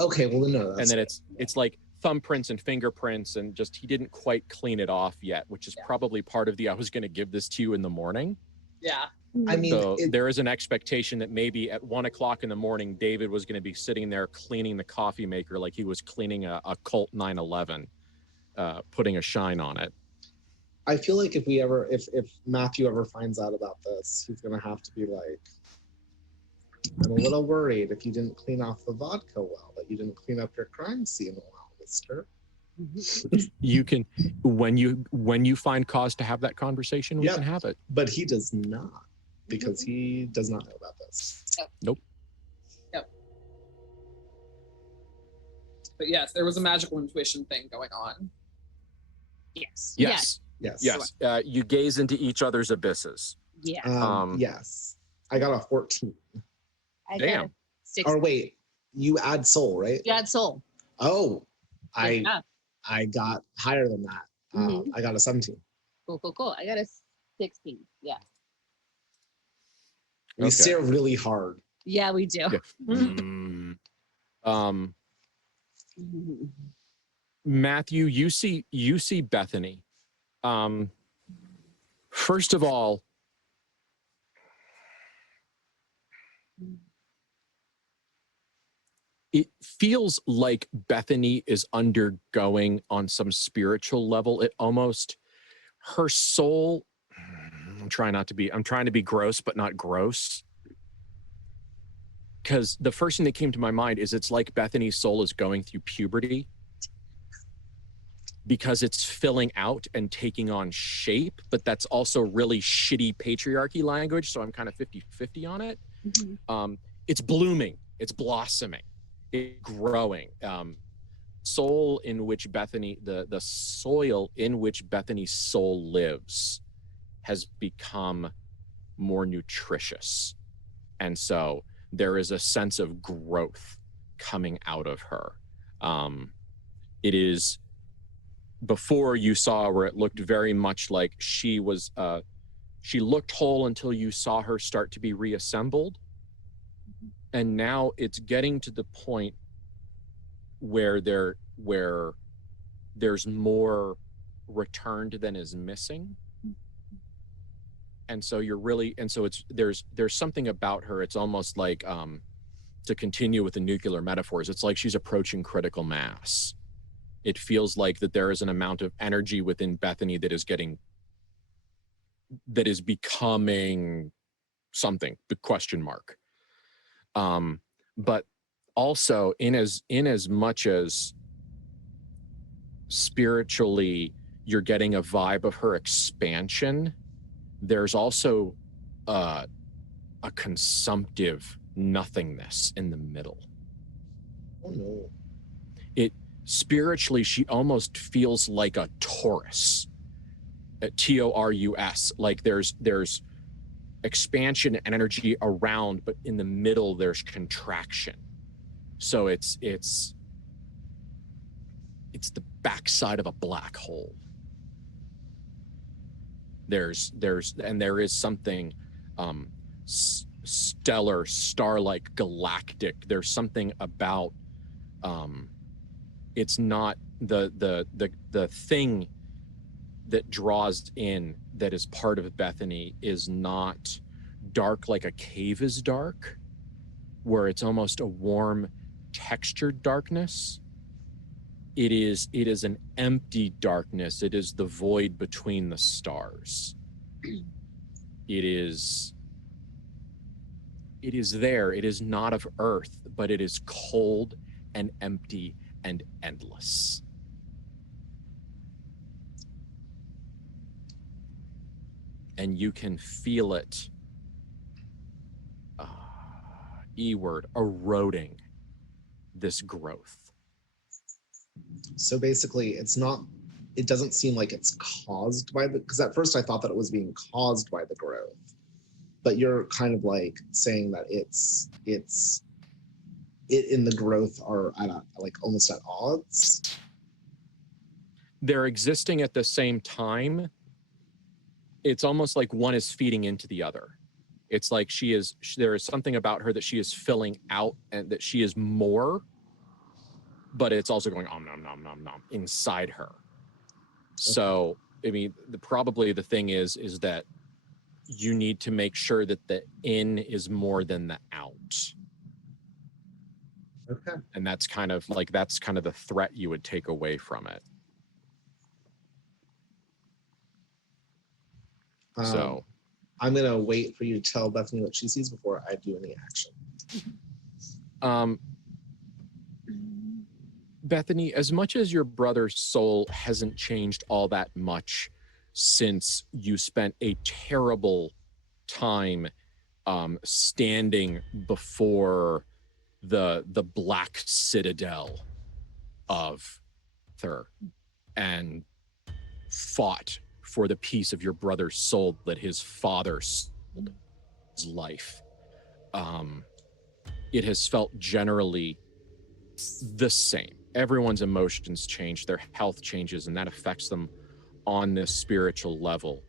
Okay, well no. And then it's like thumbprints and fingerprints, and just he didn't quite clean it off yet, which is probably part of the I was going to give this to you in the morning. Yeah. I mean, so there is an expectation that maybe at 1 o'clock in the morning, David was going to be sitting there cleaning the coffee maker like he was cleaning a KULT 911, putting a shine on it. I feel like if Matthew ever finds out about this, he's gonna have to be like, I'm a little worried if you didn't clean off the vodka well, that you didn't clean up your crime scene well, mister. You can, when you find cause to have that conversation, we can have it. But he does not, because he does not know about this. Nope. Yep. But yes, there was a magical intuition thing going on. Yes. Yes. Yes. Yes. You gaze into each other's abysses. Yeah. Yes. I got a 14. I Damn. got a 16. Or wait, you add soul, right? You add soul. Oh, Good I job. I got higher than that. I got a 17. Cool. I got a 16. Yeah. We stare really hard. Yeah, we do. Yeah. Matthew, you see Bethany. First of all, it feels like Bethany is undergoing on some spiritual level. It almost, her soul, I'm trying to be gross, but not gross. Because the first thing that came to my mind is it's like Bethany's soul is going through puberty, because it's filling out and taking on shape, but that's also really shitty patriarchy language, so I'm kind of 50-50 on it. It's blooming, it's blossoming, it's growing. soul in which Bethany, the soil in which Bethany's soul lives has become more nutritious. And so there is a sense of growth coming out of her. It is, before you saw where it looked very much like she was, she looked whole until you saw her start to be reassembled. And now it's getting to the point where there's more returned than is missing. And so there's something about her. It's almost like, to continue with the nuclear metaphors, it's like she's approaching critical mass. It feels like that there is an amount of energy within Bethany that is becoming something, the question mark. But also in as much as spiritually you're getting a vibe of her expansion, there's also a consumptive nothingness in the middle. Oh no. Spiritually, she almost feels like a torus, Taurus. Like there's expansion and energy around, but in the middle there's contraction. So it's the backside of a black hole. There is something stellar, star-like, galactic. There's something about it's not the thing that draws in, that is part of Bethany, is not dark like a cave is dark, where it's almost a warm textured darkness. It is an empty darkness. It is the void between the stars. It is there. It is not of earth, but it is cold and empty and endless. And you can feel it, E-word, eroding this growth. So basically it doesn't seem like it's caused by because at first I thought that it was being caused by the growth, but you're kind of like saying that it in the growth are like almost at odds. They're existing at the same time. It's almost like one is feeding into the other. It's like there is something about her that she is filling out, and that she is more, but it's also going nom nom nom nom inside her. Okay. So, I mean, probably the thing is that you need to make sure that the in is more than the out. Okay. And that's kind of the threat you would take away from it. So I'm gonna wait for you to tell Bethany what she sees before I do any action. Bethany, as much as your brother's soul hasn't changed all that much since you spent a terrible time standing before the black citadel of Thur and fought for the peace of your brother's soul that his father sold his life, it has felt generally the same. Everyone's emotions change, their health changes, and that affects them on this spiritual level.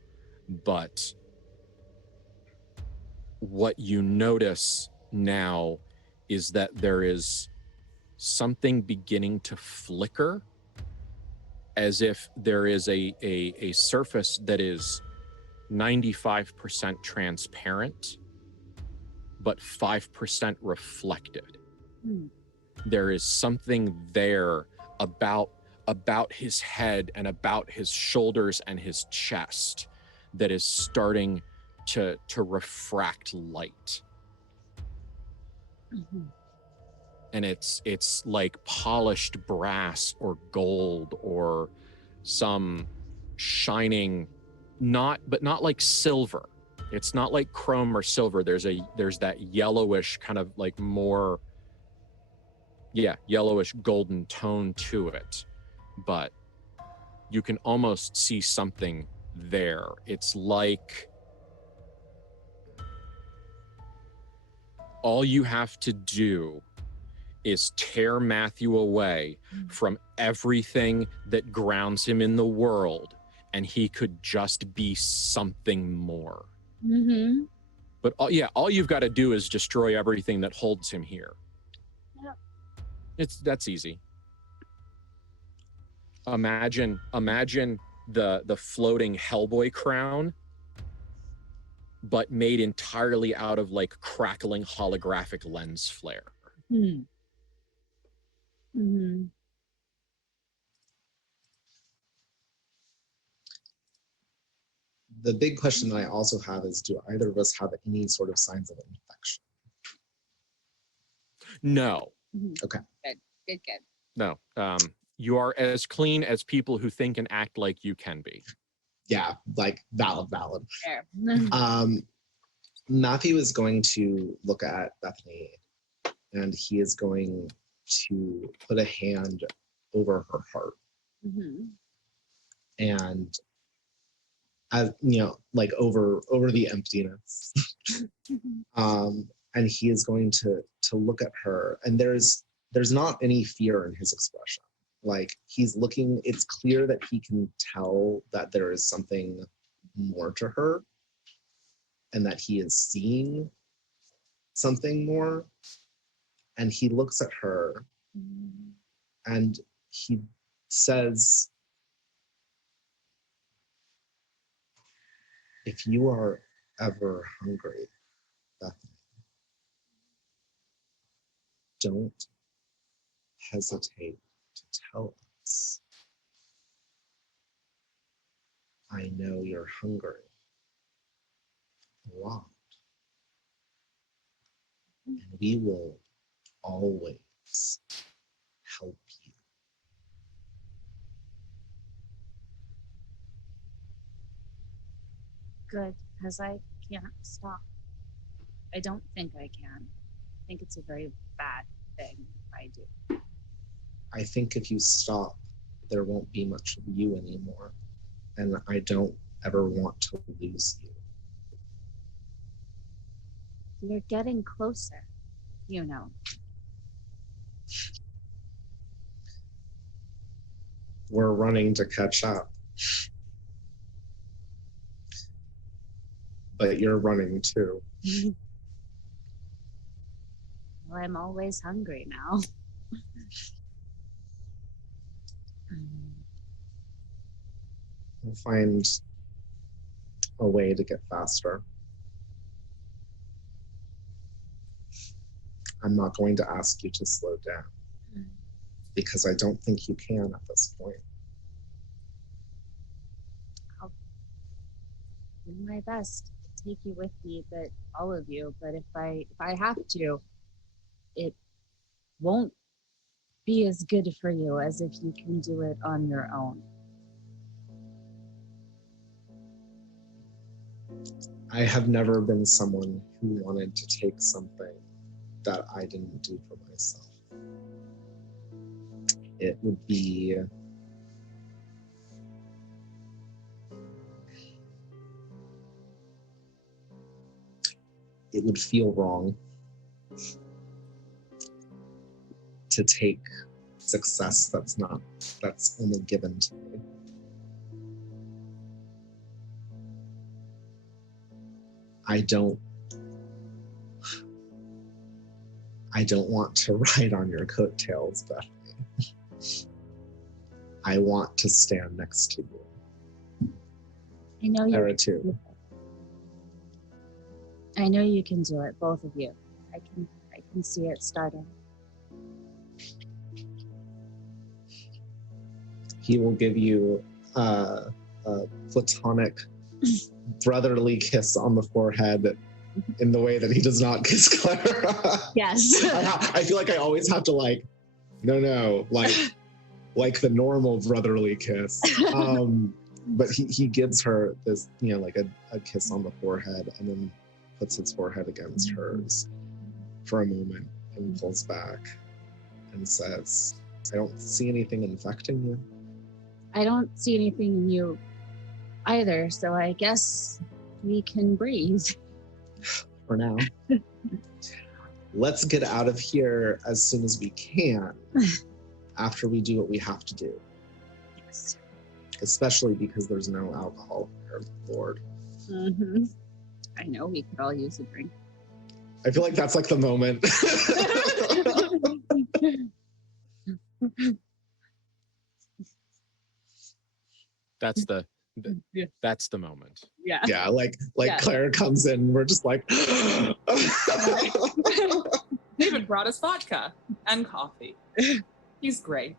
But what you notice now is that there is something beginning to flicker, as if there is a surface that is 95% transparent, but 5% reflected. There is something there about his head and about his shoulders and his chest that is starting to refract light. Mm-hmm. And it's like polished brass or gold or some shining, not like silver. It's not like chrome or silver. There's that yellowish kind of like more yellowish golden tone to it, but you can almost see something there. It's like all you have to do is tear Matthew away from everything that grounds him in the world, and he could just be something more. Mm-hmm. But all you've got to do is destroy everything that holds him here. Yep. That's easy. Imagine the floating Hellboy crown, but made entirely out of like crackling holographic lens flare. Mm-hmm. Mm-hmm. The big question that I also have is, do either of us have any sort of signs of infection? No. Mm-hmm. Okay. Good. No. You are as clean as people who think and act like you can be. Yeah, like valid. There. Matthew is going to look at Bethany, and he is going to put a hand over her heart. Mm-hmm. And as like over the emptiness. And he is going to look at her, and there's not any fear in his expression. Like, he's looking, it's clear that he can tell that there is something more to her, and that he is seeing something more. And he looks at her, and he says, if you are ever hungry, Bethany, don't hesitate to tell us. I know you're hungry a lot, and we will always help you. Good, because I can't stop. I don't think I can. I think it's a very bad thing if I do. I think if you stop, there won't be much of you anymore, and I don't ever want to lose you. You're getting closer, you know. We're running to catch up. But you're running too. Well, I'm always hungry now. We'll find a way to get faster. I'm not going to ask you to slow down, because I don't think you can at this point. I'll do my best to take you with me, but all of you. But if I have to, it won't be as good for you as if you can do it on your own. I have never been someone who wanted to take something that I didn't do for myself. It would be it would feel wrong to take success that's only given to me. I don't want to ride on your coattails, Bethany. I want to stand next to you. I know you. Clara too. I know you can do it, both of you. I can see it starting. He will give you a platonic brotherly kiss on the forehead in the way that he does not kiss Clara. Yes. I feel like I always have to like the normal brotherly kiss. But he gives her this, like a kiss on the forehead, and then puts his forehead against hers for a moment and pulls back. and says, I don't see anything infecting you. I don't see anything in you either, so I guess we can breathe. For now. Let's get out of here as soon as we can after we do what we have to do. Yes. Especially because there's no alcohol here, Lord. Mm-hmm. I know we could all use a drink. I feel like that's like the moment. That's the Yeah. that's the moment. Yeah. Yeah, like Yeah. Claire comes in, we're just like David brought us vodka and coffee. He's great.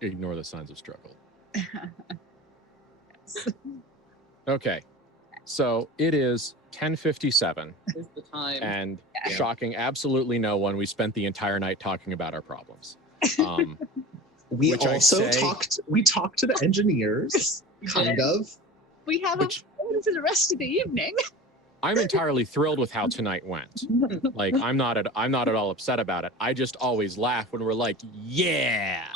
Ignore the signs of struggle. Okay. So it is 10:57, Is the time. and Yeah. shocking absolutely no one, we spent the entire night talking about our problems. we Which I also say- talked to the engineers, kind of. We have Which- a plan for the rest of the evening. I'm entirely thrilled with how tonight went. Like I'm not at all upset about it. I just always laugh when we're like, yeah,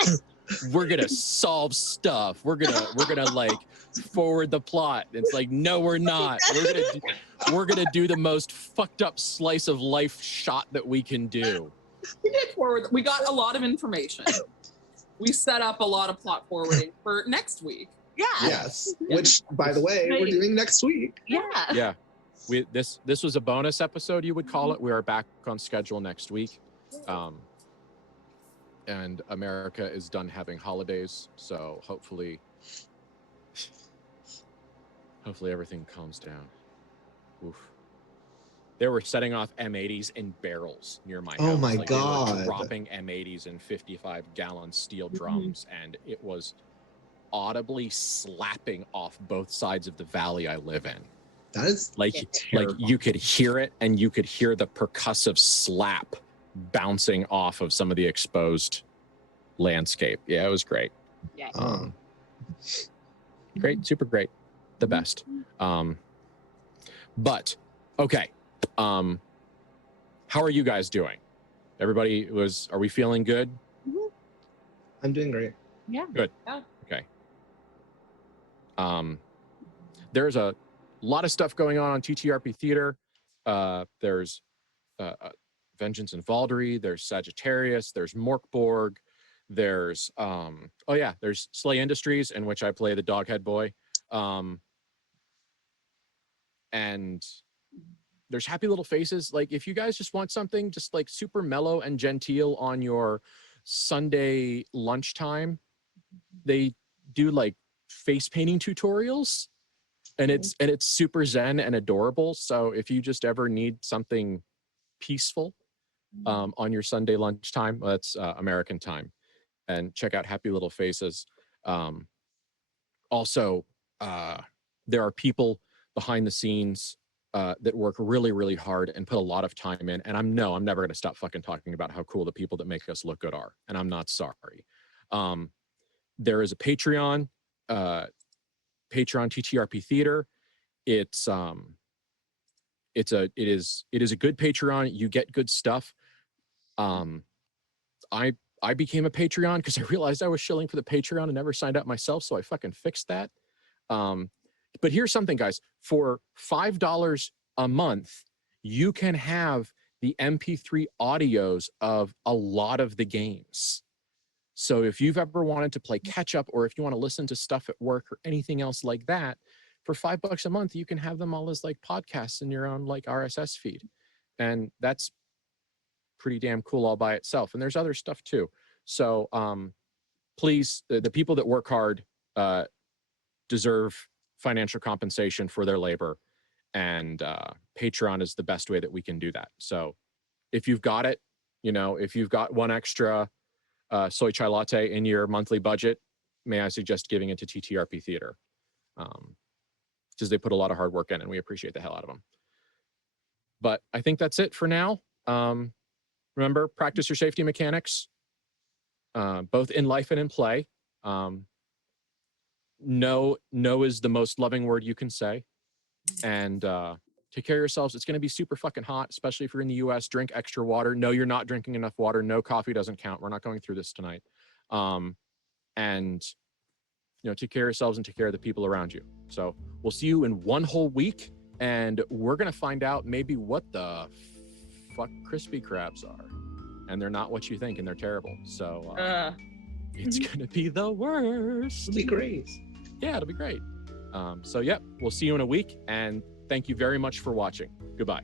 we're gonna solve stuff. We're gonna like forward the plot. It's like, no, we're not. We're gonna do the most fucked up slice of life shot that we can do. We did forward. We got a lot of information. We set up a lot of plot forwarding for next week. Yeah. Yes. Which, by the way, we're doing next week. Yeah. Yeah. This was a bonus episode, you would call it. We are back on schedule next week. And America is done having holidays, so hopefully everything calms down. Oof. They were setting off M80s in barrels near my house. Oh my They were God. dropping M80s in 55-gallon steel drums, and it was audibly slapping off both sides of the valley I live in. That is Like you could hear it, and you could hear the percussive slap bouncing off of some of the exposed landscape. Yeah, it was great. Yeah. Great, super great, the best. But okay, how are you guys doing? Are we feeling good? I'm doing great. Yeah. Good. Yeah. Okay. There's a lot of stuff going on TTRP Theater. There's Vengeance and Valdery. There's Sagittarius. There's Morkborg. There's there's Slay Industries, in which I play the Doghead Boy. And there's Happy Little Faces. Like, if you guys just want something just like super mellow and genteel on your Sunday lunchtime, they do like face painting tutorials, and it's super zen and adorable. So if you just ever need something peaceful on your Sunday lunchtime, that's American time, and check out Happy Little Faces. Also, there are people behind the scenes that work really, really hard and put a lot of time in. And I'm never going to stop fucking talking about how cool the people that make us look good are. And I'm not sorry. There is a Patreon TTRP Theater. It is a good Patreon. You get good stuff. I became a Patreon because I realized I was shilling for the Patreon and never signed up myself. So I fucking fixed that. But here's something, guys. For $5 a month, you can have the MP3 audios of a lot of the games. So if you've ever wanted to play catch up, or if you want to listen to stuff at work or anything else like that, for $5 a month, you can have them all as like podcasts in your own like RSS feed. And that's pretty damn cool all by itself. And there's other stuff too. So please, the people that work hard deserve financial compensation for their labor, and Patreon is the best way that we can do that. So if you've got it, if you've got one extra soy chai latte in your monthly budget, may I suggest giving it to TTRP Theater, because they put a lot of hard work in, and we appreciate the hell out of them. But I think that's it for now. Remember, practice your safety mechanics, both in life and in play. No is the most loving word you can say. And Take care of yourselves. It's going to be super fucking hot, especially if you're in the US. Drink extra water. No, you're not drinking enough water. No, coffee doesn't count. We're not going through this tonight. And, take care of yourselves and take care of the people around you. So we'll see you in one whole week, and we're going to find out maybe what the fuck crispy crabs are. And they're not what you think, and they're terrible. So it's going to be the worst. It'll be great. Yeah, it'll be great. We'll see you in a week, and thank you very much for watching. Goodbye.